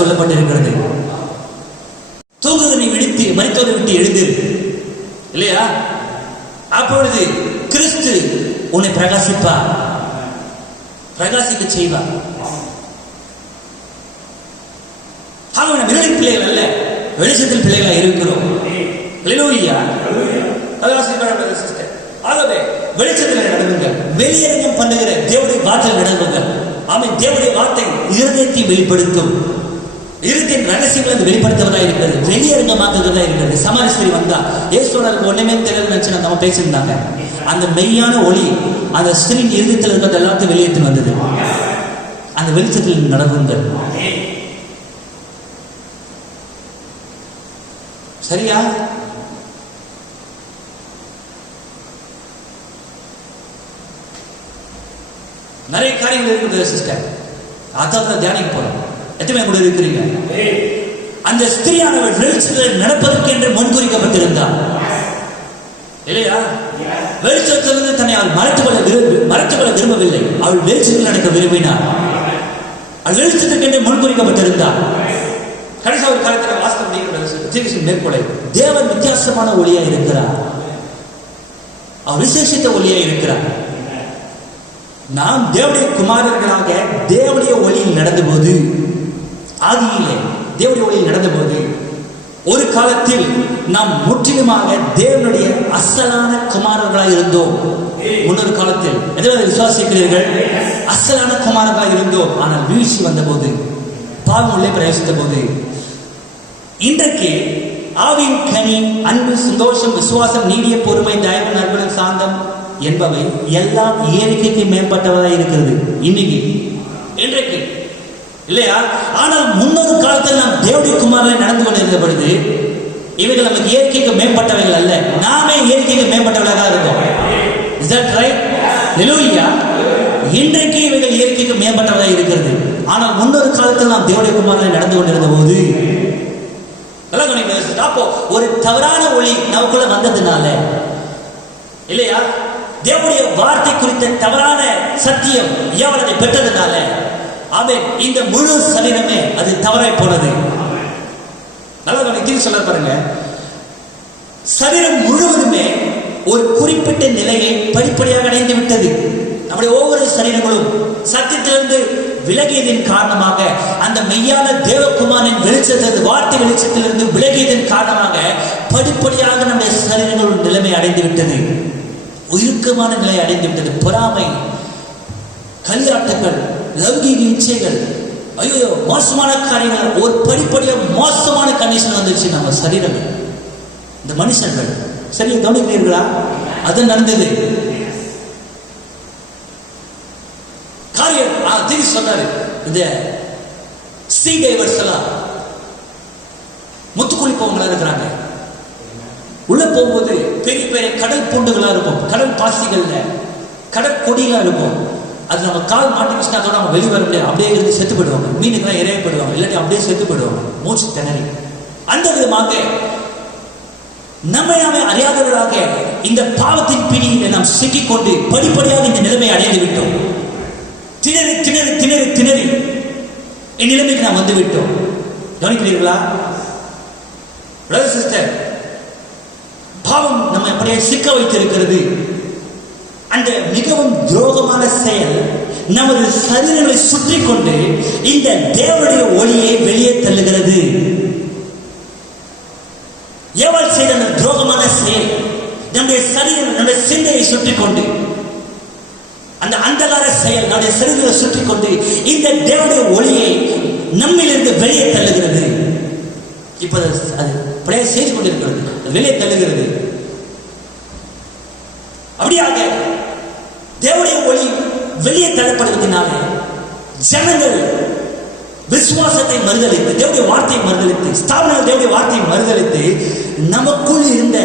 சொல்லப்பட்டிருக்கிறது. தூங்குகிற நீ விழித்து மரித்தோரை விட்டு எழுந்திரு இல்லையா? அப்பொழுது கிறிஸ்து உன்னை பிரகாசிக்க செய்வார். விரலின் பிள்ளைகள் அல்ல, வெளிச்சத்தில் பிள்ளைகளாக இருக்கிறோம். ஆகவே வெளிச்சத்தில் நடவுங்கள். வெளியரங்கம் பண்ணுகிற தேவனுடைய வார்த்தை நடவுங்கள். ஆமென். தேவனுடைய வார்த்தை இருதயத்தை வெளிப்படுத்தும். இருதயத்தின் ரகசியங்களை வெளிப்படுத்துவதா இருக்கிறது, வெளியரங்கமாக்குவதா இருக்கிறது. சமாரிஸ்வரி வந்தா இயேசுவுக்கு ஒண்ணுமே தெரியல நினைச்சு நம்ம பேசியிருந்தாங்க. அந்த மெய்யான ஒளி அந்த ஸ்திரீ இருதயத்தில் இருக்கிறது எல்லாத்தையும் வெளியேற்று வந்தது. அந்த வெளிச்சத்தில் நடவுங்கள். சரியா? நிறைய காரியங்கள் இருக்குது சிஸ்டர். அதான் தியானிக்க போறோம். எத்தனை கூட இருக்கிறீங்க? அந்த ஸ்திரீயானவர் வெளிச்சத்தில் நடப்பதற்கு என்று முன்குறிக்கப்பட்டிருந்தார் இல்லையா? வெளிச்சத்திலிருந்து தன்னை அவள் மறைத்துக் கொள்ள விரும்பவில்லை. அவள் வெளிச்சத்தில் நடக்க விரும்பினார். அவள் வெளிச்சத்துக்கு என்று முன்குறிக்கப்பட்டிருந்தார். கடைசி ஒரு காலத்தில் வாஸ்தவம் மேற்கொள்ள தேவன் வித்தியாசமான ஒளியா இருக்கிறார். அவர் விசேஷித்த ஒளியா இருக்கிறார். நாம் தேவனுடைய குமாரர்களாக தேவனுடைய ஒளியில் நடந்தபோது, ஆதியிலே தேவனுடைய ஒளியில் நடந்தபோது, ஒரு காலத்தில் நாம் முற்றிலுமாக தேவனுடைய அசலான குமாரர்களாக இருந்தோம். முன்னொரு காலத்தில் எதிராக விசுவாசிக்கிறீர்கள், அசலான குமாரர்களாக இருந்தோம். ஆனால் வீழ்ச்சி வந்த போது, பாவம் உள்ளே பிரவேசித்த போது, இன்றைக்கு ஆவின் கனி அன்பு, சந்தோஷம், விசுவாசம், நீடிய பொறுமை, தயவு, நற்குணம், சாந்தம் என்பவை எல்லாம் இயற்கைக்கு மேம்பட்டவதாக இருக்கிறது இன்றைக்கு இல்லையா? ஆனால் முன்னொரு காலத்தில் நாம் தேவனுடைய குமாரனை நடந்து கொண்டிருந்த பொழுது இவைகள் நமக்கு இயற்கைக்கு மேம்பட்டவைகள் அல்ல, நாமே இயற்கைக்கு மேம்பட்டவர்களாக இருக்கோம். Is that right? ஹல்லேலூயா. இன்றைக்கு இவைகள் இயற்கைக்கு மேம்பட்டவதாக இருக்கிறது. ஆனால் முன்னொரு காலத்தில் நாம் தேவனுடைய குமாரனை நடந்து கொண்டிருந்த போது அப்போ ஒரு தவறான ஒளி நமக்குள்ள வந்ததுனால இல்லையா, தேவனுடைய வார்த்தை குறித்த தவறான சத்தியம் ஏவலனை பெற்றதுனால அவன் இந்த முழு சரீரமே அது தவறாய் போனது. நல்லா சொல்ல பாருங்க, சரீரம் முழுவதுமே ஒரு குறிப்பிட்ட நிலையை படிப்படியாக அடைந்து விட்டது. நம்முடைய ஒவ்வொரு சரீரங்களும் சத்தியத்திலிருந்து விலகியதின் காரணமாக, அந்த மெய்யான தேவகுமாரின் வெளிச்சத்திலிருந்து, வார்த்தை வெளிச்சத்திலிருந்து விலகியதின் காரணமாக படிப்படியாக நம்முடைய சரீரங்கள் நிலைமை அடைந்து விட்டது, இறுக்கமான நிலை அடைந்து விட்டது. பொறாமை, களியாட்டங்கள், லௌகீக இச்சைகள், ஐயோ மோசமான காரியங்கள், ஒரு படிப்படியாக மோசமான கண்டிஷன் வந்துருச்சு நம்ம சரீரங்கள். இந்த மனுஷர்கள் சரியா கவனிக்கிறீர்களா? அது நடந்தது. காரியம் திரும்பி சொன்னாரு, இந்த சீ டைவர்ஸ் எல்லாம் முத்துக்குளிப்பவங்களா இருக்கிறாங்க. உள்ள போகும்போது பெரிய பெரிய கடல் பூண்டுகளா இருக்கும், கடல் பாசிகள்ல கடற்கொடியெல்லாம் இருக்கும். அது நம்ம கால் மாட்டிக்கிச்சுன்னா அதோட அவங்க வெளியே வர முடியாது, அப்படியே இருந்து செத்து போயிடுவாங்க. மீனுக்கெல்லாம் இறைய போயிடுவாங்க, இல்லாட்டி அப்படியே செத்து போயிடுவாங்க, மூச்சு திணறி. அந்த விதமாக நம்மை நாமே அறியாதவர்களாக இந்த பாவத்தின் பிடியில் நாம் சிக்கிக்கொண்டு படிப்படியாக இந்த நிலைமை அடைந்து விட்டோம். திணறி திணறி திணறி திணறி இந்நிலைமைக்கு நாம் வந்து விட்டோம். கவனிக்கிறீர்களா பிரதர் சிஸ்டர்? பாவம் நம்ம அப்படியே சிக்க வைத்திருக்கிறது. அந்த மிகவும் துரோகமான செயல் நமது சரீரங்களை சுற்றி கொண்டு இந்த தேவனுடைய ஒளியை வெளியே தள்ளுகிறது. ஏவாள் செய்த அந்த துரோகமான செயல் நம்முடைய சரீரம், நம்முடைய சிந்தையை சுற்றி கொண்டு, அந்த அந்தகார செயல் நம்முடைய சரீரத்தை சுற்றி கொண்டு இந்த தேவனுடைய ஒளியை நம்மிலிருந்து வெளியே தள்ளுகிறது. இப்ப அது அப்படியே செய்து கொண்டிருக்கிறது, வெளியே தள்ளுகிறது. அப்படியாக தேவனுடைய ஒளி வெளியே தள்ளப்படுவதனால ஜனங்கள் விசுவாசத்தை மறுதலித்து, தேவனுடைய வார்த்தையை மறுதலித்து, ஸ்தாபன தேவனுடைய வார்த்தையை மறுதலித்து, நமக்குள் இருந்த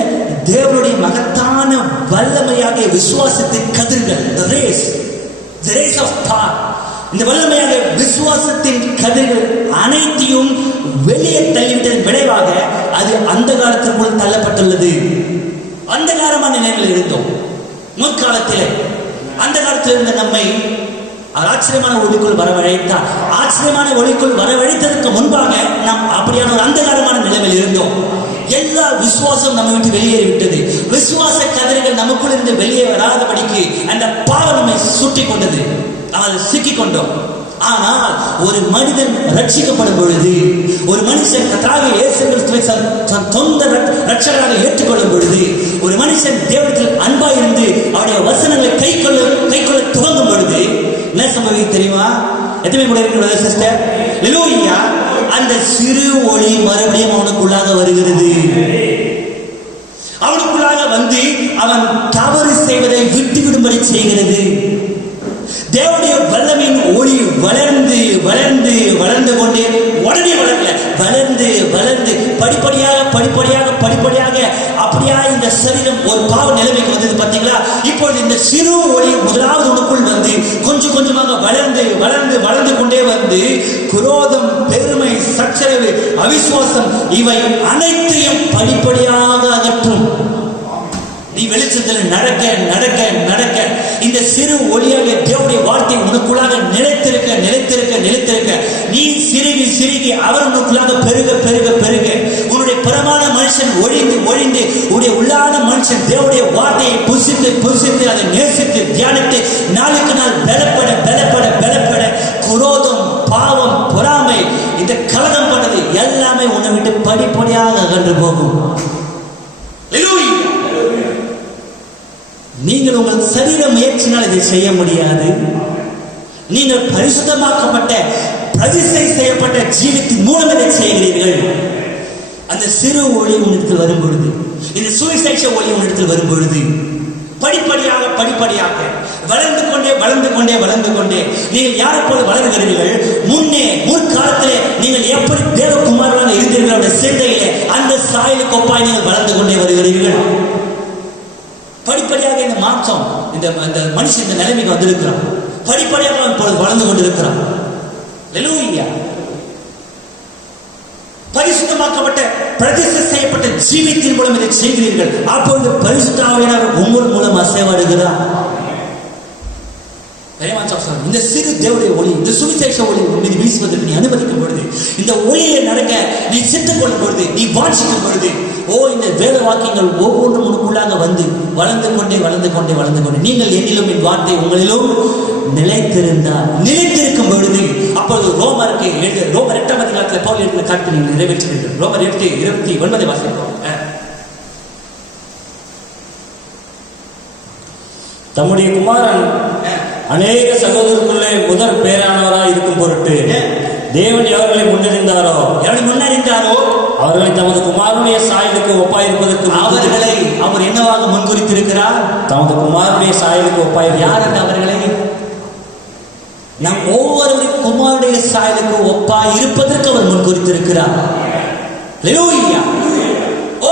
தேவனுடைய மகத்தான வல்லமையாக விசுவாசத்தின் கதிர்கள், the rays of God, இந்த வல்லமையாக விசுவாசத்தின் கதிர்கள் அனைத்தையும் வெளியே தள்ளிவிட்டதன் விளைவாக அது அந்த காலத்திற்குள் தள்ளப்பட்டுள்ளது. அந்தகாரமான நிலையில் இருந்தோம் முற்காலத்திலே. அந்த காலத்தில் இருந்த நம்மை ஆச்சரியமான ஒளிக்குள் வரவழைத்தார். ஆச்சரியமான ஒளிக்குள் வரவழைத்ததற்கு முன்பாக நாம் அப்படியான ஒரு அந்தகாரமான நிலைமையில் இருந்தோம். எல்லா விசுவாசம் நம்ம விட்டு வெளியேறிவிட்டது. விசுவாச கதிர்கள் நமக்குள் இருந்து வெளியே வராதபடிக்கு அந்த பாவம் நம்மை சுற்றி கொண்டது, அதில் சிக்கிக் கொண்டோம். ஆனால் ஒரு மனிதன் ரட்சிக்கப்படும் பொழுது, ஒரு மனுஷன் கர்த்தராகிய இயேசு கிறிஸ்துவை தன் சொந்த ரட்சகராக ஏற்றுக்கொள்ளும் பொழுது, ஒரு மனுஷன் தேவனிடத்தில் அன்பாய் இருந்து அவருடைய வசனங்களை கைக்கொள்ள துவங்கும் பொழுது என்ன சம்பவிக்கும் தெரியுமா? எத்தனை கூட இருக்கிற சிஸ்டர், ஹல்லேலூயா, அந்த சிறு ஒளி மறுபடியும் அவனுக்குள்ளாக வருகிறது. அவனுக்குள்ளாக வந்து அவன் தவறு செய்வதை விட்டுவிடும்படி செய்கிறது. தேவனுடைய வல்லமையின் ஒளி வளர்ந்து வளர்ந்து வளர்ந்து கொண்டே, உடனே வளரல, வளர்ந்து வளர்ந்து படிப்படியாக படிப்படியாக படிப்படியாக அப்படியா இந்த சரீரம் ஒரு பாவ நிலைமைக்கு வந்தது. பார்த்தீங்களா? இப்பொழுது இந்த சிறு ஒளி முதலாவது உனக்குள் வந்து கொஞ்சம் கொஞ்சமாக வளர்ந்து வளர்ந்து வளர்ந்து கொண்டே வந்து குரோதம், பெருமை, சச்சரவு, அவிசுவாசம் இவை அனைத்தையும் படிப்படியாக அகற்றும். நீ வெளிச்சத்தில் நடக்க நடக்க நடக்க இந்த சிறு ஒளியாக தேவனுடைய வார்த்தை உனக்குள்ளாக நிலைத்திருக்க நிலைத்திருக்க நிலைத்திருக்க நீ சிறுகி சிறுகி அவர் உனக்குள்ளாக பெருக பெருக பெருக உன்னுடைய புறமான மனுஷன் ஒழிந்து ஒழிந்து உன்னுடைய உள்ளான மனுஷன் தேவனுடைய வார்த்தையை புசித்து புசித்து அதை நேசித்து தியானித்து நாளுக்கு நாள் பலப்பட பலப்பட பலப்பட குரோதம், பாவம், பொறாமை, இந்த கலகம் பண்ணது எல்லாமே உன்னை விட்டு படிப்படியாக அகன்று போகும். நீங்கள் உங்கள் சரீர முயற்சினால் இதை செய்ய முடியாது. நீங்கள் பரிசுத்தமாக்கப்பட்ட பிரதிஷ்டை செய்யப்பட்ட ஜீவித்தின் மூலம் இதை செய்கிறீர்கள். அந்த சிறு ஒளி உன்னிடத்தில் வரும் பொழுது, இந்த சுவிசேஷ ஒளி உன்னிடத்தில் வரும் பொழுது படிப்படியாக படிப்படியாக வளர்ந்து கொண்டே வளர்ந்து கொண்டே வளர்ந்து கொண்டே நீங்கள் யாரை போல வளர்கிறீர்கள்? முற்காலத்திலே நீங்கள் எப்படி தேவகுமாரனாக இருந்தீர்கள் சிந்தையிலே அந்த சாயலுக்கு ஒப்பாய் நீங்கள் வளர்ந்து கொண்டே வருகிறீர்கள். படிப்படியாக இந்த மாற்றம், இந்த மனுஷன் இந்த நிலைமைக்கு வந்திருக்கிறான். படிப்படியாக இப்பொழுது வளர்ந்து கொண்டிருக்கிறான். ஹல்லேலூயா. பரிசுத்தமாக்கப்பட்ட பிரதிஷ்டை செய்யப்பட்ட ஜீவித்தின் மூலம் இதை செய்கிறீர்கள். அப்பொழுது பரிசுத்த ஆவியானவர் உங்கள் மூலம் அசைவாடுகிறார். இந்த சிறு தேவனுடைய ஒளி, இந்த சுவிசேஷ ஒளி மீது வீசுவதற்கு நீ அனுமதிக்கும் பொழுது இந்த இந்த ஒளியில நடக்க நீ சித்துக் கொள்ளும் பொழுது, நீ வாஞ்சிக்கும் பொழுது, இந்த வேத வாக்கியங்கள் ஒவ்வொன்றும் உனக்குள்ளாக வந்து வளர்ந்து கொண்டே நீங்கள் என்னிலும் என் வார்த்தை உங்களிலும் நிலைத்திருக்கும் பொழுது, அப்பொழுது ரோமர் 8ஆம் அதிகாரத்தில் பவுல் எழுதின காரியத்தை நீங்கள் நிறைவேற்றுகிறீர்கள். ரோமர் 8:29 வாசிப்போம். தம்முடைய குமாரன் அநேக சகோதரர்களுக்குள்ளே முதற் பேரானவராய் இருக்கும் பொருட்டு தேவன் எவர்களை முன்னறிந்தாரோ அவர்களை தமது குமாரனுடைய சாயலுக்கு ஒப்பாயிருப்பதற்கு அவர்களை அவர் என்னவாக முன்குறித்திருக்கிறார்? தமது குமாரனுடைய சாயலுக்கு ஒப்பாயிருக்கிறார். யார் அந்த அவர்களை? நம் ஒவ்வொருவரும் குமாரனுடைய சாயலுக்கு ஒப்பாய் இருப்பதற்கு அவர் முன்குறித்திருக்கிறார். ஹல்லேலூயா!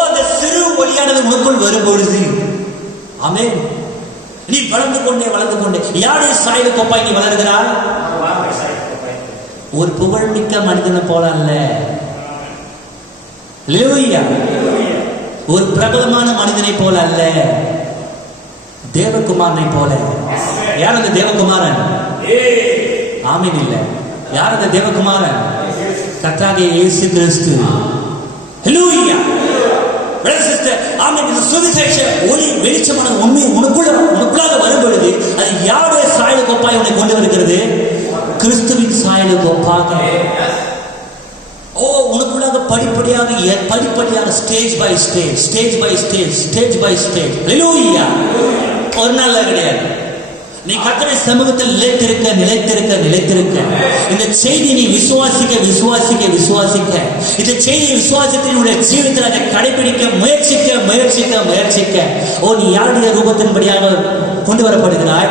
அந்த சிறு ஒளியானது உனக்குள் வரும் பொழுது, ஆமென், நீ வளர்ந்து கொண்டே யாருடைய சாயலுக்கு ஒப்பாய் நீ வளர்கிறாய்? ஒரு புகழ்மிக்க மனிதனை போல அல்ல, ஒரு பிரபலமான மனிதனை போல அல்ல, தேவகுமாரனை போல. யார் அந்த தேவகுமாரன்? ஆமீன் இல்ல. யார் அந்த தேவகுமாரன்? கர்த்தராகிய இயேசு கிறிஸ்து. ஹல்லேலூயா! ஆமென். இந்த சுவிசேஷ ஒளி வெளிச்சமான உண்மை உனக்குள்ளாக வரும் பொழுது அது யாருடைய சாயலுக்கு ஒப்பாய் உன்னை கொண்டு வருகிறது? கிறிஸ்துவின் சாயலுக்கு ஒப்பாக. உனக்குள்ளாக படிப்படியாக ஸ்டேஜ் பை ஸ்டேஜ். ஹல்லேலூயா! ஒரு நாள் கிடையாது. நீ கர்த்தருடைய சமூகத்தில் நிலைத்திருக்க இந்த செய்தியை நீ விசுவாசிக்க இந்த செய்தியை விசுவாசத்தினுடைய ஜீவிதத்தில் அதை கடைபிடிக்க முயற்சிக்க நீ யாருடைய ரூபத்தின்படியாக கொண்டு வரப்படுகிறாய்?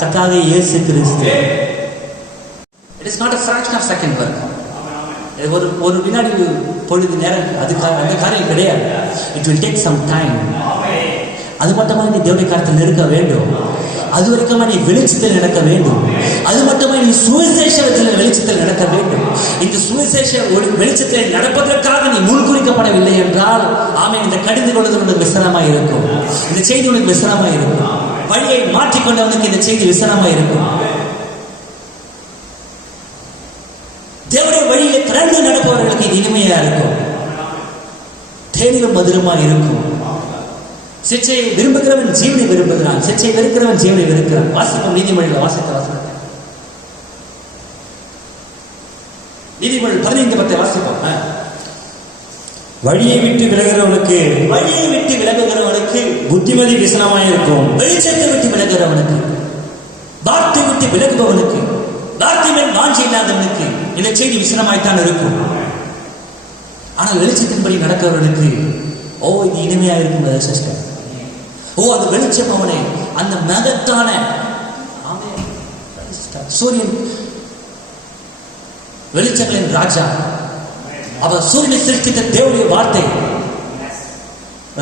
கர்த்தராகிய இயேசு கிறிஸ்து. It is not a fraction of second work. ஒரு வினாடி பொழுது நேரம் அந்த காரியம் கிடையாது. It will take some time. அது மட்டுமா நீ தேவனுடைய காரியத்தில் இருக்க வேண்டும். அது வரைக்கும் நீ வெளிச்சத்தில் நடக்க வேண்டும். அது மட்டுமே நீ சுவிசேஷத்தில் வெளிச்சத்தில் நடக்க வேண்டும். இந்த சுவிசேஷ வெளிச்சத்தில் நடப்பதற்காக நீ முன்குறிக்கப்படவில்லை என்றால், ஆமென், இந்த கடிந்து கொள்வது உனக்கு விசனமாய் இருக்கும். இந்த செய்தி உனக்கு விசனமாய் இருக்கும். வழியை மாற்றிக்கொண்டவனுக்கு இந்த செய்தி விசனமாய் இருக்கும். தேவனுடைய வழியிலே திறந்து நடப்பவர்களுக்கு இது இனிமையா இருக்கும், தேனிலும் மதுரமா இருக்கும். சிச்சையை விரும்புகிறவன் ஜீவனை விரும்புகிறான், சிச்சையை வெறுக்கிறவன் ஜீவனை வெறுக்கிறான். வாசிப்போம் நீதிமொழியில் நீதிமொழி 15:10 வாசிப்போம். வழியை விட்டு விலகுகிறவனுக்கு புத்திமதி விசனமாயிருக்கும். வெளிச்சத்தை விட்டு விலகுகிறவனுக்கு, வார்த்தை விட்டு விலகுபவனுக்கு, வார்த்தை மேல் வாஞ்சி இல்லாதவனுக்கு இந்த செய்தி விசனமாய்த்தான் இருக்கும். ஆனால் வெளிச்சத்தின்படி நடக்கிறவர்களுக்கு இது இனிமையா இருக்கும் சிஸ்டர். அது வெளிச்சம். அவனே அந்த மகத்தான சூரியன் வெளிச்சங்களின் ராஜா. அவர் சூரியனை சிருஷ்டித்த தேவனுடைய வார்த்தை.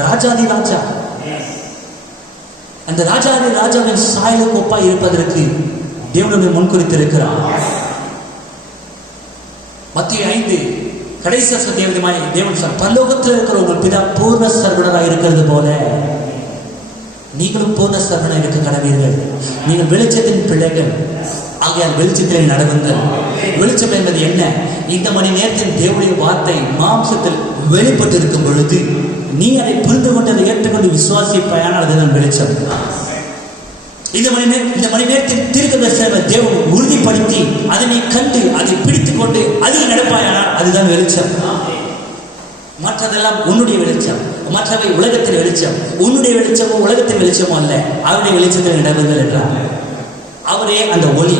ராஜாதி ராஜா. அந்த ராஜாவின் சாயலுக்கு ஒப்பாய் இருப்பதற்கு தேவனுடைய முன்குறித்திருக்கிறார். மத்திய 5 கடைசி தேவன் பரலோகத்தில் இருக்கிற உங்கள் பிதா பூர்ண சர்வணராக இருக்கிறது போல நீங்களும் பூர்ண சர்வணராக இருக்க கடவீர்கள். நீங்கள் வெளிச்சத்தின் பிள்ளைகள், ஆகையால் வெளிச்சத்தில் நடவுங்கள். வெளிச்சம் என்பது என்ன? இந்த மணி நேரத்தில் தேவனுடைய வார்த்தை மாம்சத்தில் வெளிப்பட்டு இருக்கும் பொழுது நீ அதை புரிந்து கொண்டு அதை ஏற்றுக்கொண்டு விசுவாசிப்பாயானால் அதுதான் வெளிச்சம். இந்த மணி நேரத்தில் தீர்க்கதரிசன தேவன் உறுதிப்படுத்தி அதனை கண்டு அதை பிடித்துக் கொண்டு அதில் நடப்பாயானால் அதுதான் வெளிச்சம். மற்றதெல்லாம் உன்னுடைய வெளிச்சம், மற்றவை உலகத்தின் வெளிச்சம். உன்னுடைய வெளிச்சமோ உலகத்தின் வெளிச்சமோ அல்ல, அவருடைய வெளிச்சத்தில் நடவுங்கள் என்றார். அவரே அந்த ஒளி.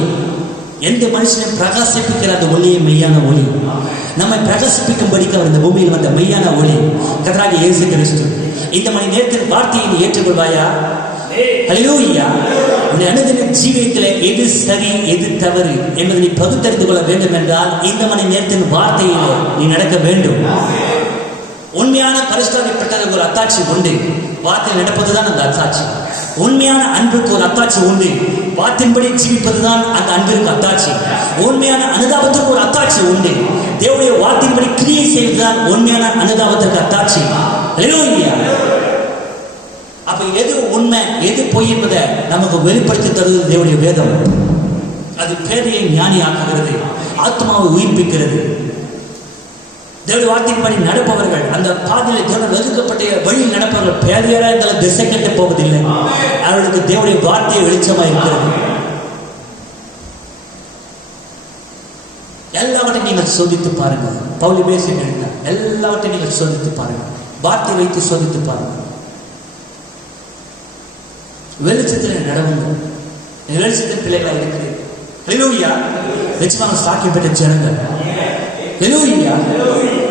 எந்த மனுஷனை பிரகாசிப்பிக்கிற அந்த ஒளியை மெய்யான ஒளி. நம்மை பிரகாசிப்பிக்கும்படிக்கு அவர் இந்த பூமியில் வந்த மெய்யான ஒளி கர்த்தராகிய இயேசு கிறிஸ்து. இந்த மணி நேரத்தில் வார்த்தையை ஏற்றுக்கொள்வாயா? ஹல்லேலூயா! உன்னை அனுதின ஜீவியத்தில் எது சரி எது தவறு என்பதை நீ பகுத்தறிந்து கொள்ள வேண்டும் என்றால் இந்த மணி நேரத்தின் வார்த்தையிலே நீ நடக்க வேண்டும். உண்மையான பரிசுத்தமாக்கப்பட்ட ஒரு அத்தாட்சி உண்டு. வார்த்தை நடப்பதுதான் அந்த அத்தாட்சி. உண்மையான அன்புக்கு ஒரு அத்தாட்சி உண்டு. வார்த்தையின்படி ஜீவிப்பதுதான் அந்த அன்பிற்கு அத்தாட்சி. உண்மையான அனுதாபத்திற்கு ஒரு அத்தாட்சி உண்டு. தேவனுடைய வார்த்தையின்படி கிரியை செய்வதுதான் உண்மையான அனுதாபத்திற்கு அத்தாட்சி. ஹல்லேலூயா! அப்ப எது உண்மை எது பொய் என்பதை நமக்கு வெளிப்படுத்தி தருவது தேவனுடைய வேதம். அது பேதையை ஞானி ஆக்குகிறது, ஆத்மாவை உயிர்ப்பிக்கிறது. தேவனுடைய வார்த்தையின்படி நடப்பவர்கள், அந்த பாதையில் தேவன் வகுக்கப்பட்ட வழியில் நடப்பவர்கள் பேதையரா இருந்தாலும் திசை கட்ட போவதில்லை. அவர்களுக்கு தேவனுடைய வார்த்தையை வெளிச்சமா இருக்கிறது. எல்லாவற்றையும் நீங்கள் சோதித்து பாருங்க. பவுல் பேசுகிறீங்க, எல்லாவற்றையும் நீங்கள் சோதித்து பாருங்க. வார்த்தை வைத்து சோதித்து பாருங்க. வெளிச்சத்தில் நடவுங்க. வெளிச்சத்தின் பிள்ளைகளாக இருக்கிறேன். ஹல்லேலூயா. நிச்சயமாக சாட்சி பெற்ற ஜனங்கள். ஹல்லேலூயா.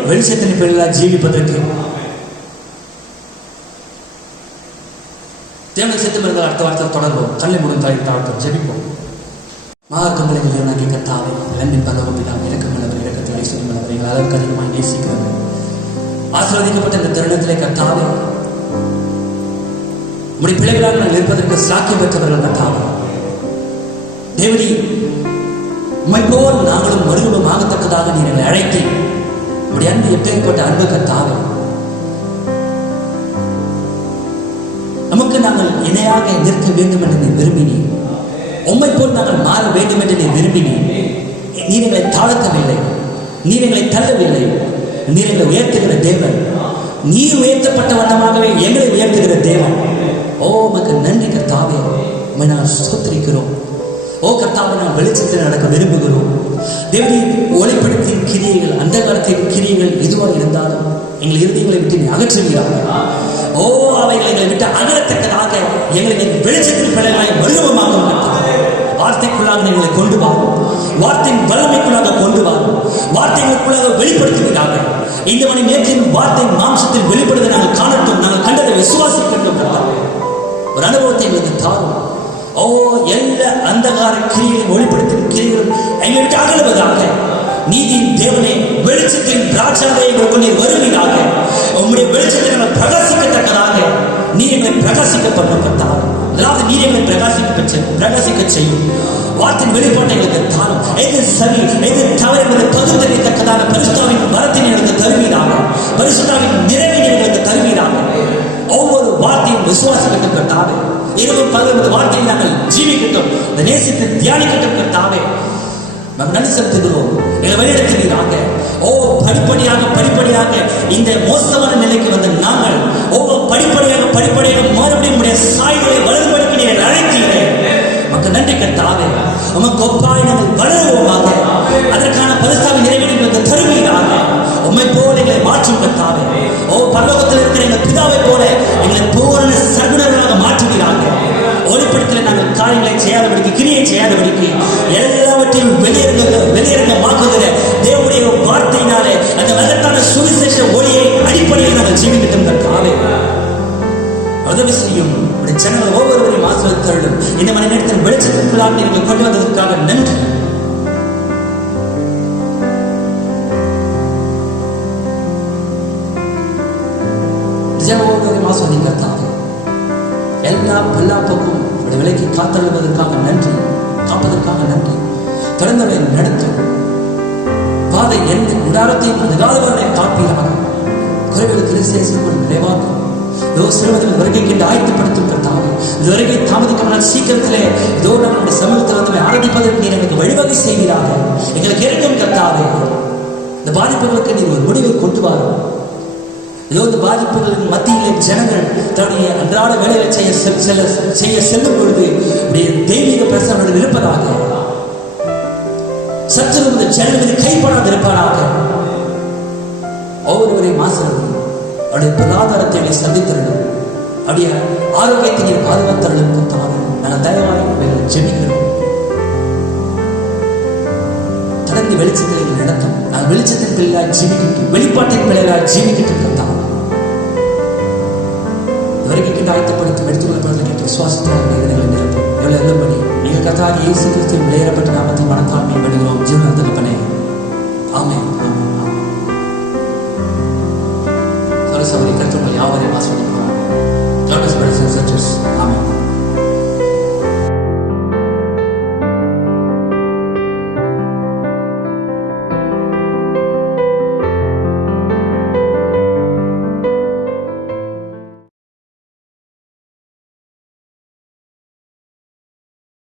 வெளிச்சத்தின் பிள்ளைகளாக ஜீவிப்பதற்கு தேவனுடைய சித்தம் இருந்தால் அடுத்த வார்த்தை தொடர்போம். கல்லை முடிந்தாய் தாழ்த்தோம், ஜெபிப்போம். மார்க்கங்களை தேவனாகி கர்த்தாவே, இளம்பின் பரலோகப்பிதாவே, இரக்கமுள்ளவர், இரக்கத்திலே சொல்லுகிறவர், எங்கள் அளவுக்கு அதிகமாக நேசிக்கிறவர், ஆசீர்வதிக்கப்பட்ட இந்த தருணத்திலே கர்த்தாவே, உம்முடைய பிள்ளைகளாக நாங்கள் இருப்பதற்கு சாக்கியம் பெற்றவர்கள் கர்த்தாவே. தேவனே, உம்மை போல் நாங்களும் மறுபடியும் ஆகத்தக்கதாக நீர் எங்களை அழைத்து உம்முடைய அன்பு எப்பேற்பட்ட அன்பு கர்த்தாவே. நமக்கு நாங்கள் இணையாக நிற்க வேண்டும் என்று நீ விரும்பினீர். உம்மை போல் நாங்கள் மாற வேண்டும் என்று நீ விரும்பினீர். நீர் எங்களை தாழ்த்தவில்லை, நீர் எங்களை தள்ளவில்லை, நீர் எங்களை உயர்த்துகிற தேவன். நீர் உயர்த்தப்பட்ட வண்ணமாகவே எங்களை உயர்த்துகிற தேவன். ஓ உமக்கு நன்றி கர்த்தாவே. உம்மை நாங்கள் ஸ்தோத்திரிக்கிறோம். ஓ கர்த்தாவே, நாங்கள் வெளிச்சத்தில் நடக்க விரும்புகிறோம். தேவனே, ஒளிப்படுத்தின் கிரியைகள், அந்த காலத்தின் கிரியைகள் எதுவாக இருந்தாலும் எங்கள் இருதயங்களை விட்டு நீ அகற்றுகிறார்கள். ஓ அவைகளை எங்களை விட்டு அகலத்தக்கதாக எங்களை வெளிச்சத்தில் பிள்ளைகளை வலுவமாக வார்த்தைக்குள்ளாக எங்களை கொண்டு வாரும். வார்த்தையின் வல்லமைக்குள்ளாக கொண்டு வாரும். வார்த்தைகளுக்குள்ளாக வெளிப்படுத்துகிறார்கள். இந்த மணி நேரத்தின் வார்த்தை மாம்சத்தில் வெளிப்படுவதை நாங்கள் காணட்டும். நாங்கள் கண்டதை விசுவாசிக்கட்டும். ஒரு அனுபவத்தை எங்களுக்கு தாரும். ஓ எல்லா அந்தகார கிரியைகளை ஒளிப்படுத்தும் கிரியைகள் எங்களை விட்டு அகலுவதாக. நீதியின் தேவனே, வெளிச்சத்தின் ராஜாவை நீர் வருவீராக. உம்முடைய வெளிச்சத்தை நாங்கள் பிரகாசிக்கத்தக்கதாக நீர் எங்களை பிரகாசிக்க பண்ணப்பட்டார். அதாவது நீர் எங்களை பிரகாசிக்க செய்யும். வார்த்தையின் வெளிப்பாட்டை எங்களுக்கு தாரும். எது சரி எது தவறு என்பதை பகுத்தறியத்தக்கதாக பரிசுத்தாவின் வரத்தினை எங்களுக்கு தருவீராக. பரிசுத்தாவின் நிறைவினை எங்களுக்கு தருவீராக. ஒவ்வொரு வார்த்தையும் விசுவாசிக்கட்டும் கர்த்தாவே. இரவும் பகலும் வார்த்தையை நாங்கள் ஜீவிக்கட்டும், இந்த நேசித்து தியானிக்கட்டும் கர்த்தாவே. நாம் நன்றி செலுத்துகிறோம். எங்களை வழிநடத்துவீராக. ஓ படிப்படியாக இந்த மோசமான நிலைக்கு வந்த நாங்கள் படிப்படியாக மறுபடியும் உடைய சாய்களை வளர்படிக்கு நீரை அழைத்தீர்கள். நமக்கு நன்றி கர்த்தாவே. உமக்கு ஒப்பாய் நாங்கள் வளருவோமாக. அதற்கான பரிசுத்தாவின் நிறைவை எங்களுக்கு தருவீராக. உம்மை போல எங்களை மாற்றும் கர்த்தாவே. ஓ பரலோகத்தில் இருக்கிற எங்கள் பிதாவை போல எங்களை பூரண சகுனர்களாக மாற்றுவீராக. ஒளிப்படத்தில் நாங்கள் காரியங்களை செய்யாதபடிக்கு, கிரியை செய்யாதபடிக்கு, எல்லாவற்றையும் வெளியரங்கமாக்குகிற தேவனுடைய வார்த்தையினாலே அந்த மகத்தான சுவிசேஷ ஒளியை அடிப்படையில் நாங்கள் ஜீவிக்கட்டும் கர்த்தாவே. உதவி செய்யும். ஜனங்கள் ஒவ்வொருவரையும் ஆசீர்வதித்தருளும். இந்த மணி நேரத்தில் வெளிச்சத்திற்குள்ளாக நீங்கள் கொண்டு வந்ததற்காக நன்றி. ஒவ்வொருவரையும் ஆசீர்வதி கர்த்தாவே. எல்லா பொல்லாப்புக்கும் விலைக்கு காத்தழுவதற்காக நன்றி, காப்பதற்காக நன்றி. திறந்தவரை நடத்தும் பாதை எந்த குடாரத்தையும் அதிகாரவர்களை காப்பீராக. குறைவுகள் கிறிஸ்தேசம் நிறைவாக்கும். சிறுவர்கள் வருகைக்கு ஆயத்தப்படுத்தும் கர்த்தாவே. இது வருகை தாமதிக்காமல் சீக்கிரத்திலே இதோ நம்முடைய சமூகத்தில் வந்து ஆராதிப்பதற்கு நீர் எங்களுக்கு வழிவகை செய்வீராக. எங்களுக்கு இறங்கும் கர்த்தாவே. இந்த பாதிப்புகளுக்கு நீர் ஒரு முடிவை கொண்டு வரும். இதோ இந்த பாதிப்புகளின் மத்தியிலே ஜனங்கள் தன்னுடைய அன்றாட வேலைகளை செய்ய செல்லும் பொழுது தெய்வீக பிரசனம் இருப்பதாக. சற்று இந்த ஜனங்கள் கைப்படாது இருப்பதாக. ஒவ்வொருவரையும் ஆசீர்வதி. அவருடைய பொருளாதாரத்தை சந்தித்தருளும். அவருடைய ஆரோக்கியத்தை நீர் பாதுகாத்தருளும் கர்த்தாவே. நாங்கள் தயவாய் ஜெபிக்கிறோம். தொடர்ந்து வெளிச்சத்தை நடத்தும். நான் வெளிச்சத்தின் பிள்ளைகளாய் ஜீவிக்கட்டும், வெளிப்பாட்டின் பிள்ளைகளாய் ஜீவிக்கட்டும் கர்த்தாவே. வரைக்கும் ஆயத்தப்படுத்தும் எடுத்துக்கொள்ளப்படுவதற்கு விசுவாசத்தினால் வேதனைகளை நிரப்பும். எவ்வளவு எல்லபடி நீங்கள் கர்த்தராகிய இயேசு கிறிஸ்துவின் விளையாடப்பட்ட நாமத்தில் மனத்தாழ்மையை வேண்டுகிறோம் ஜீவன் தகப்பனே. ஆமென். சகோதரி கர்த்தர் யாவரையும்